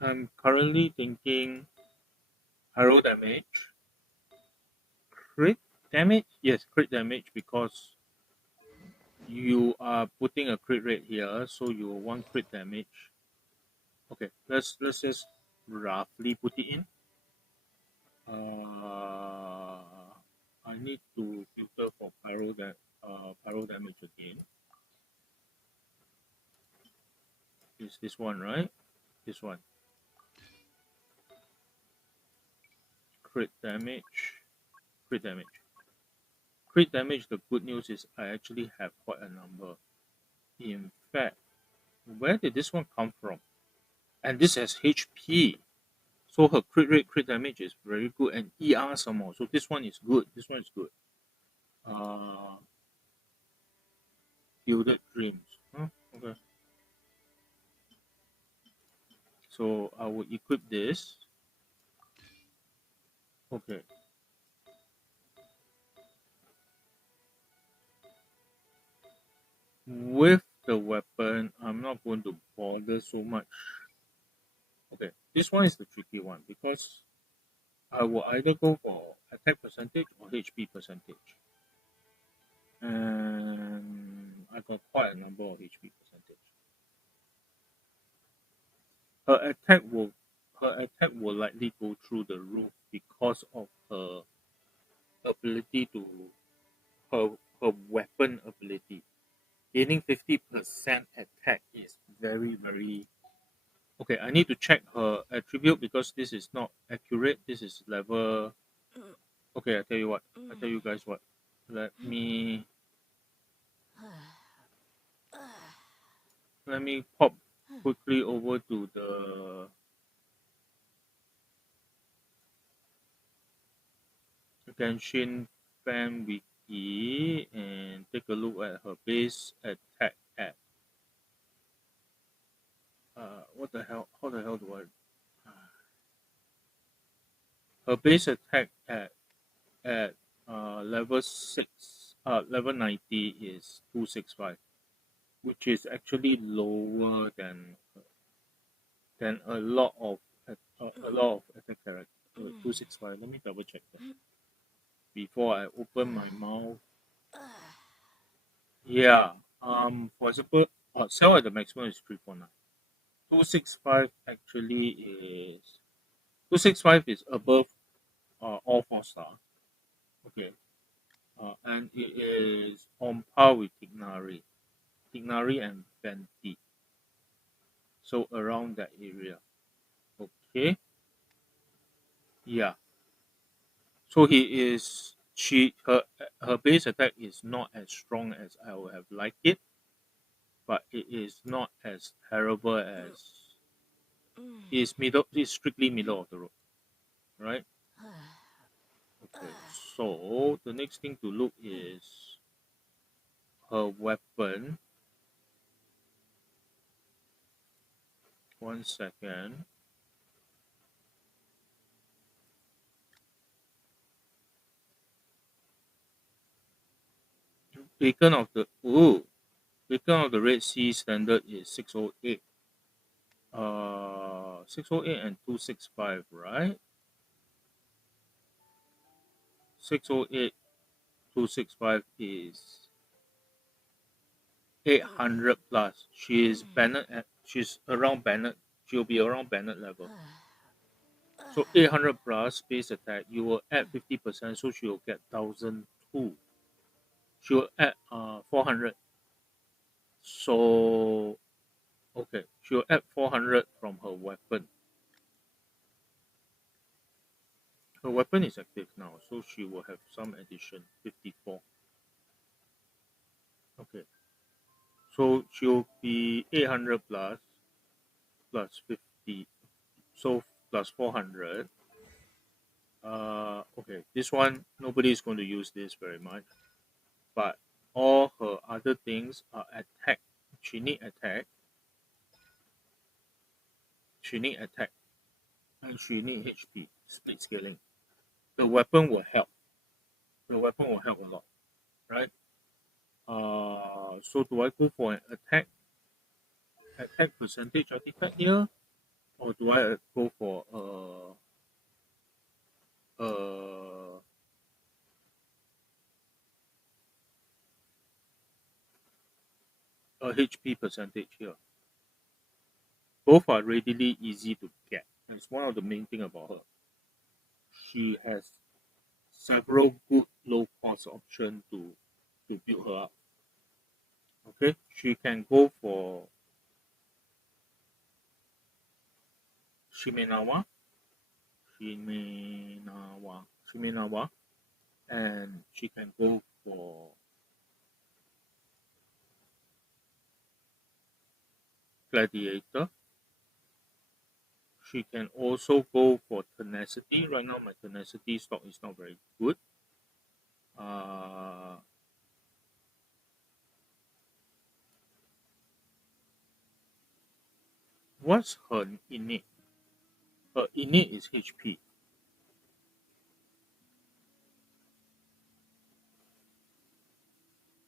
I'm currently thinking arrow damage, crit damage. Yes, crit damage because you are putting a crit rate here, so you want crit damage. Okay, let's just roughly put it in. I need to filter for pyro damage again. Is this one right? This one. Crit damage. Crit damage. Crit damage, the good news is I actually have quite a number. In fact, where did this one come from? And this has HP. So her crit rate, crit damage is very good, and ER some more. So this one is good. This one is good. Gilded Dreams. Huh? Okay. So I will equip this. Okay. With the weapon, I'm not going to bother so much. Okay, this one is the tricky one because I will either go for attack percentage or HP percentage. And I got quite a number of HP percentage. Her attack will likely go through the roof because of her ability to her weapon ability. Gaining 50% attack is very, very okay. I need to check her attribute because this is not accurate. This is level. Okay, I tell you what. I tell you guys what. Let me pop quickly over to the Genshin fan wiki and take a look at her base attack at what the hell? How the hell do I? Her base attack at level 6, level 90 is 265, which is actually lower than a lot of attack character. 265. Let me double check that before I open my mouth. Yeah. For example, cell at the maximum is 349. 265 actually is 265 is above all 4-star. Okay. And it is on par with Tignari and Venti. So around that area. Okay. Yeah. So her base attack is not as strong as I would have liked it, but it is not as terrible as it's strictly middle of the road. Right? Okay. So the next thing to look is her weapon. One second. Beacon of the Red Sea standard is 608. 608 and 265, right? 608 265 is 800 plus. She's around Bennett. She'll be around Bennett level. So 800 plus base attack, you will add 50%, so she will get 1002. She will add 400. So okay, she will add 400 from her weapon. Her weapon is active now, so she will have some addition, 54. Okay. So she'll be 800 plus 50. So plus 400. Okay, this one, nobody is going to use this very much. But all her other things are attack. She need attack. And she need HP, split scaling. The weapon will help. A lot, right? So do I go for an attack percentage artifact here, or do I go for a HP percentage here? Both are readily easy to get. That's one of the main thing about her. She has several good low cost options to build her up. Okay, she can go for Shimenawa, and she can go for Gladiator. She can also go for Tenacity. Right now, my Tenacity stock is not very good. What's her innate? Her innate is HP.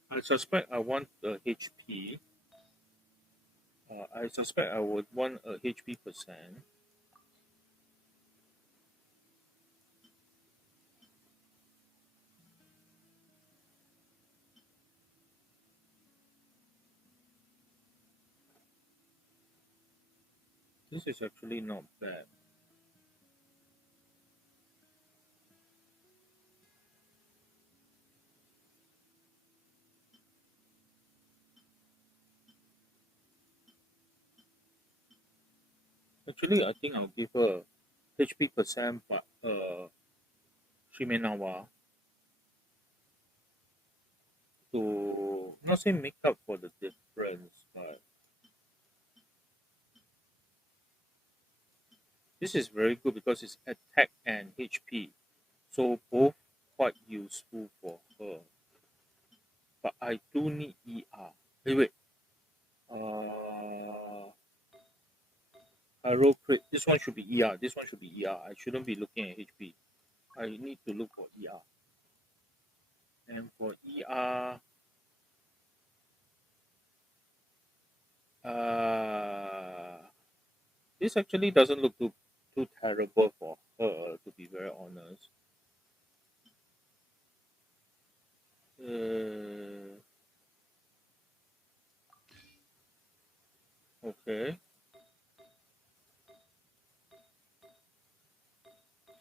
I suspect I want the HP. I suspect I would want a HP percent. This is actually not bad. Actually, I think I'll give her HP percent, but Shimenawa. to not say make up for the difference, but this is very good because it's attack and HP, so both quite useful for her. But I do need ER. Wait, wait. Arrow crit. This one should be ER. This one should be ER. I shouldn't be looking at HP. I need to look for ER. And for ER, this actually doesn't look too terrible for her, to be very honest. Okay.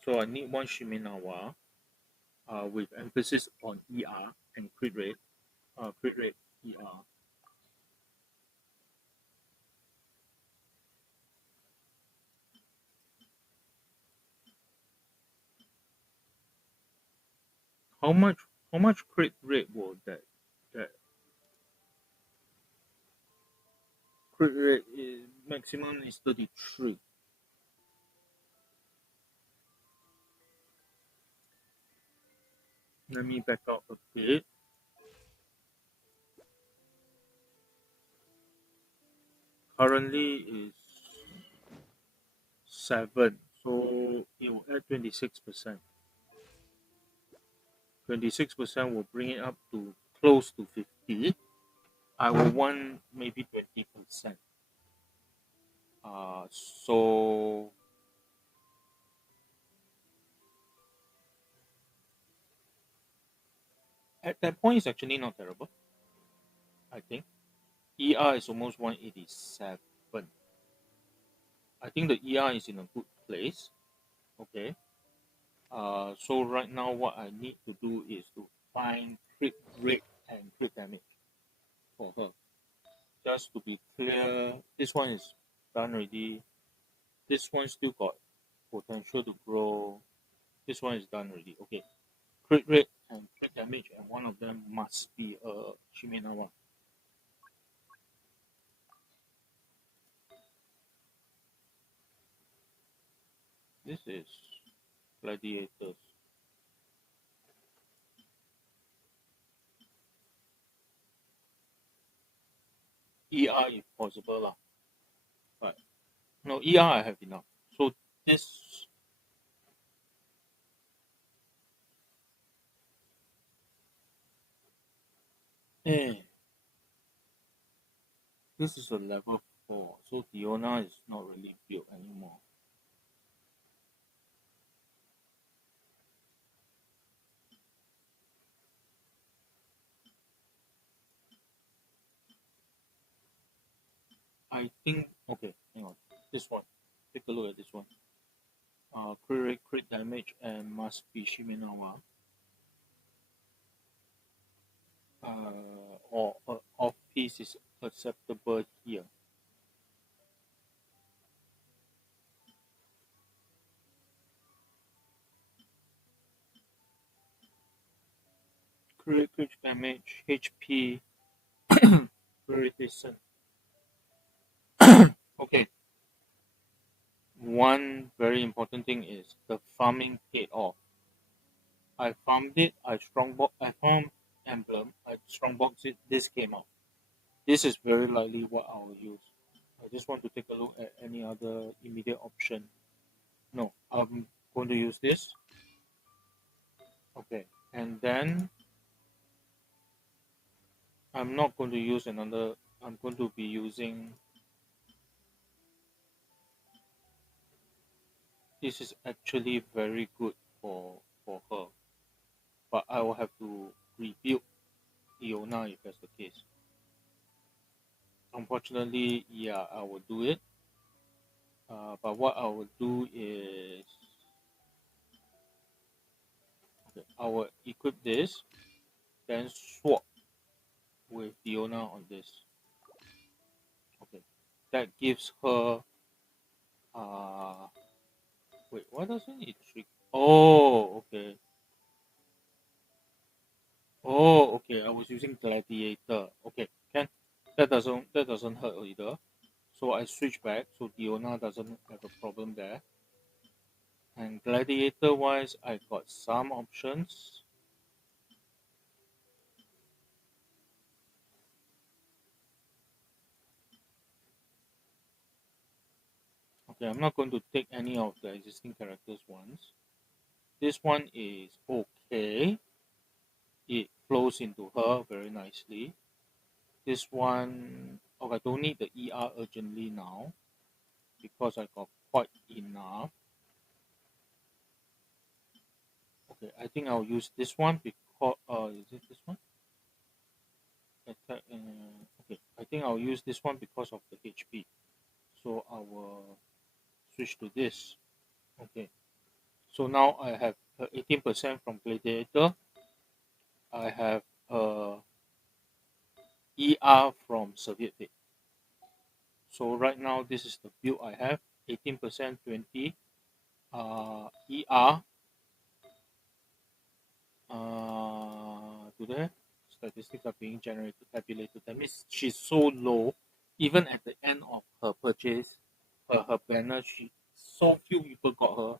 So I need one Shimenawa with emphasis on ER and crit rate. Crit rate ER. How much crit rate will that crit rate is maximum is 33. Let me back up a bit. Currently is 7, so it will add 26%. 26% will bring it up to close to 50. I will want maybe 20%. So at that point, it's actually not terrible. I think ER is almost 187. I think the ER is in a good place. Okay. So right now, what I need to do is to find crit rate and crit damage for her. Just to be clear, this one is done already. This one still got potential to grow. This one is done already. Okay. Crit rate and crit damage, and one of them must be a Shimenawa. This is gladiators. ER if possible lah. But no, ER I have enough. So this this is a level 4, so Diona is not really built anymore. I think okay, hang on. This one. Take a look at this one. Crit damage and must be Shimenawa. Or off piece is acceptable here. Crit damage, HP, very decent. Okay. One very important thing is the farming paid off. I farmed it, I farmed emblem, I strongbox it, this came out. This is very likely what I will use. I just want to take a look at any other immediate option. No, I'm going to use this. Okay, and then I'm not going to use another. I'm going to be using. This is actually very good for her, but I will have to rebuild Iona if that's the case. Unfortunately, yeah, I will do it. But what I will do is, okay, I will equip this, then swap with Fiona on this. Okay, that gives her. Wait, why doesn't it trick? Oh, okay. Oh, okay. I will was using Gladiator. Okay, can that doesn't hurt either. So I switch back so Diona doesn't have a problem there. And Gladiator wise, I got some options. Okay, I'm not going to take any of the existing characters ones. This one is okay. It flows into her very nicely. This one, okay, I don't need the ER urgently now because I got quite enough. Okay, I think I'll use this one because is it this one? Attack, okay, I think I'll use this one because of the HP. So I will switch to this. Okay, so now I have 18% from Gladiator. I have ER from Soviet Fate. So right now this is the build I have: 18%, 20, ER. Today statistics are being generated, tabulated. That means she's so low, even at the end of her purchase, her banner, she so few people got her.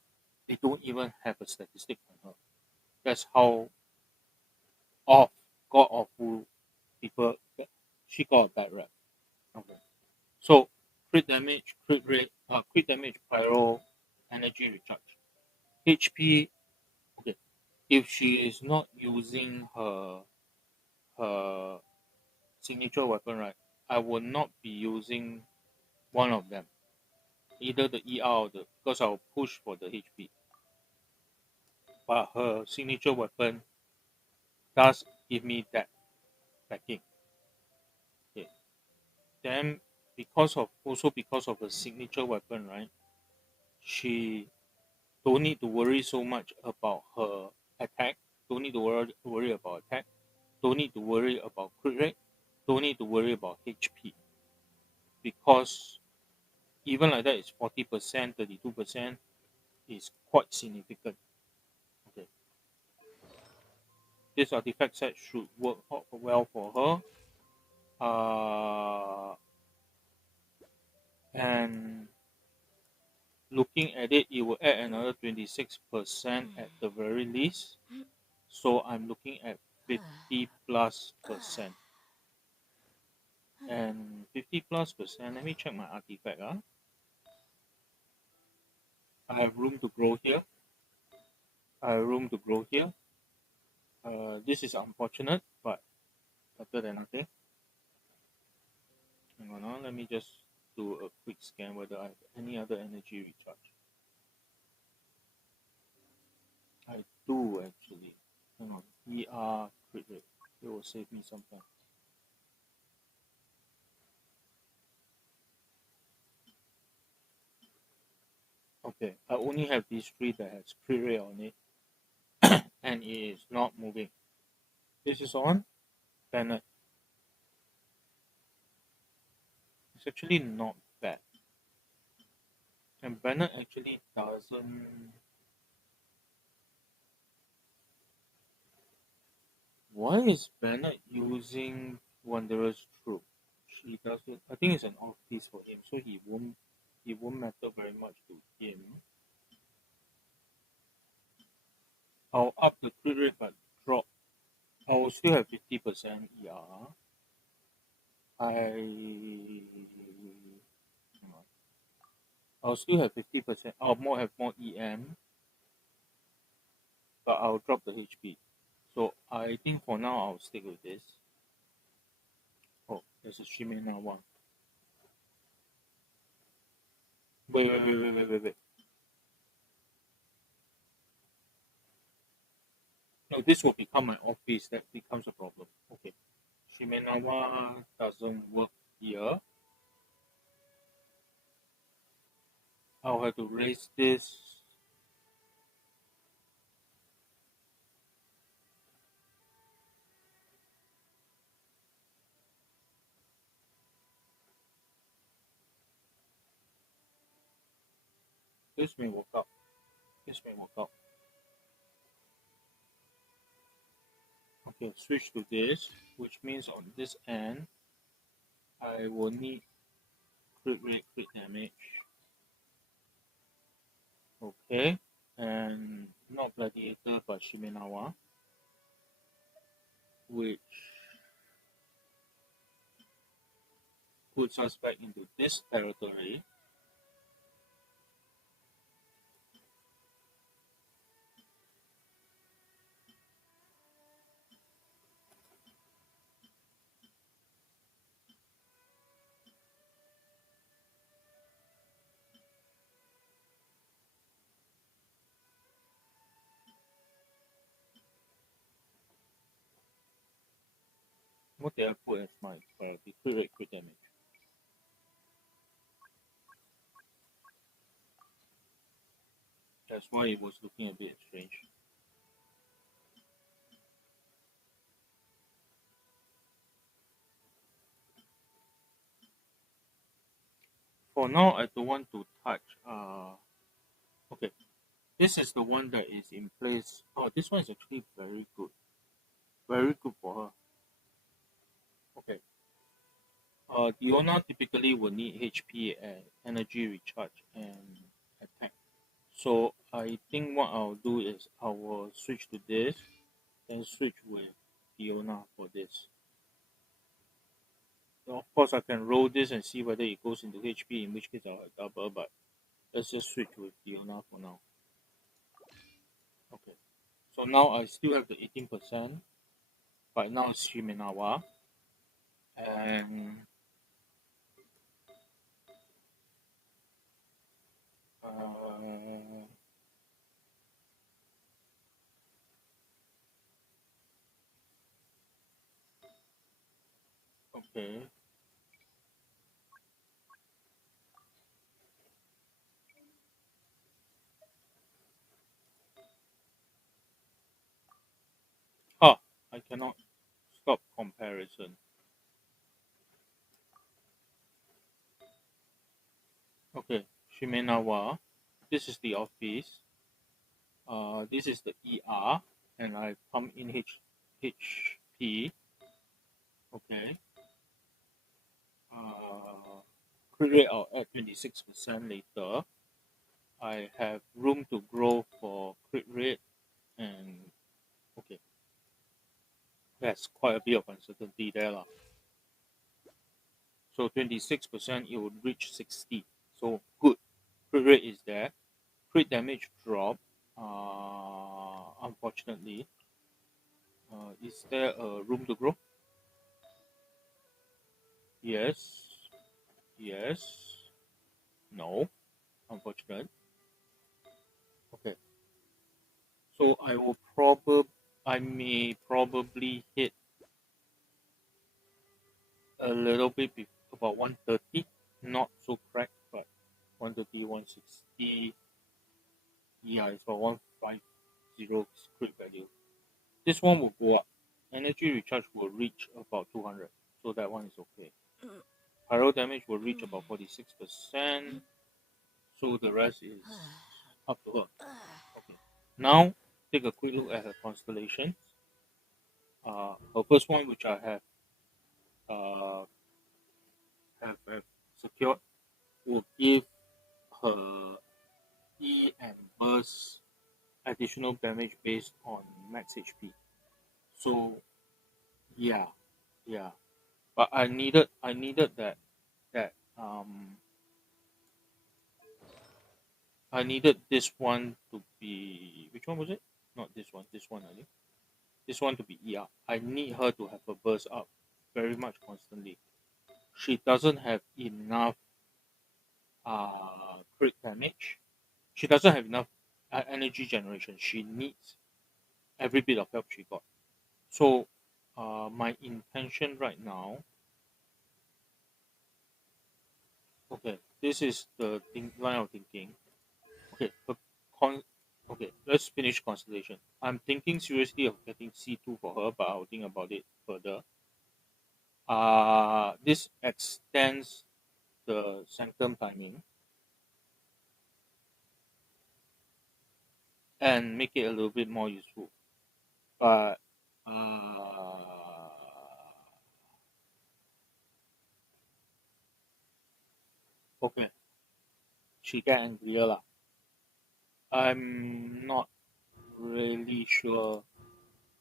They don't even have a statistic on her. That's how off, god awful people. She got a bad rep. Okay. So crit damage, crit rate, crit damage, pyro, energy recharge, HP. Okay, if she is not using her signature weapon, right, I will not be using one of them, either the ER or the, because I'll push for the HP. But her signature weapon does give me that backing. Okay. Then because of her signature weapon, right, she don't need to worry so much about her attack. Don't need to worry about attack. Don't need to worry about crit rate. Don't need to worry about HP. Because even like that, it's 40%, 32% is quite significant. Okay. This artifact set should work out well for her. And looking at it, it will add another 26% at the very least. So I'm looking at 50 plus percent. And 50 plus percent, let me check my artifact. I have room to grow here. I have room to grow here. This is unfortunate, but better than nothing. Hang on, let me just do a quick scan whether I have any other energy recharge. I do actually. Hang on, ER crit rate. It will save me some time. Okay, I only have these three that has crit rate on it, and it is not moving. This is on Bennett. It's actually not bad. And Bennett actually doesn't. Why is Bennett using Wanderer's Troop? She doesn't. I think it's an off piece for him, so he won't matter very much to him. I'll up the crit rate but drop. I will still have 50% ER. I'll still have 50%. I'll have more EM, but I'll drop the HP. So I think for now I'll stick with this. Oh, there's a Shimena one. Wait. No, this will become my office. That becomes a problem. Okay. Shimenawa doesn't work here. I'll have to raise this. This may work out. Okay, switch to this, which means on this end, I will need crit rate, crit damage. Okay, and not Gladiator, but Shimenawa, which puts us back into this territory. What did I put as my priority? Crit rate, crit damage. That's why it was looking a bit strange. For now, I don't want to touch. Okay, this is the one that is in place. Oh, this one is actually very good. Very good for her. Okay. Diona typically will need HP and energy recharge and attack. So I think what I'll do is I will switch to this, then switch with Diona for this. So of course, I can roll this and see whether it goes into HP, in which case I'll have double, but let's just switch with Diona for now. Okay. So now I still have the 18%, but now it's Shimenawa. And okay. Ah, I cannot stop comparison. Okay, Shimenawa. This is the office. This is the ER, and I pump in HP. Okay. Crit rate I'll add 26% later. I have room to grow for crit rate, and okay, that's quite a bit of uncertainty there, lah. So 26%, it would reach 60. So good. Crit rate is there. Crit damage drop. Unfortunately, is there a room to grow? Yes. Yes. No. Unfortunate. Okay. So I may probably hit a little bit about 130. Not so cracked, but 130, 160. Yeah, it's about 150 crit value. This one will go up. Energy recharge will reach about 200. So that one is okay. Pyro damage will reach about 46%. So the rest is up to her. Okay. Now, take a quick look at her constellations. Her first one, which I uh, have secured, will give her E and burst additional damage based on max HP. So yeah, yeah. But I needed that I needed this one to be, which one was it? Not this one. This one I think. This one to be ER. I need her to have a burst up very much constantly. She doesn't have enough crit damage. She doesn't have enough energy generation. She needs every bit of help she got. So my intention right now, okay, this is the line of thinking. Okay, okay, let's finish constellation. I'm thinking seriously of getting C2 for her, but I'll think about it further. This extends the sanctum timing and make it a little bit more useful. But Okay. She get angrier lah. I'm not really sure.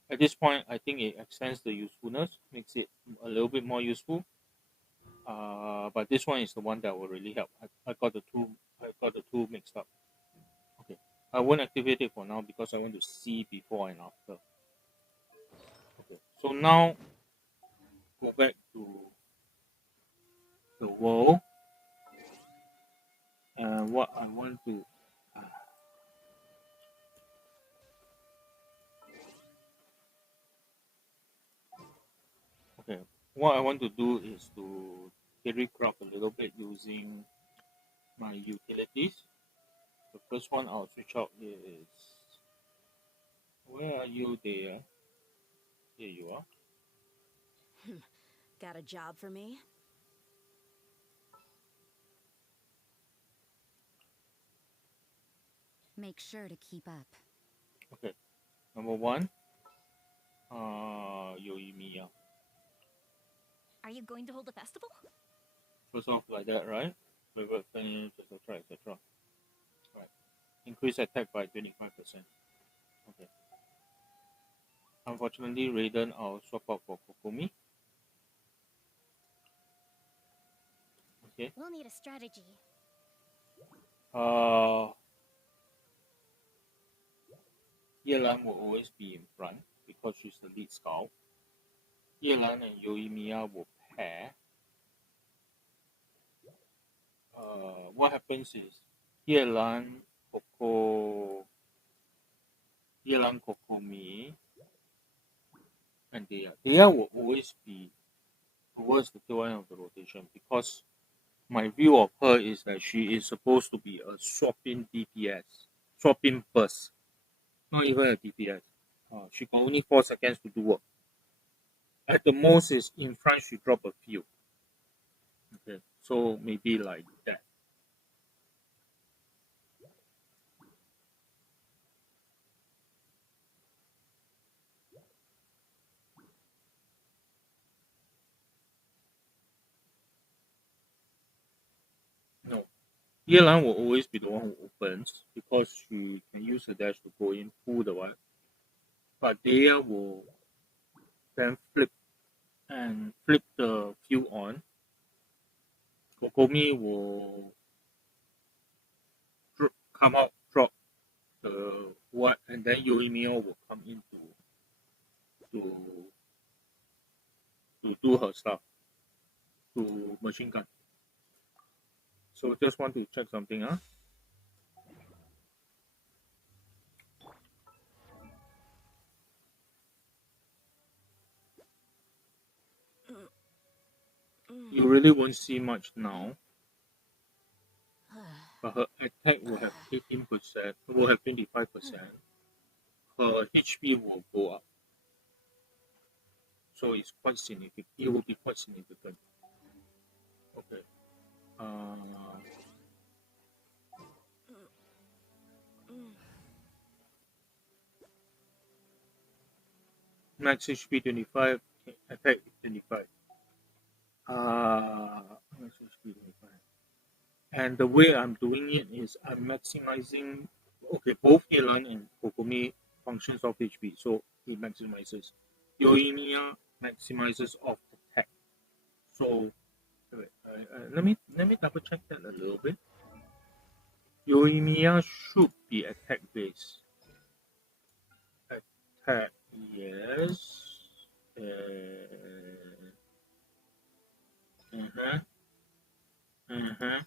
At this point, I think it extends the usefulness, makes it a little bit more useful. But this one is the one that will really help. I got the two. I got the two mixed up. Okay. I won't activate it for now because I want to see before and after. Okay. So now go back to the world, and what I want to. Okay. What I want to do is to carry crop a little bit using my utilities. The first one I'll switch out is, where are you there? Here you are. Got a job for me? Make sure to keep up. Okay. Number one, Yoimiya. Are you going to hold a festival? First off, like that, right? Favorite finish, etc., etc. Right. Increase attack by 25%. Okay. Unfortunately, Raiden, I'll swap out for Kokomi. Okay. We'll need a strategy. Yelan will always be in front because she's the lead scout. Yelan and Yoimiya will pair. What happens is Yelan, Kokomi, and Dehya. Dehya will always be towards the tail end of the rotation because my view of her is that she is supposed to be a swap-in DPS, swap-in burst, not even a DPS. She got only 4 seconds to do work. At the most, is in front she drop a few. Okay, so maybe like that. No, Yelan will always be the one who opens because she can use the dash to go in, pull the one. But Dehya will then flip the field on. Kokomi will come out, drop the what, and then Yoimiya will come in to do her stuff, to machine gun. So just want to check something, huh? You really won't see much now, but her attack will have 18%, will have 25%. Her HP will go up, so it's quite significant. It will be quite significant. Okay. Max HP 25, attack 25. Max HP 25. And the way I'm doing it is I'm maximizing. Okay, both Yelan and Kokomi functions of HP, so it maximizes. Yoimiya maximizes off attack. So let me double check that a little bit. Yoimiya should be attack based. Attack, yes. Uh-huh. Uh-huh.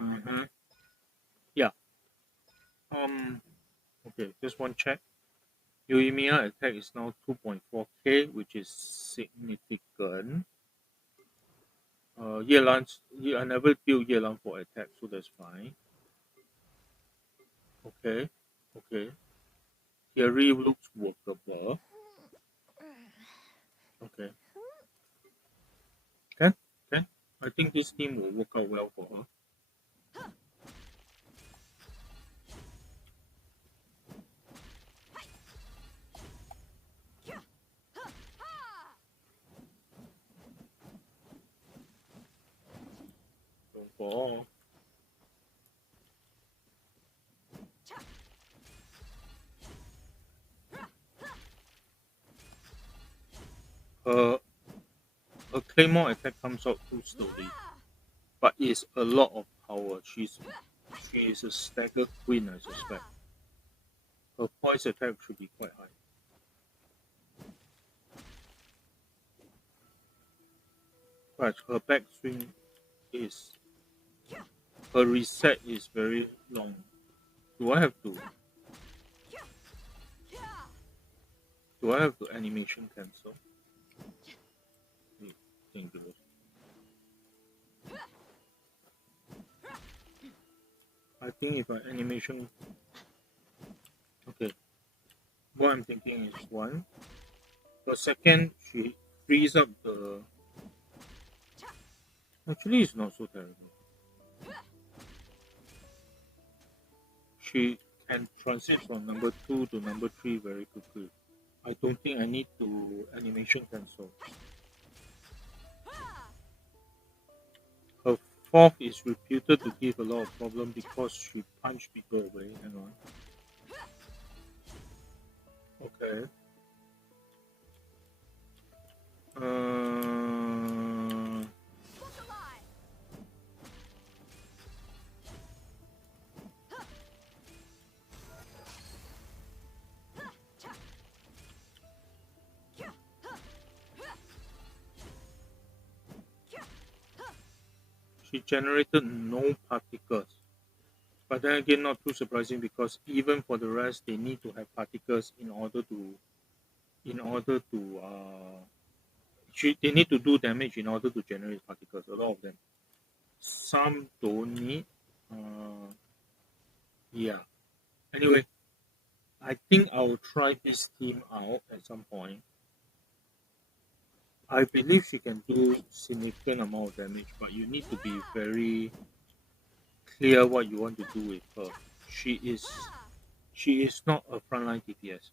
Uh-huh. Yeah. Okay, just one check. Yoimiya attack is now 2.4k, which is significant. I never built Yelan for attack, so that's fine. Okay, okay. Theory looks workable. Okay. Okay, okay. I think this team will work out well for her. for. Her Claymore attack comes out too slowly, but it's a lot of power. She is a stagger queen, I suspect. Her poise attack should be quite high. But her backswing is her reset is very long. Do I have to animation cancel? Dangerous. I think if I animation, okay. What I'm thinking is one. For second, she frees up the. Actually, it's not so terrible. She can transit from number 2 to number 3 very quickly. I don't think I need to animation cancel. Her fourth is reputed to give a lot of problem because she punched people away. Hang on. Okay. She generated no particles. But then again, not too surprising because even for the rest, they need to have particles in order to they need to do damage in order to generate particles. A lot of them. Some don't need. Yeah. Anyway, I think I will try this team out at some point. I believe she can do significant amount of damage, but you need to be very clear what you want to do with her. She is not a frontline DPS.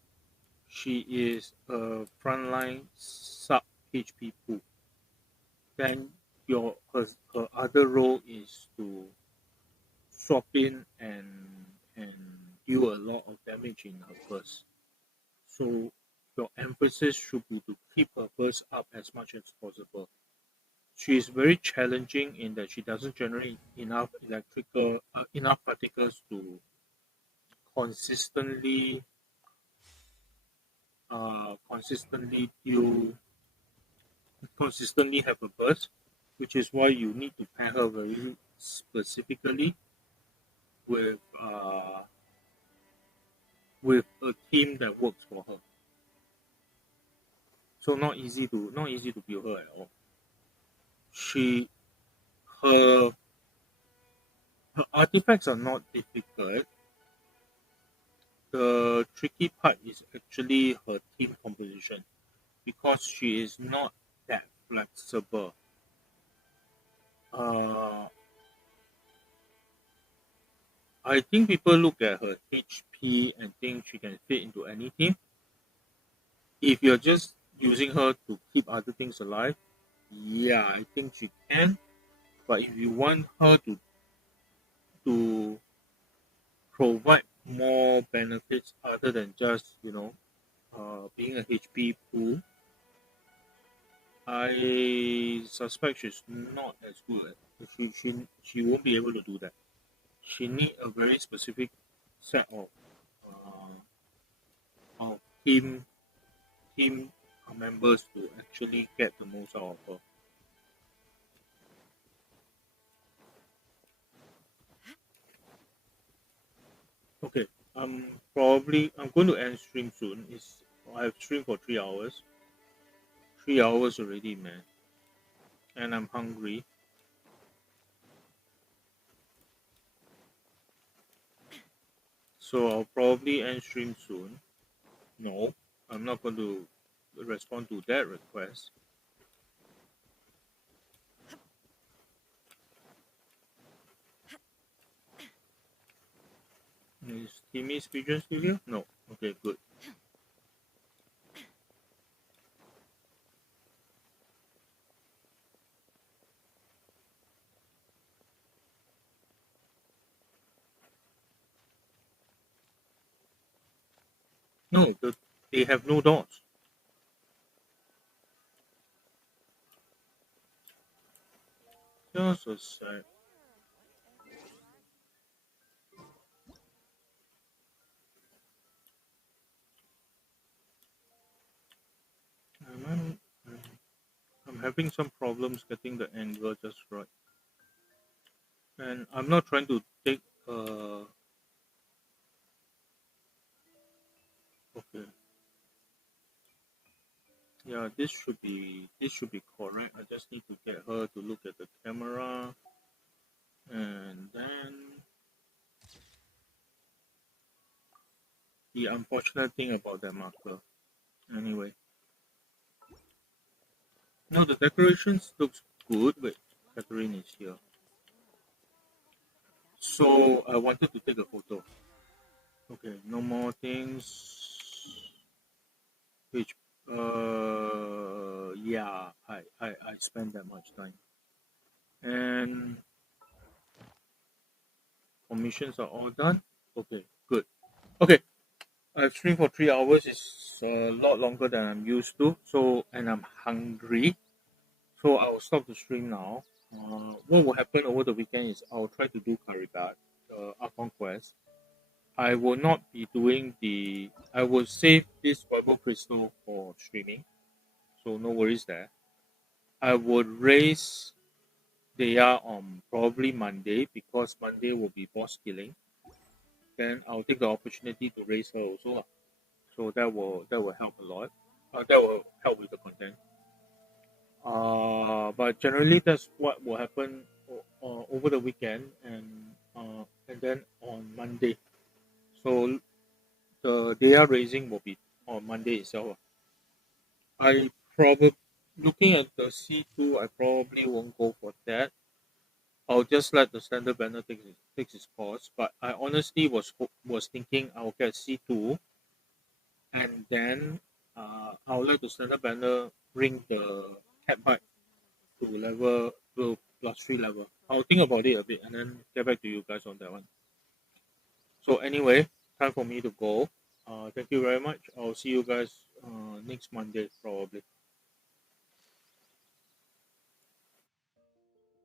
She is a frontline sub HP pool. Then her other role is to swap in and deal a lot of damage in her burst. So your emphasis should be to keep her burst up as much as possible. She is very challenging in that she doesn't generate enough enough particles to consistently consistently have a burst, which is why you need to pair her very specifically with a team that works for her. So not easy to build her at all. Her artifacts are not difficult. The tricky part is actually her team composition because she is not that flexible. I think people look at her HP and think she can fit into any team. If you're just using her to keep other things alive, yeah, I think she can. But if you want her to provide more benefits other than just being a HP pool, I suspect she's not as good. She won't be able to do that. She need a very specific set of team members to actually get the most out of her. Okay, I'm going to end stream soon. I've streamed for 3 hours. 3 hours already, man. And I'm hungry. So I'll probably end stream soon. No, I'm not going to respond to that request. Is Timmy's pigeon still here? No. Okay, good. No, they have no doors. Just a sec. I'm, I'm having some problems getting the angle just right. And I'm not trying to take okay. Yeah, this should be correct. I just need to get her to look at the camera, and then the unfortunate thing about that marker. Anyway, no, the decorations looks good. Wait, Catherine is here. So I wanted to take a photo. Okay, no more things. Which yeah, I spend that much time. And commissions are all done. Okay, good. Okay, I've streamed for 3 hours. It's a lot longer than I'm used to. So, and I'm hungry. So I will stop the stream now. What will happen over the weekend is I'll try to do Karibat, Archon Quest. I will not be doing the. I will save this Bible Crystal for streaming. So no worries there. I would raise Dehya on probably Monday because Monday will be boss killing. Then I'll take the opportunity to raise her also lah. So that will help a lot. That will help with the content. But generally that's what will happen over the weekend and then on Monday. So the Dehya raising will be on Monday itself lah. I probably looking at the C2. I probably won't go for that. I'll just let the standard banner take its course. But I honestly was thinking I'll get C2, and then I'll let the standard banner bring the cat bite to level to +3 level. I'll think about it a bit and then get back to you guys on that one. So anyway, time for me to go. Thank you very much. I'll see you guys next Monday probably.